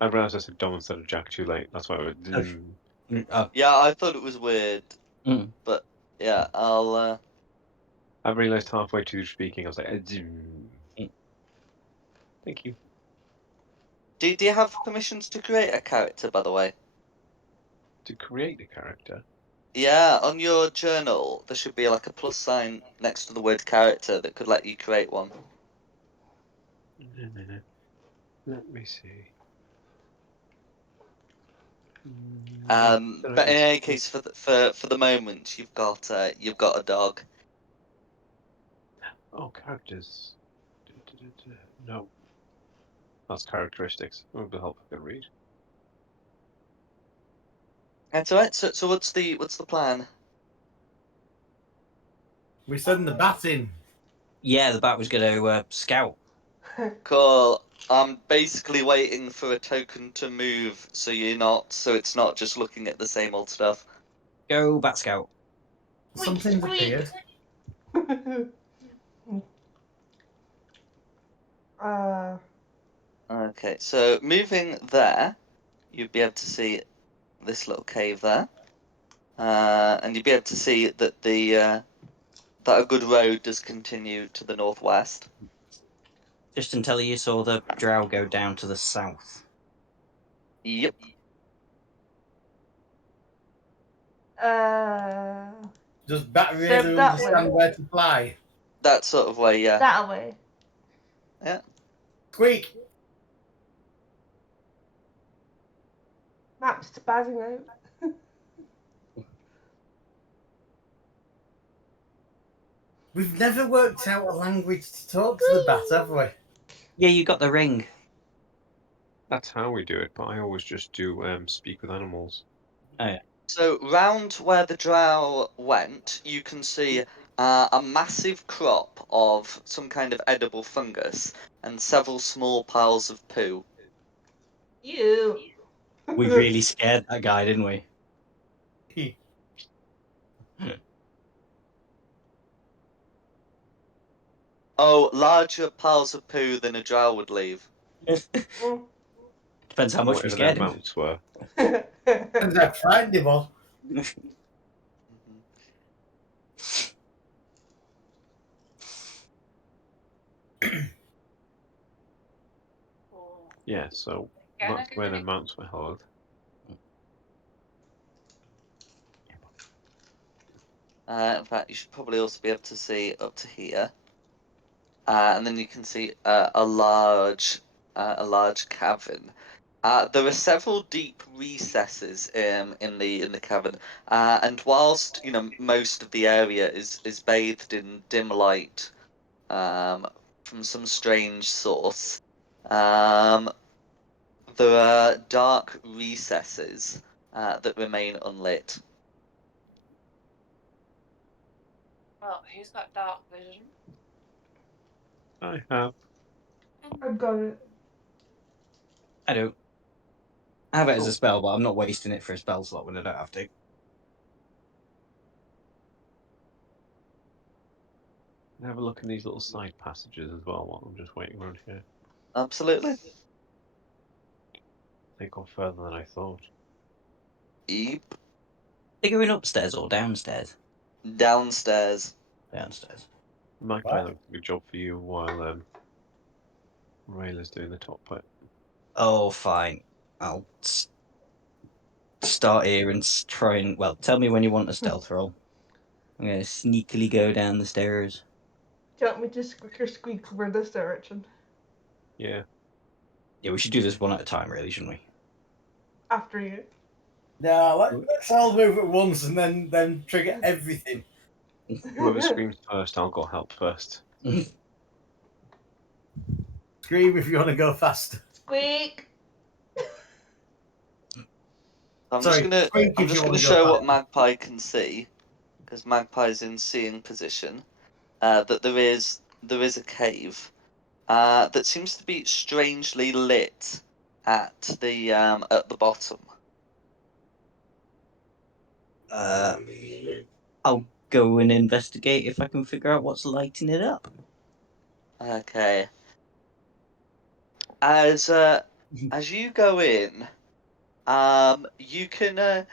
I realised I said Dom instead of Jack too late. That's why I Oh. Yeah, I thought it was weird, Mm. but yeah, I'll. I realised halfway through speaking, I was like, Thank you. Do you have permissions to create a character, by the way? To create a character? Yeah, on your journal there should be like a plus sign next to the word character that could let you create one. No. Let me see. But in any case, for the moment, you've got a dog. Oh, characters. No. That's characteristics. It would help if I could read. That's all right. So what's the plan? We send the bat in. Yeah, the bat was going to scout. Cool. I'm basically waiting for a token to move, so it's not just looking at the same old stuff. Go, bat scout. Something's squeak. appeared. Okay, so moving there, you'd be able to see this little cave there, and you'd be able to see that that a good road does continue to the northwest. Just until you saw the drow go down to the south. Yep. Does bat So really that understand way. where to fly? That sort of way, yeah. That way. Yeah. Squeak! Map's spazzing out. We've never worked out a language to talk to the bat, have we? Yeah, you got the ring. That's how we do it, but I always just do speak with animals. Oh, yeah. So round where the drow went, you can see a massive crop of some kind of edible fungus and several small piles of poo. You. We really scared that guy, didn't we? Oh, larger piles of poo than a drow would leave. Depends how much we Whatever scared their him. mounts were. And I frightened him all. Mhm. Yeah, so Gonna that's go where the next. mounts were held. In fact, you should probably also be able to see up to here, and then you can see a large cavern. There are several deep recesses in the cavern, and whilst most of the area is bathed in dim light from some strange source, there are dark recesses that remain unlit. Well, who's got dark vision? I have. I've got it. I don't. I have it as a Oh. spell, but I'm not wasting it for a spell slot when I don't have to. Have a look in these little side passages as well while I'm just waiting around here. Absolutely. They go further than I thought. Yep. Are you going upstairs or downstairs? Downstairs. Downstairs. Magpie looks like a job for you while Rayla's doing the top bit. Oh, fine. I'll start here and try and... Well, tell me when you want a stealth roll. I'm going to sneakily go down the stairs. Do you want me to squeak or squeak over this direction? Yeah. Yeah, we should do this one at a time, really, shouldn't we? After you. No, let's all move at once and then trigger everything. Whoever screams first, I'll go help first. Scream if you want to go faster. Squeak! I'm Sorry, just squeak if you gonna want to go show what faster. Magpie can see, because Magpie's in seeing position. That there is a cave that seems to be strangely lit at the bottom. I'll go and investigate if I can figure out what's lighting it up. Okay. As you go in, you can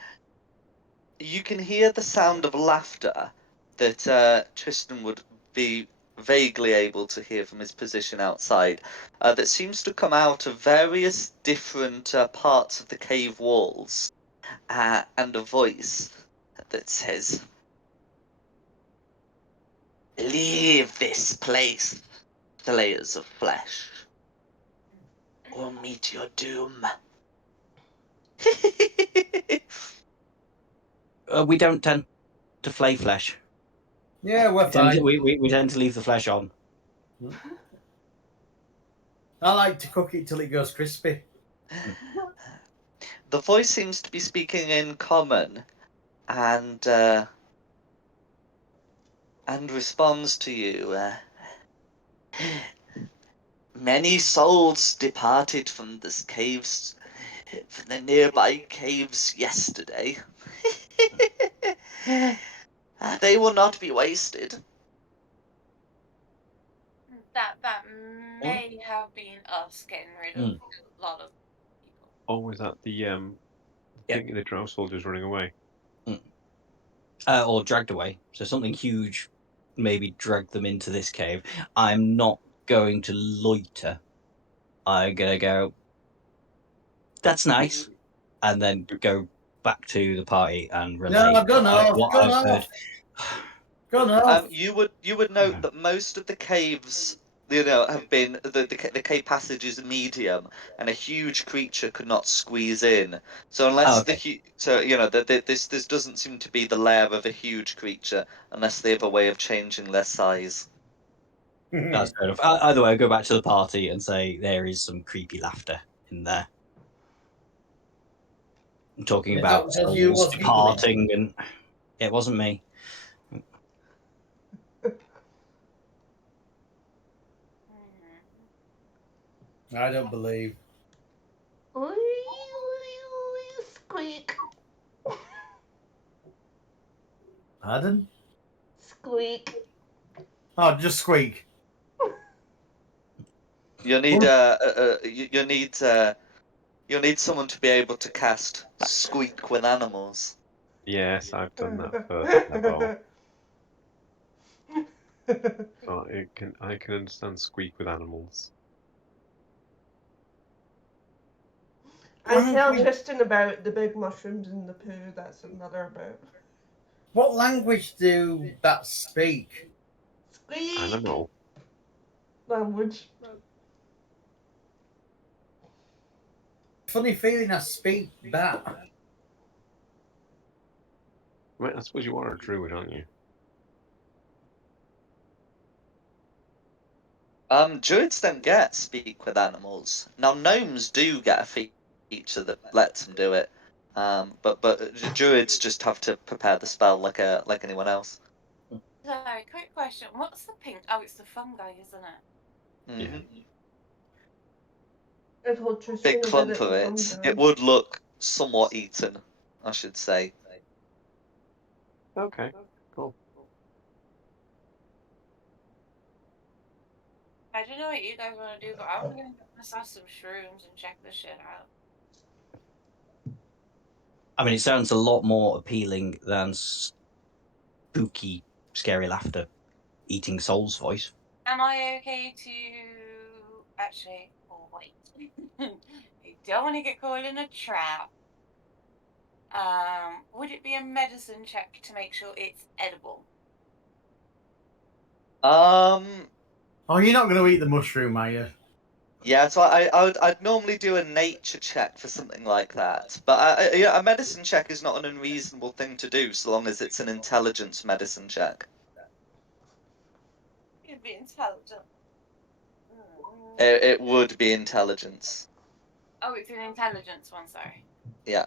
hear the sound of laughter that Tristan would be vaguely able to hear from his position outside. That seems to come out of various different parts of the cave walls, and a voice that says, "Leave this place, slayers of flesh, or meet your doom." We don't tend to flay flesh. Yeah, we're We tend to, fine. we tend to leave the flesh on. I like to cook it till it goes crispy. The voice seems to be speaking in common, and responds to you. Many souls departed from this caves, from the nearby caves yesterday. They will not be wasted. That may have been us getting rid of a lot of people. Oh, was that the thing the drow soldiers running away? Or dragged away. So something huge maybe dragged them into this cave. I'm not going to loiter. I'm going to go, that's nice, and then go back to the party and relay No, go north. what Go I've heard. north. Go north. You would note that most of the caves, have been the cave passage is medium, and a huge creature could not squeeze in. So unless this doesn't seem to be the lair of a huge creature, unless they have a way of changing their size. That's fair enough. Either way, I go back to the party and say there is some creepy laughter in there. I'm talking about That was you souls was giggling. departing, and it wasn't me. I don't believe. Squeak. Pardon? Squeak. Oh, just squeak. You'll need you'll need someone to be able to cast Squeak with Animals. Yes, I've done that for Nebo. So I can understand squeak with animals. And tell language? Tristan about the big mushrooms in the poo. That's another about. What language do bats speak? Squeak! Animal. Language. Funny feeling I speak bat. Right, I suppose you are a druid, aren't you? Druids don't get speak with animals. Now gnomes do get a feature that lets them do it. But druids just have to prepare the spell like anyone else. Sorry, quick question. What's the pink? Oh, it's the fungi, isn't it? Mm-hmm. I told Tristan Big about clump it of was it. fungi. It would look somewhat eaten, I should say. Okay, cool. I don't know what you guys want to do, but I'm gonna get myself some shrooms and check this shit out. I mean, it sounds a lot more appealing than spooky, scary laughter eating Soul's voice. Am I okay to actually? Oh wait, I don't want to get caught in a trap. Would it be a medicine check to make sure it's edible? Oh, you're not going to eat the mushroom, are you? Yeah, so I'd normally do a nature check for something like that, but a medicine check is not an unreasonable thing to do, so long as it's an intelligence medicine check. It'd be intelligent. It would be intelligence. Oh, it's an intelligence one. Sorry. Yeah.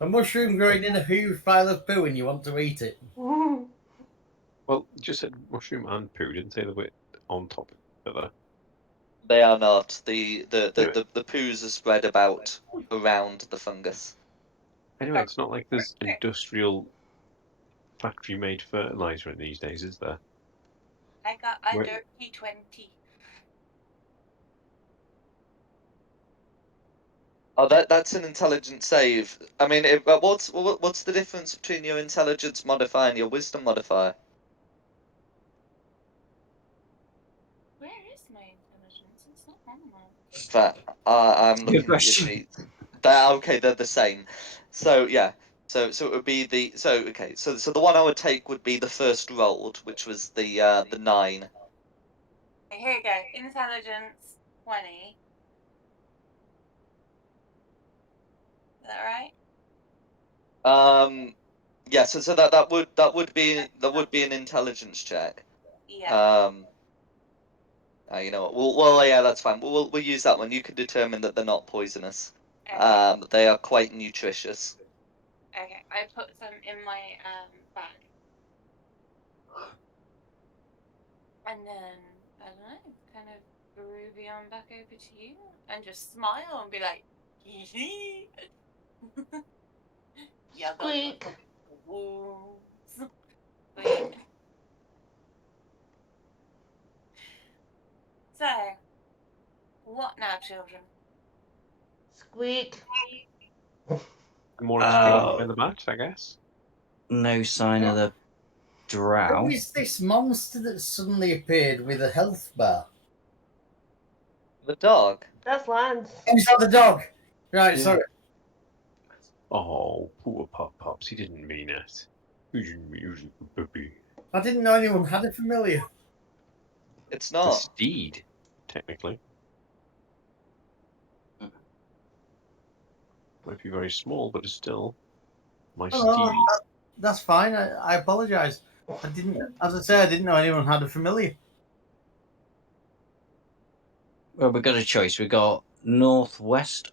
A mushroom growing in a huge pile of poo and you want to eat it. Well, you just said mushroom and poo, didn't say the bit on top of each other. They are not. The Anyway. poos are spread about around the fungus. Anyway, it's not like there's industrial factory-made fertilizer in these days, is there? I got a Wait. dirty 20. Oh, that's an intelligence save. I mean, what's the difference between your intelligence modifier and your wisdom modifier? Where is my intelligence? It's not on there. Fair. I'm Good looking at your question. sheet. Okay, they're the same. So yeah. So it would be So the one I would take would be the first rolled, which was the 9. Okay, here we go. Intelligence 20. Is that right? Yeah. So that would be an intelligence check. Yeah. You know what? Well, yeah, that's fine. We'll use that one. You can determine that they're not poisonous. Okay. They are quite nutritious. Okay. I put some in my bag. And then I don't know, kind of groovy on back over to you and just smile and be like, hee hee. Yeah, Squeak! wounds. Squeak. So, what now, children? Squeak! More explored by the bat, I guess. No sign of the drow. Who is this monster that suddenly appeared with a health bar? The dog. That's Lance. Oh, is that the dog? Right, Yeah. sorry. Oh, poor Pops, he didn't mean it. He didn't mean it, baby. I didn't know anyone had a familiar. It's The not. steed, technically. Might be very small, but it's still my Oh, steed. that's fine. I apologise. I didn't, as I say, I didn't know anyone had a familiar. Well, we've got a choice. We've got northwest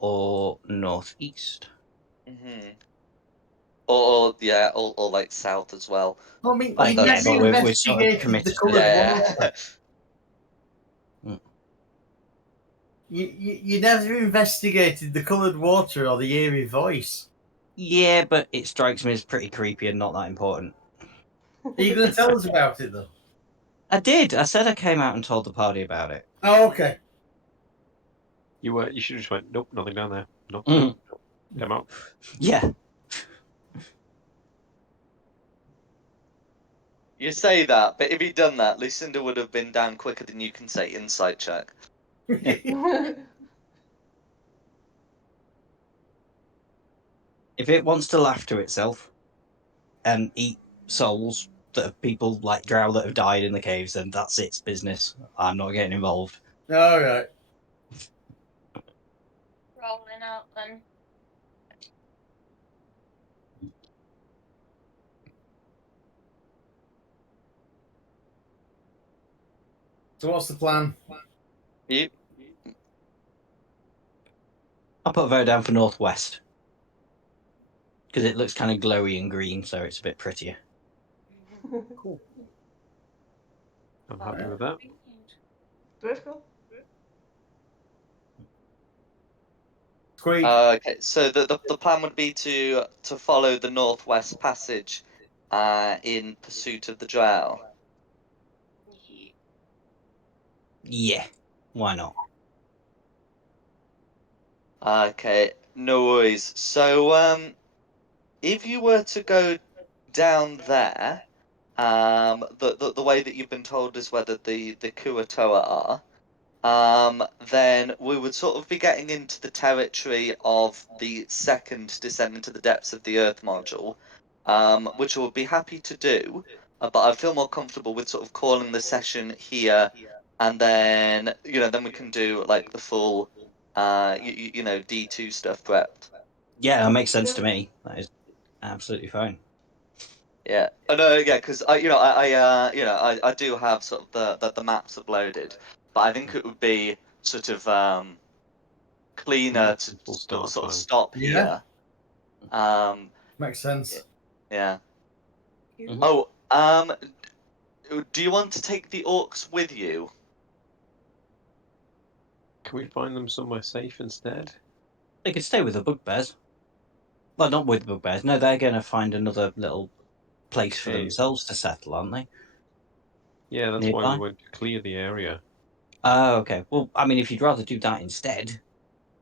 or northeast. Mm-hmm. Or like south as well. I mean, Like you that's never but sort of, we're sort of investigated the committed to coloured yeah. water. You never investigated the coloured water or the eerie voice. Yeah, but it strikes me as pretty creepy and not that important. Are you going to tell us about it, though? I did. I said I came out and told the party about it. Oh, okay. You should have just went, nope, nothing down there. Nope. Mm. Come out. Yeah. You say that, but if he'd done that, Lucinda would have been down quicker than you can say insight check. If it wants to laugh to itself and eat souls that are people like Drow that have died in the caves, then that's its business. I'm not getting involved. All right. Rolling out then. So what's the plan? Yep. I'll put a vote down for northwest because it looks kind of glowy and green, so it's a bit prettier. Cool. I'm Well, happy with that. Let's go. Squeak. Okay, so the plan would be to follow the Northwest Passage in pursuit of the Drow. Yeah, why not? Okay, no worries. So, if you were to go down there, the way that you've been told is where the Kuatoa are, then we would sort of be getting into the territory of the second Descent into the Depths of the Earth module, which I would be happy to do, but I feel more comfortable with sort of calling the session here, and then then we can do like the full, D2 stuff prepped. Yeah, that makes sense to me. That is absolutely fine. Yeah. Oh no, yeah, because I do have sort of the maps uploaded, but I think it would be sort of cleaner to Full sort start of time. stop Yeah. here. Makes sense. Yeah. Mhm. Oh, do you want to take the orcs with you? Can we find them somewhere safe instead? They could stay with the bugbears. Well, not with the bugbears. No, they're going to find another little place for Cave. themselves to settle, aren't they? Yeah, that's why Nearby? we went to clear the area. Oh, okay. Well, I mean, if you'd rather do that instead,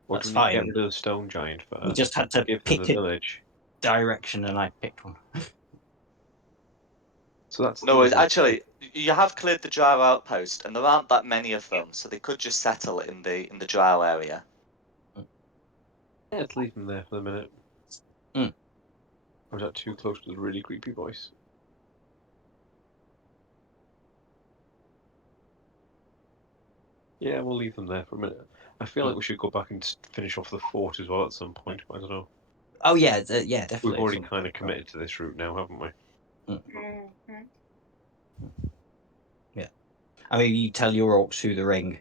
Or that's do we need to get fine. rid of the stone giant We first? just had to Give them the pick a village. direction, and I picked one. So that's No, doable. actually, you have cleared the Drow outpost, and there aren't that many of them, so they could just settle in the Drow area. Yeah, let's leave them there for the minute. Mm. Or is that too close to the really creepy voice? Yeah, we'll leave them there for a minute. I feel like we should go back and finish off the fort as well at some point. But I don't know. Oh yeah, yeah, definitely. We've already kind of committed to this route now, haven't we? Mm-hmm. Yeah. I mean, you tell your orcs through the ring,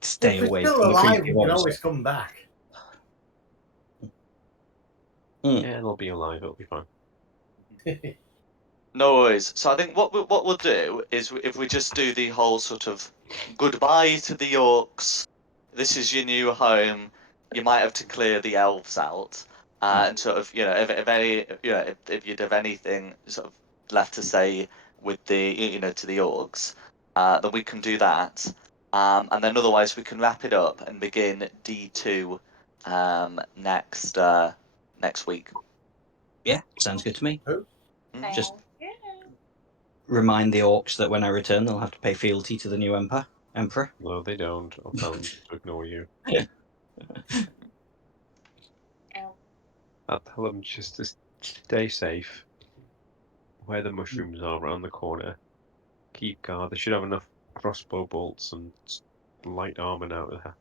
stay If we're away still from the alive, creepy we can voice. always come back. Yeah, they'll be alive. It'll be fine. No worries. So I think what we'll do is if we just do the whole sort of goodbye to the orcs. This is your new home. You might have to clear the elves out, and sort of if any if you'd have anything sort of left to say with the to the orcs, then we can do that, and then otherwise we can wrap it up and begin D2 next week. Yeah, sounds good to me. Mm. Just remind the orcs that when I return, they'll have to pay fealty to the new emperor. No, they don't. I'll tell them to ignore you. I'll tell them just to stay safe. Where the mushrooms are around the corner. Keep guard. They should have enough crossbow bolts and light armor now to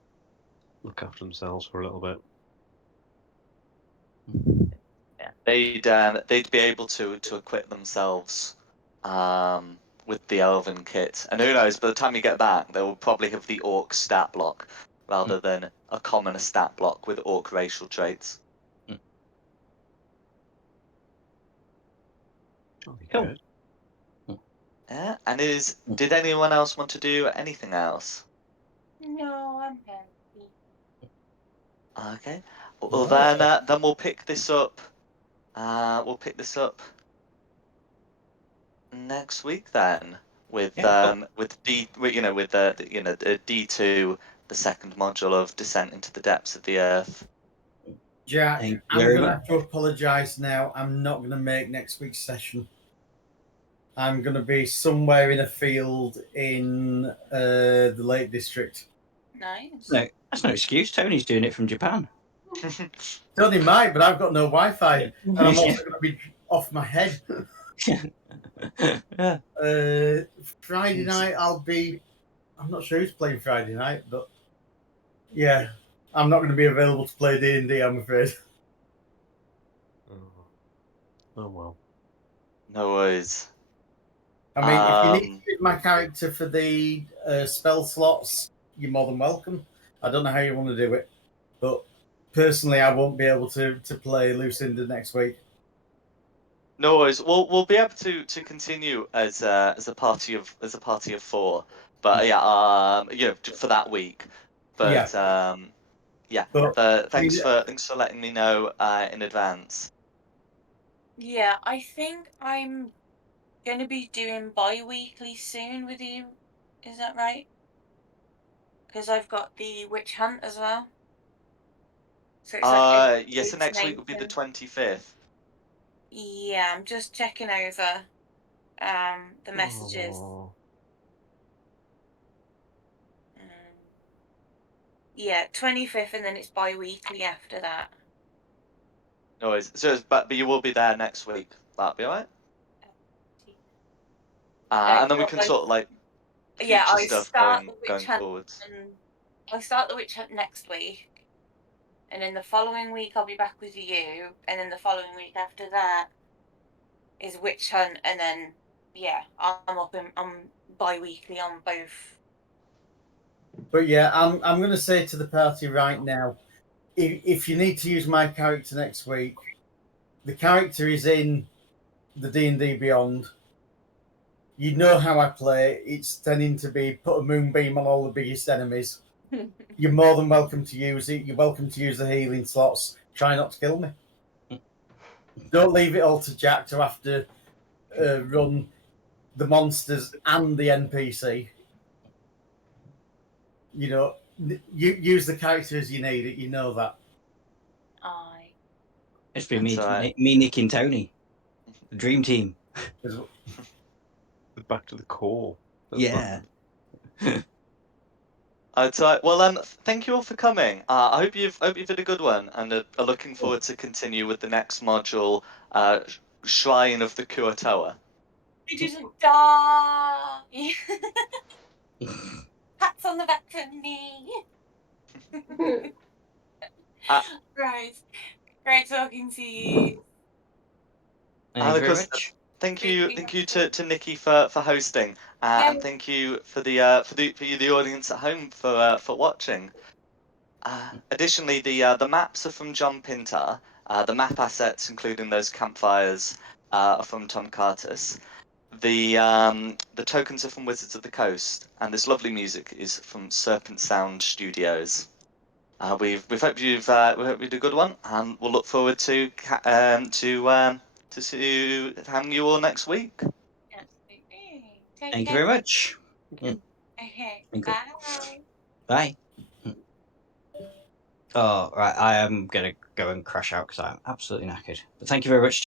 look after themselves for a little bit. Yeah, they'd be able to equip themselves with the elven kit, and who knows? By the time you get back, they will probably have the orc stat block rather than a common stat block with orc racial traits. Jolly Cool. good. Yeah, and did anyone else want to do anything else? No, I'm happy. Okay, well then we'll pick this up. We'll pick this up next week then with the D2, the second module of Descent into the Depths of the Earth. Jack, Thank you I'm very going to much. have to apologise now. I'm not going to make next week's session. I'm going to be somewhere in a field in the Lake District. Nice. No, that's no excuse. Tony's doing it from Japan. Tony might, but I've got no Wi-Fi, and I'm also going to be off my head. Yeah. Friday night, I'm not sure who's playing Friday night, but yeah, I'm not going to be available to play D&D, I'm afraid. Oh well. No worries. I mean, if you need to use my character for the spell slots, you're more than welcome. I don't know how you want to do it, but personally, I won't be able to play Lucinda next week. No worries. We'll be able to continue as a party of 4, but yeah, for that week. But yeah. But Thanks for letting me know in advance. Yeah, I think I'm going to be doing bi-weekly soon with you. Is that right? Because I've got the witch hunt as well. So it's like yes, the next week will be the 25th. Yeah, I'm just checking over the messages. Oh. Yeah, 25th, and then it's bi-weekly after that. No worries. So, but you will be there next week. That'll be alright. And then we can sort of like future stuff going forwards. I start the witch hunt next week, and then the following week I'll be back with you, and then the following week after that is witch hunt, and then yeah, I'm bi-weekly on both. But yeah, I'm going to say to the party right now, if you need to use my character next week, the character is in the D&D Beyond. You know how I play. It's tending to be put a moonbeam on all the biggest enemies. You're more than welcome to use it. You're welcome to use the healing slots. Try not to kill me. Don't leave it all to Jack to have to run the monsters and the NPC. You know, you use the character as you need it. You know that. Aye. It's been me, Nick, and Tony, the dream team. Back to the core. Yeah. Well, thank you all for coming. I hope you've had a good one, and are looking forward to continue with the next module, Shrine of the Kuatoa. He doesn't die. Pats on the back for me. Right. Great talking to you. Thank you very much. Thank you to Nikki for hosting, and thank you for the audience at home for watching. Additionally, the maps are from John Pintar. The map assets, including those campfires, are from Tom Curtis. The tokens are from Wizards of the Coast, and this lovely music is from Serpent Sound Studios. We hope you've had a good one, and we'll look forward to having you all next week. Absolutely. Thank you very much. Okay. Bye. Bye. Oh, right. I am going to go and crash out because I'm absolutely knackered. But thank you very much